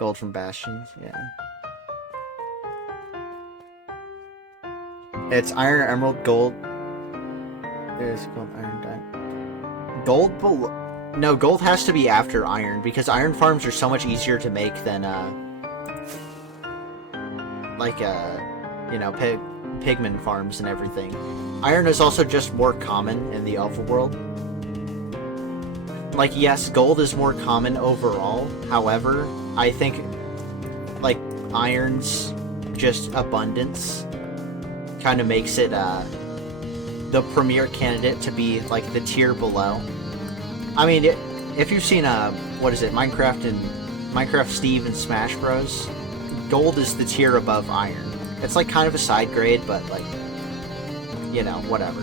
Gold from bastions, yeah. It's iron, emerald, gold. There's gold, iron, diamond. Gold below. No, gold has to be after iron, because iron farms are so much easier to make than, you know, pigman farms and everything. Iron is also just more common in the overworld. Like, yes, gold is more common overall. However, I think, like, iron's just abundance kind of makes it the premier candidate to be, like, the tier below. I mean, if you've seen what is it, Minecraft Steve and Smash Bros, gold is the tier above iron. It's like kind of a side grade, but, like, you know, whatever.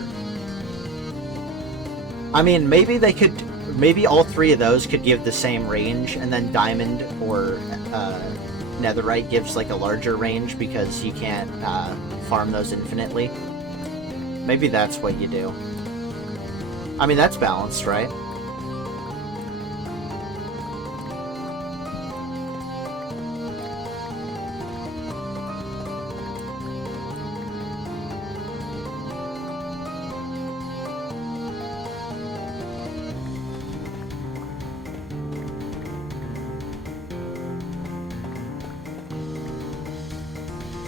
I mean, maybe all three of those could give the same range, and then diamond or netherite gives, like, a larger range because you can't farm those infinitely. Maybe that's what you do. I mean, that's balanced, right?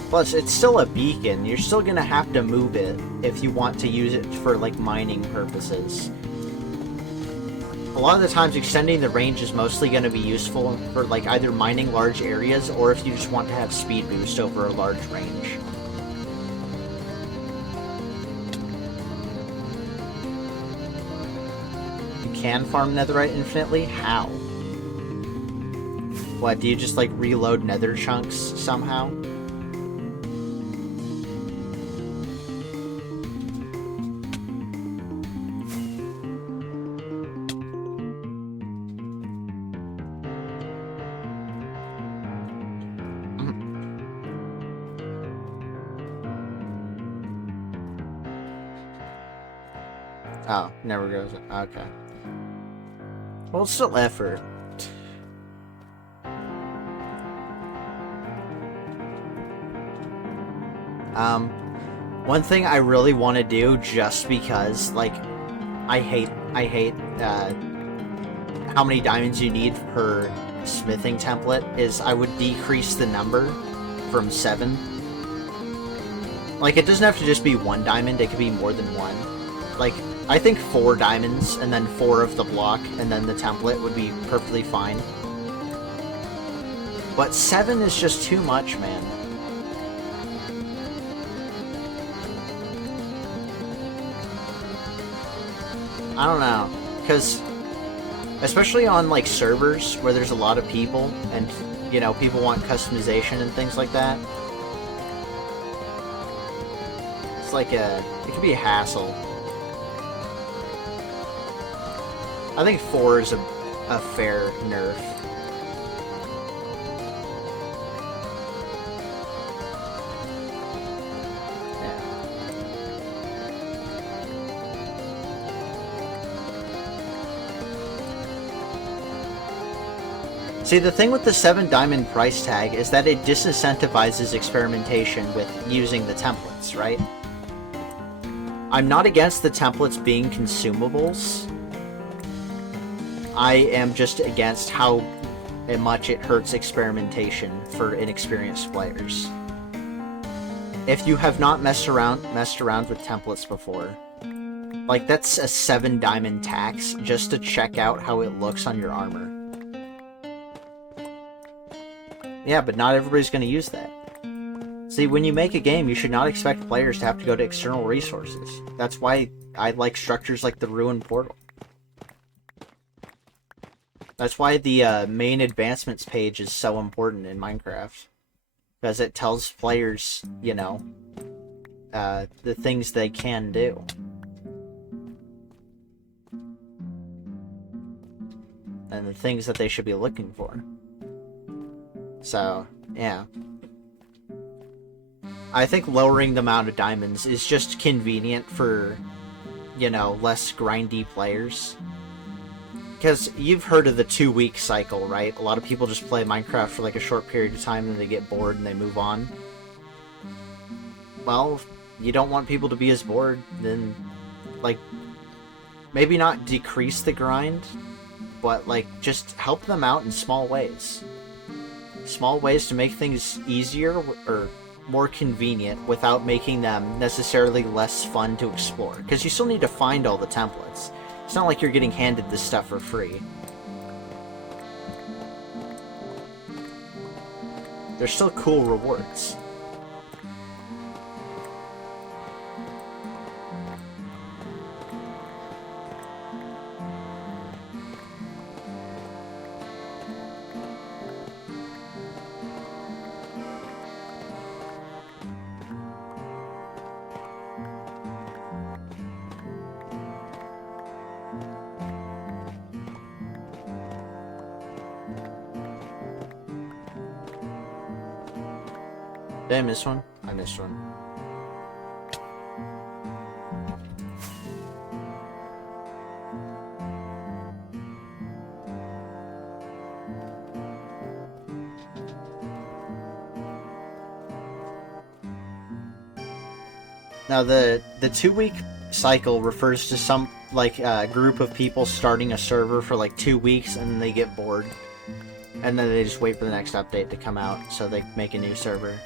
Plus, it's still a beacon. You're still gonna have to move it if you want to use it for, like, mining purposes. A lot of the times, extending the range is mostly gonna be useful for, like, either mining large areas, or if you just want to have speed boost over a large range. You can farm netherite infinitely? How? What, do you just, like, reload nether chunks somehow? Oh, never goes. Okay. Well, it's still effort. One thing I really want to do, just because, like, I hate how many diamonds you need per smithing template, is I would decrease the number from 7. Like, it doesn't have to just be 1 diamond, it could be more than 1. Like, I think 4 diamonds, and then 4 of the block, and then the template would be perfectly fine. But 7 is just too much, man. I don't know, because especially on like servers where there's a lot of people and you know people want customization and things like that, it's like it could be a hassle. I think 4 is a fair nerf. See, the thing with the 7 diamond price tag is that it disincentivizes experimentation with using the templates, right? I'm not against the templates being consumables. I am just against how much it hurts experimentation for inexperienced players. If you have not messed around with templates before, like that's a 7 diamond tax just to check out how it looks on your armor. Yeah, but not everybody's going to use that. See, when you make a game, you should not expect players to have to go to external resources. That's why I like structures like the Ruin Portal. That's why the main advancements page is so important in Minecraft. Because it tells players, you know, the things they can do. And the things that they should be looking for. So, yeah. I think lowering the amount of diamonds is just convenient for, you know, less grindy players. Because you've heard of the 2-week cycle, right? A lot of people just play Minecraft for like a short period of time and they get bored and they move on. Well, you don't want people to be as bored, then, like, maybe not decrease the grind, but, like, just help them out in small ways. Small ways to make things easier or more convenient without making them necessarily less fun to explore. Because you still need to find all the templates. It's not like you're getting handed this stuff for free. There's still cool rewards. Did I miss one? I missed one. Now the 2-week cycle refers to some like group of people starting a server for like 2 weeks and then they get bored. And then they just wait for the next update to come out so they make a new server.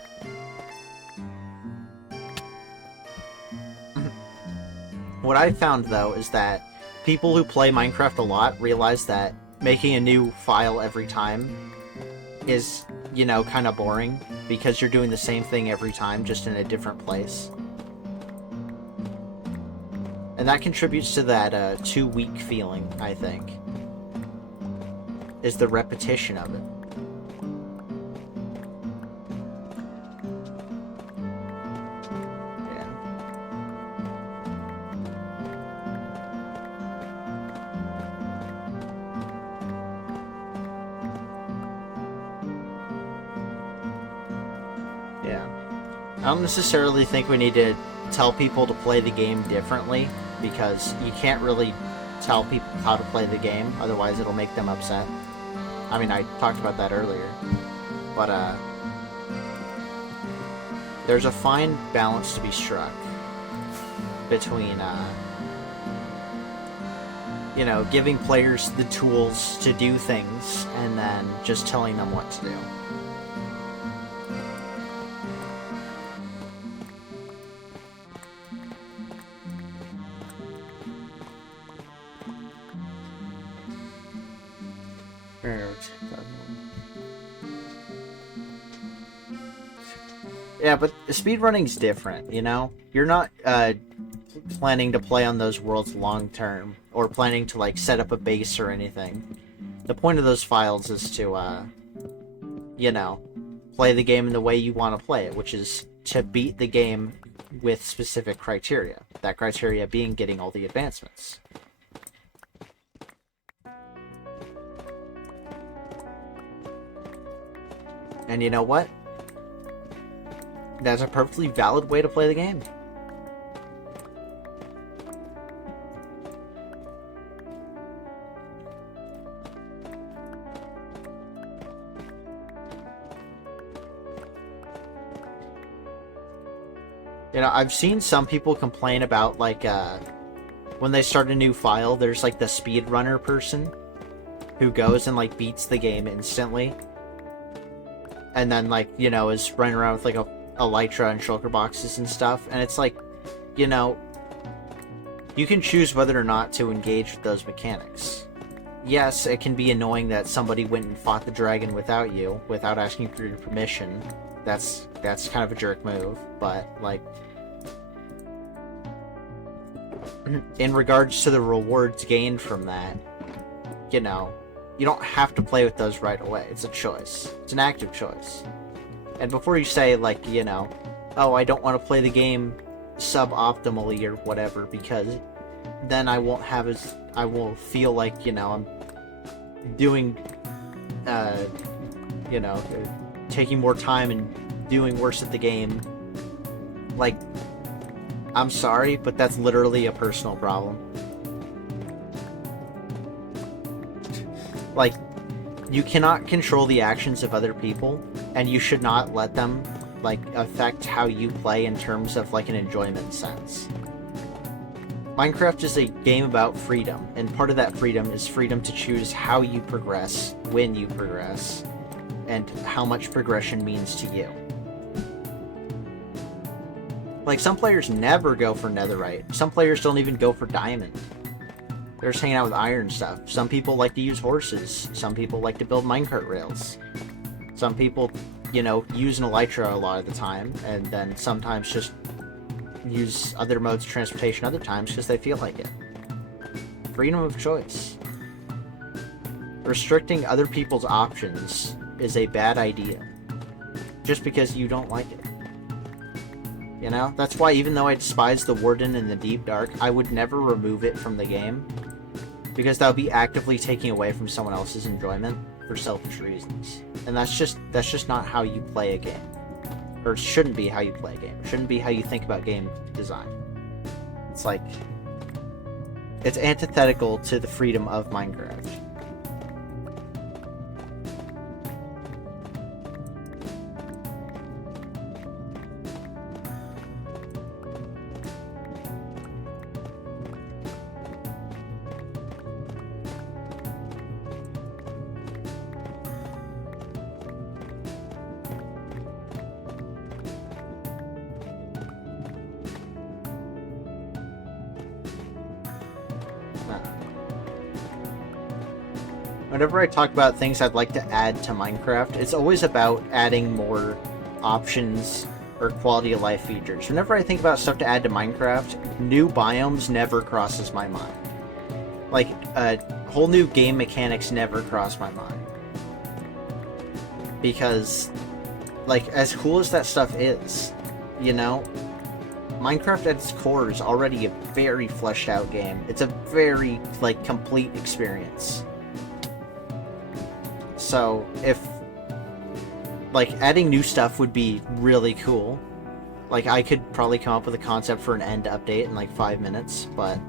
What I found, though, is that people who play Minecraft a lot realize that making a new file every time is, you know, kind of boring, because you're doing the same thing every time, just in a different place. And that contributes to that 2-week feeling, I think, is the repetition of it. I don't necessarily think we need to tell people to play the game differently, because you can't really tell people how to play the game, otherwise it'll make them upset. I mean, I talked about that earlier. But, there's a fine balance to be struck between, you know, giving players the tools to do things, and then just telling them what to do. Yeah, but speedrunning's different, you know? You're not planning to play on those worlds long term, or planning to like set up a base or anything. The point of those files is to, you know, play the game in the way you want to play it, which is to beat the game with specific criteria. That criteria being getting all the advancements. And you know what? That's a perfectly valid way to play the game. You know, I've seen some people complain about, like, when they start a new file, there's, like, the speedrunner person who goes and, like, beats the game instantly. And then, like, you know, is running around with, like, a elytra and shulker boxes and stuff. And it's like, you know, you can choose whether or not to engage with those mechanics. Yes, it can be annoying that somebody went and fought the dragon without you, without asking for your permission. That's kind of a jerk move, but, like, in regards to the rewards gained from that, you know, you don't have to play with those right away. It's a choice. It's an active choice. And before you say, like, you know, oh, I don't want to play the game suboptimally or whatever, because then I won't have as... I will feel like, you know, I'm doing, you know, taking more time and doing worse at the game. Like, I'm sorry, but that's literally a personal problem. Like, you cannot control the actions of other people, and you should not let them, like, affect how you play in terms of, like, an enjoyment sense. Minecraft is a game about freedom, and part of that freedom is freedom to choose how you progress, when you progress, and how much progression means to you. Like, some players never go for netherite. Some players don't even go for diamond. They're just hanging out with iron stuff. Some people like to use horses. Some people like to build minecart rails. Some people, you know, use an elytra a lot of the time, and then sometimes just use other modes of transportation other times because they feel like it. Freedom of choice. Restricting other people's options is a bad idea. Just because you don't like it. You know? That's why even though I despise the Warden in the Deep Dark, I would never remove it from the game. Because that would be actively taking away from someone else's enjoyment for selfish reasons. And that's just not how you play a game. Or it shouldn't be how you play a game. It shouldn't be how you think about game design. It's like... it's antithetical to the freedom of Minecraft. Whenever I talk about things I'd like to add to Minecraft, it's always about adding more options or quality of life features. Whenever I think about stuff to add to Minecraft, new biomes never crosses my mind. Like, whole new game mechanics never cross my mind. Because, like, as cool as that stuff is, you know, Minecraft at its core is already a very fleshed out game. It's a very, like, complete experience. So, if, like, adding new stuff would be really cool. Like, I could probably come up with a concept for an end update in, like, 5 minutes, but,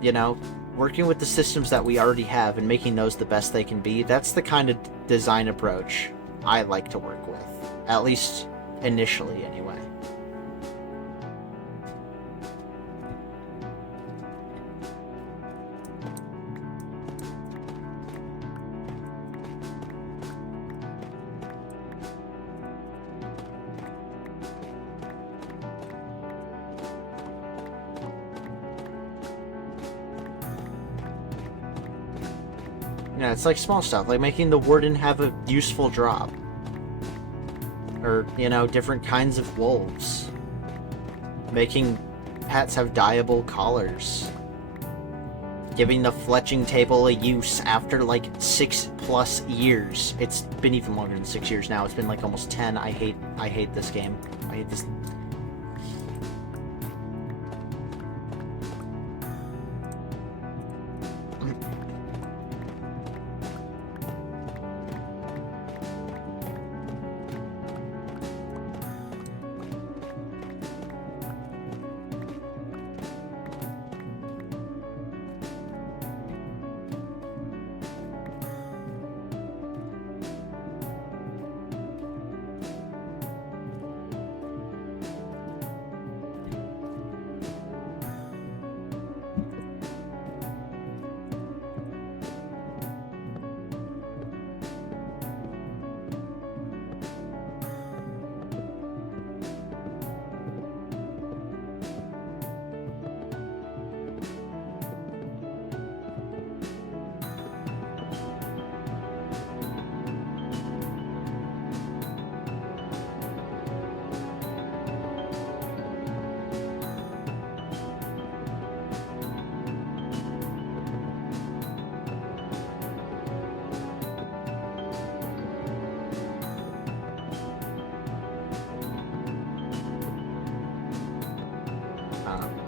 you know, working with the systems that we already have and making those the best they can be, that's the kind of design approach I like to work with. At least, initially, anyway. Yeah, it's like small stuff, like making the Warden have a useful drop. Or, you know, different kinds of wolves. Making hats have dyeable collars, giving the fletching table a use after like 6+ years. It's been even longer than 6 years now. It's been like almost 10. I hate this game. I hate this.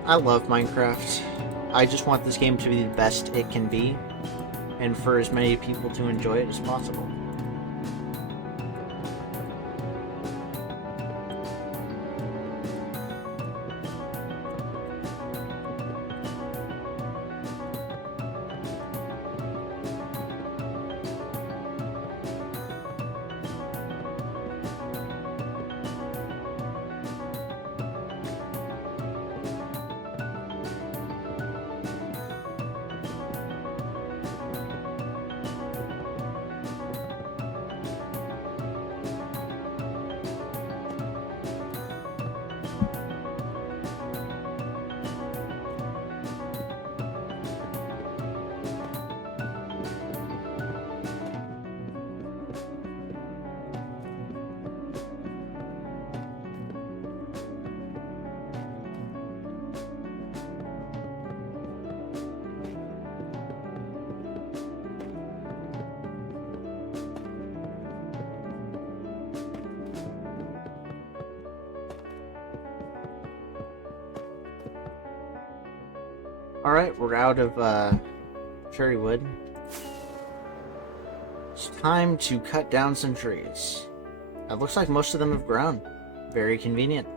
I love Minecraft. I just want this game to be the best it can be, and for as many people to enjoy it as possible. Alright, we're out of cherry wood. It's time to cut down some trees. It looks like most of them have grown. Very convenient.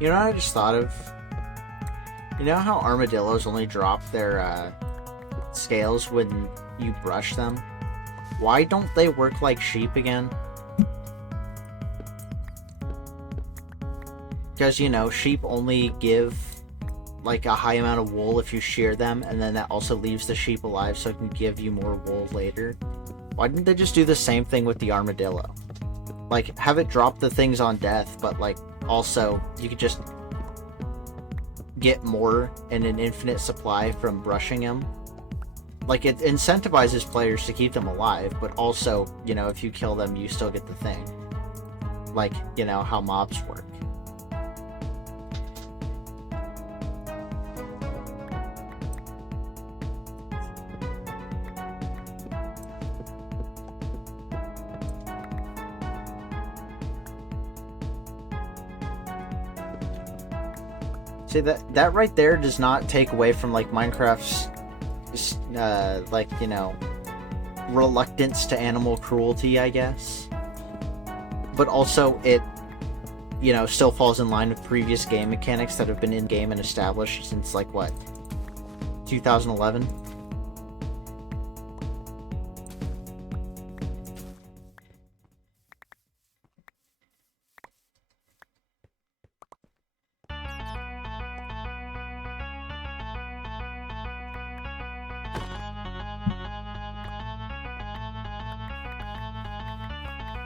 You know what I just thought of? You know how armadillos only drop their scales when you brush them? Why don't they work like sheep again? Because, you know, sheep only give like a high amount of wool if you shear them, and then that also leaves the sheep alive so it can give you more wool later. Why didn't they just do the same thing with the armadillo? Like, have it drop the things on death, but like, also, you could just get more in an infinite supply from brushing them. Like, it incentivizes players to keep them alive, but also, you know, if you kill them, you still get the thing. Like, you know, how mobs work. See, that right there does not take away from, like, Minecraft's, like, you know, reluctance to animal cruelty, I guess. But also, it, you know, still falls in line with previous game mechanics that have been in-game and established since, like, what, 2011? –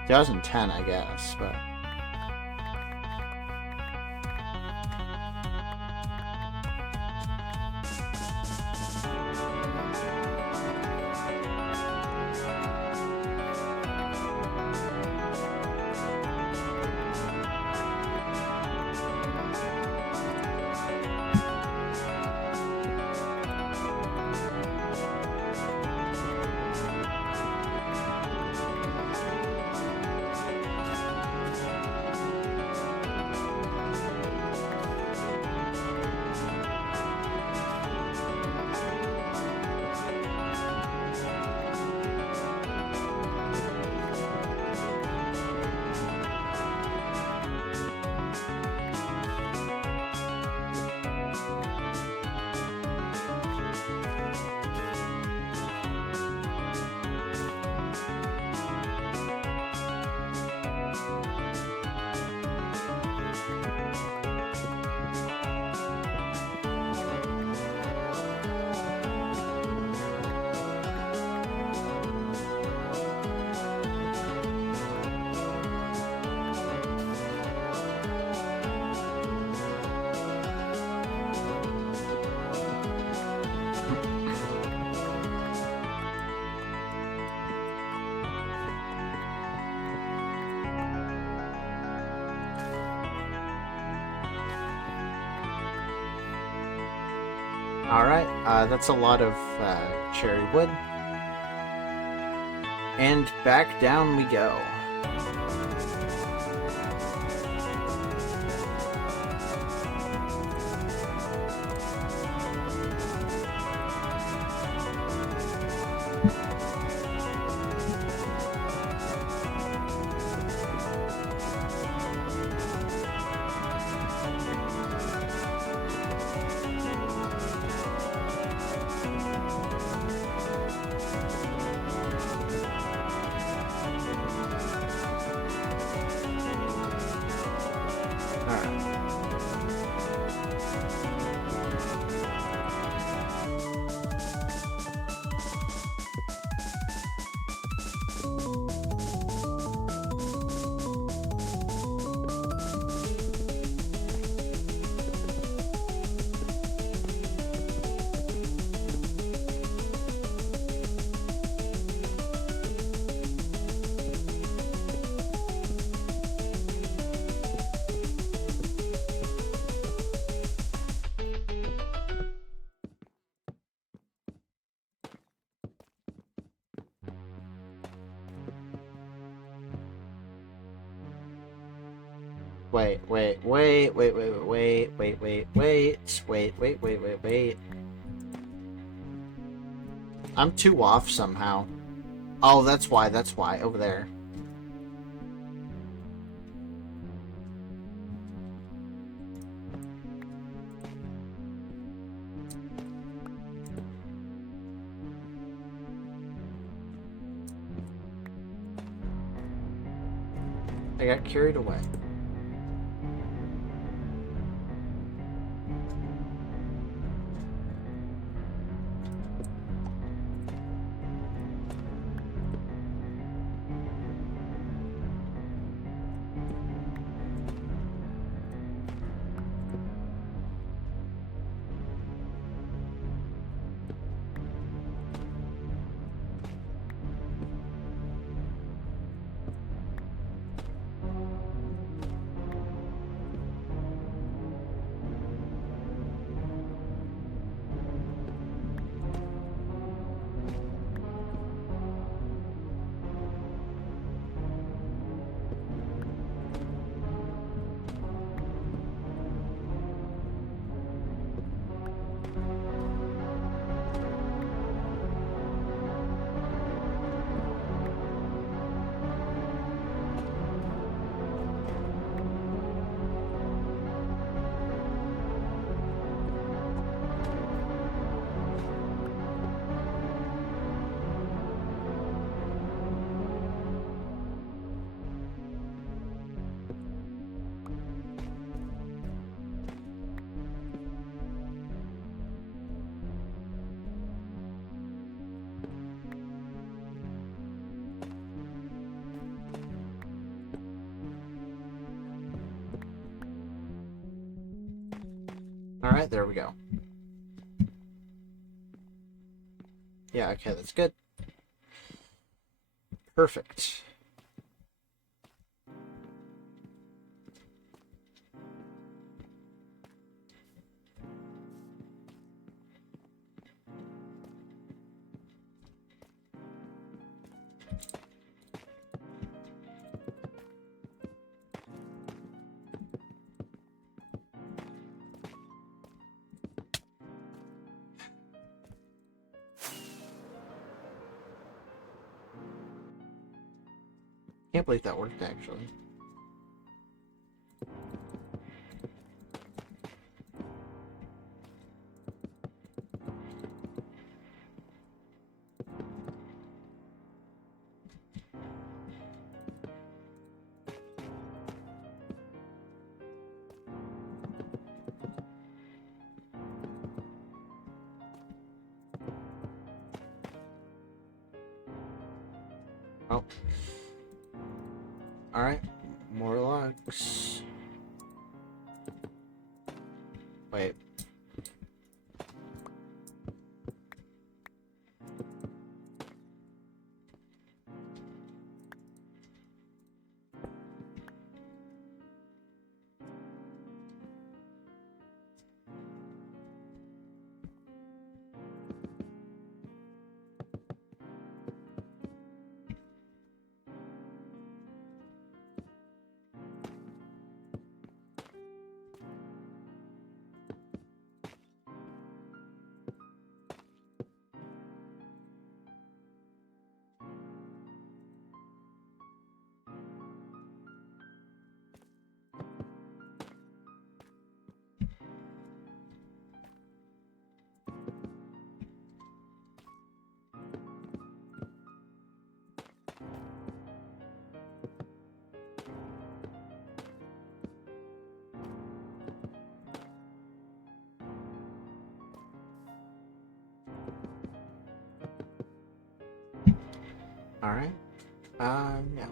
2010, I guess, but... Alright, that's a lot of cherry wood. And back down we go. Wait. I'm too off somehow. Oh, that's why, over there. I got carried away. Alright, there we go. Yeah, okay, that's good. Perfect. Can't believe that worked, actually. Oh. Alright. More locks. Wait. Alright. Yeah.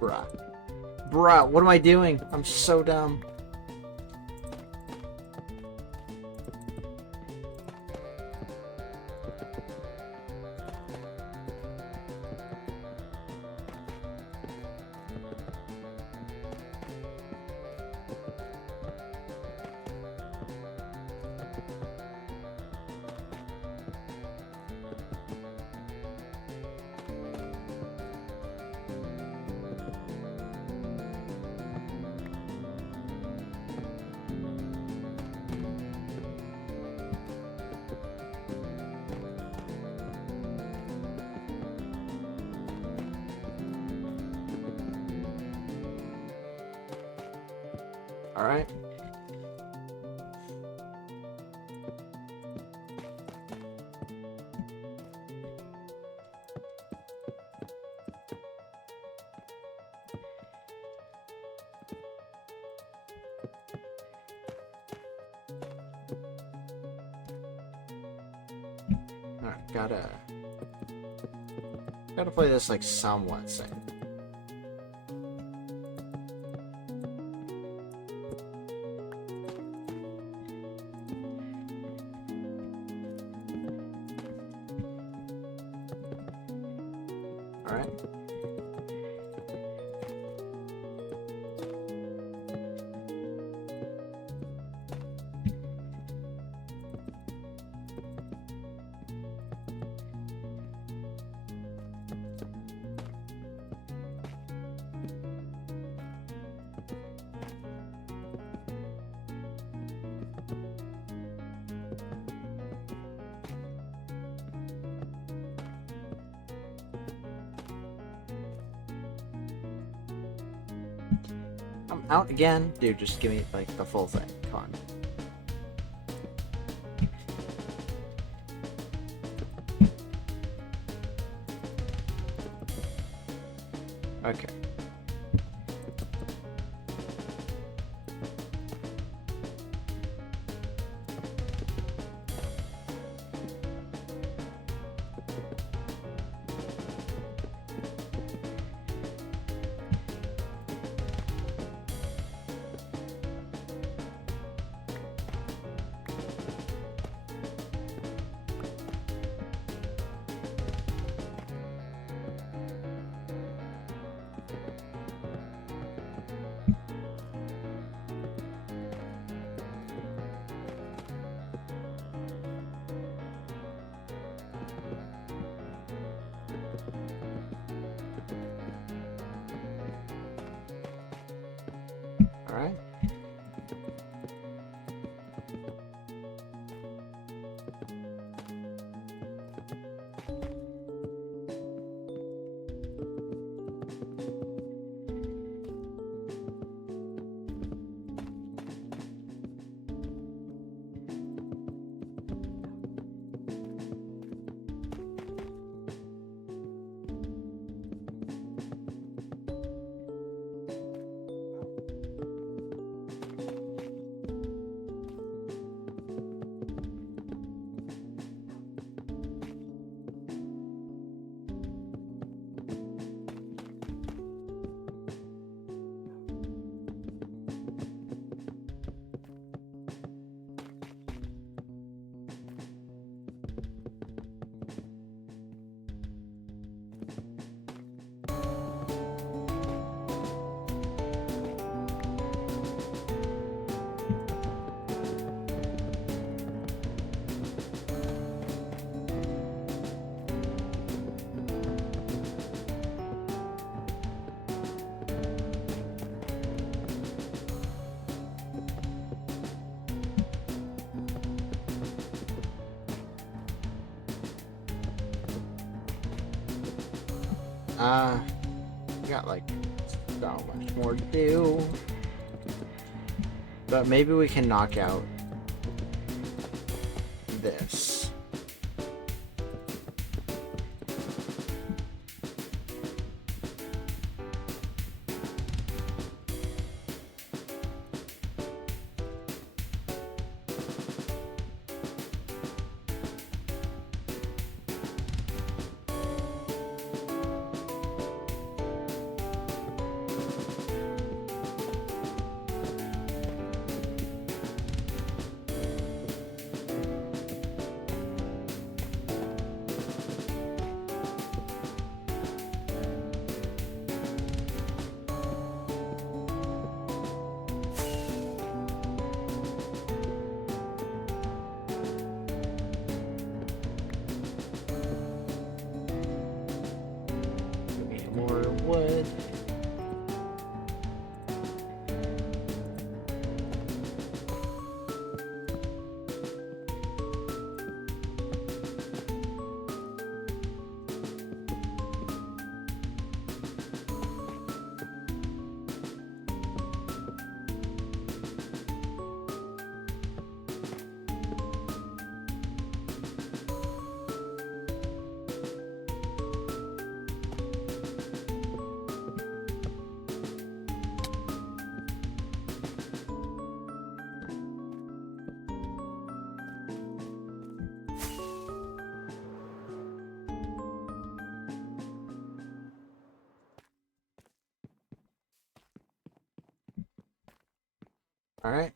Bruh. Bruh, what am I doing? I'm so dumb. Alright. Alright, gotta play this like somewhat safe. Alright. I'm out again? Dude, just give me, like, the full thing. Come on. Okay. Alright. We got like so much more to do. But maybe we can knock out this. did. All right.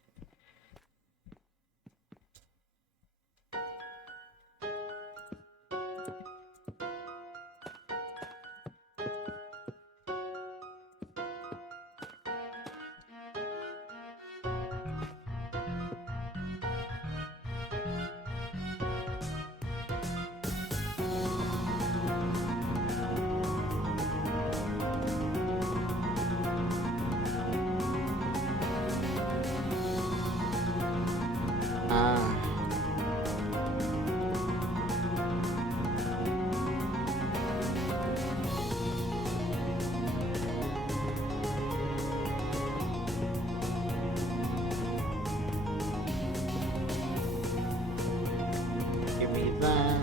Give me that.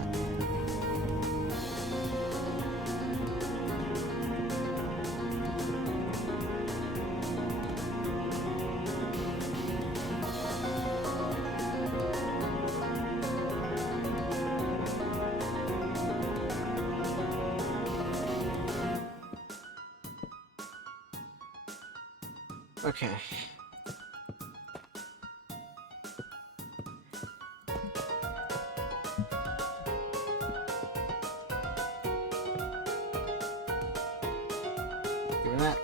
Okay. Give me that.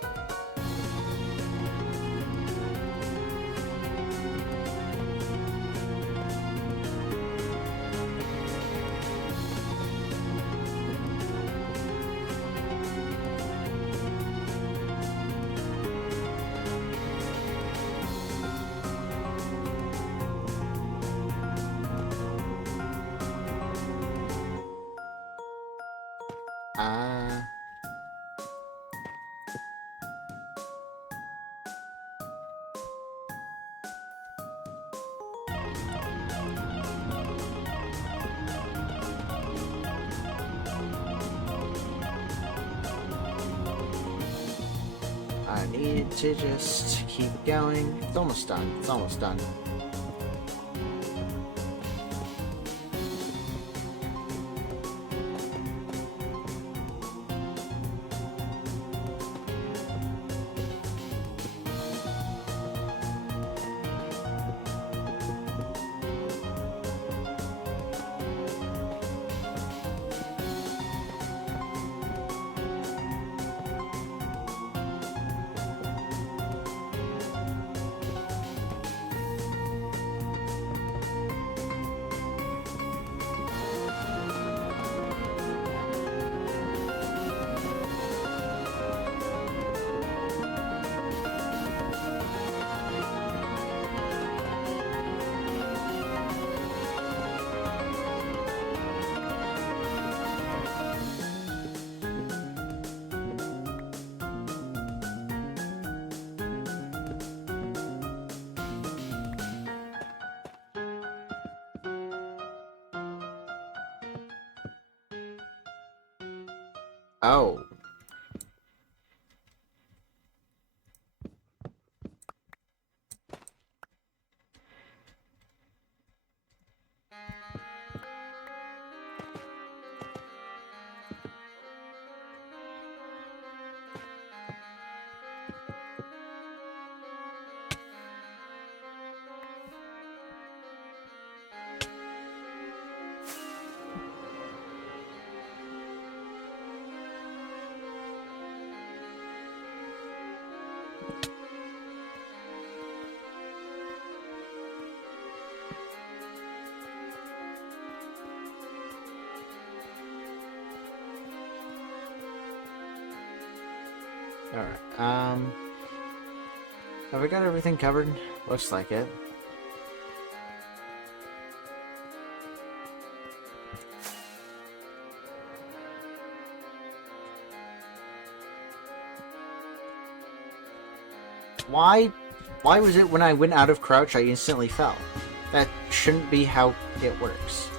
I need to just keep going. It's almost done. It's almost done. Oh. Alright, have we got everything covered? Looks like it. Why was it when I went out of crouch I instantly fell? That shouldn't be how it works.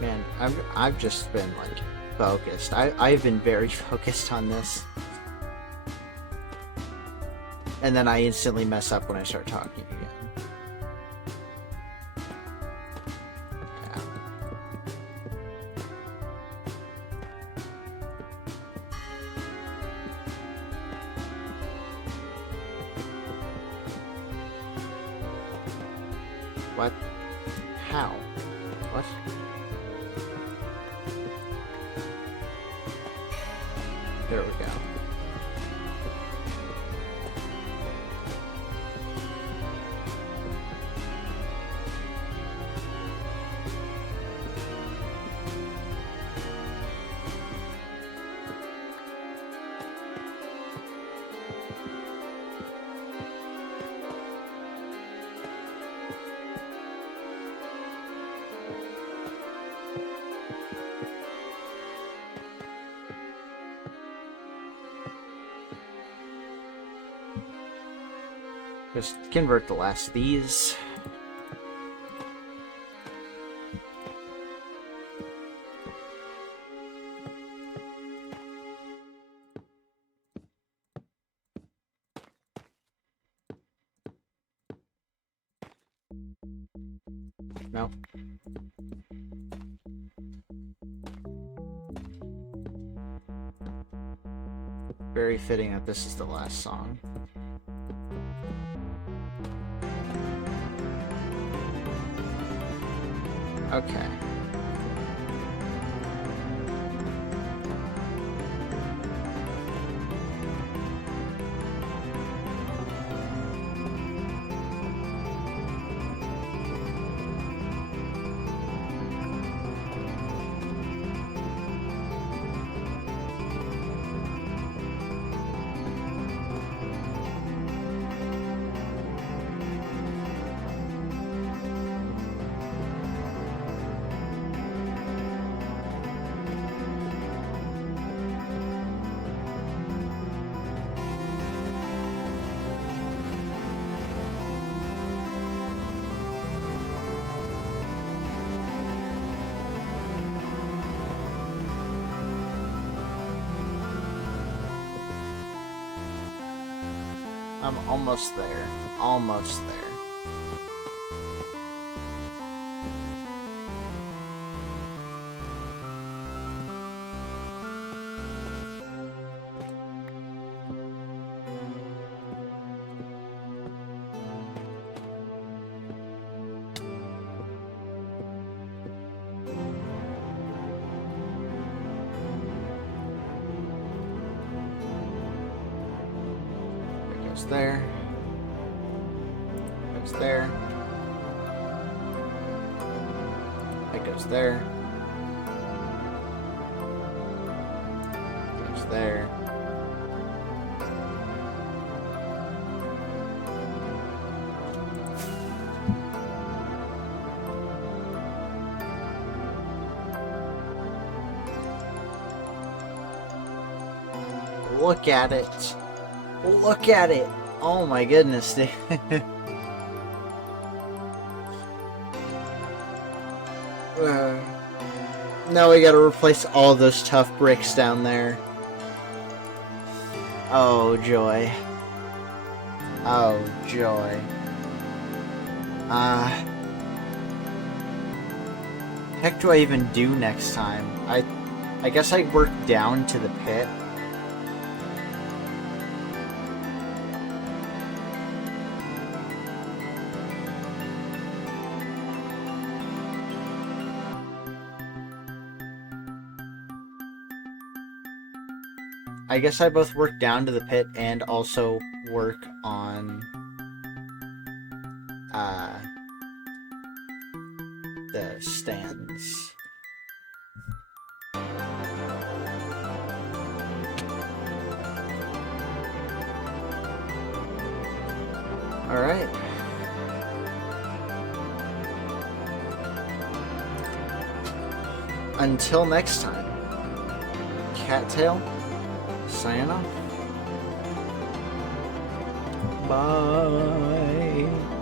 Man, I've just been like focused. I've been very focused on this, and then I instantly mess up when I start talking again. What? How? What? There we go. Just convert the last of these. No. Very fitting that this is the last song. Okay. I'm almost there. Almost there. There. Goes there. It goes there. Goes there. Look at it. Look at it. Oh my goodness, dude. Now we gotta replace all those tough bricks down there. Oh, joy. Oh, joy. Heck do I even do next time? I guess I work down to the pit. I guess I both work down to the pit and also work on the stands. Alright. Until next time, Cattail, signing off. Bye.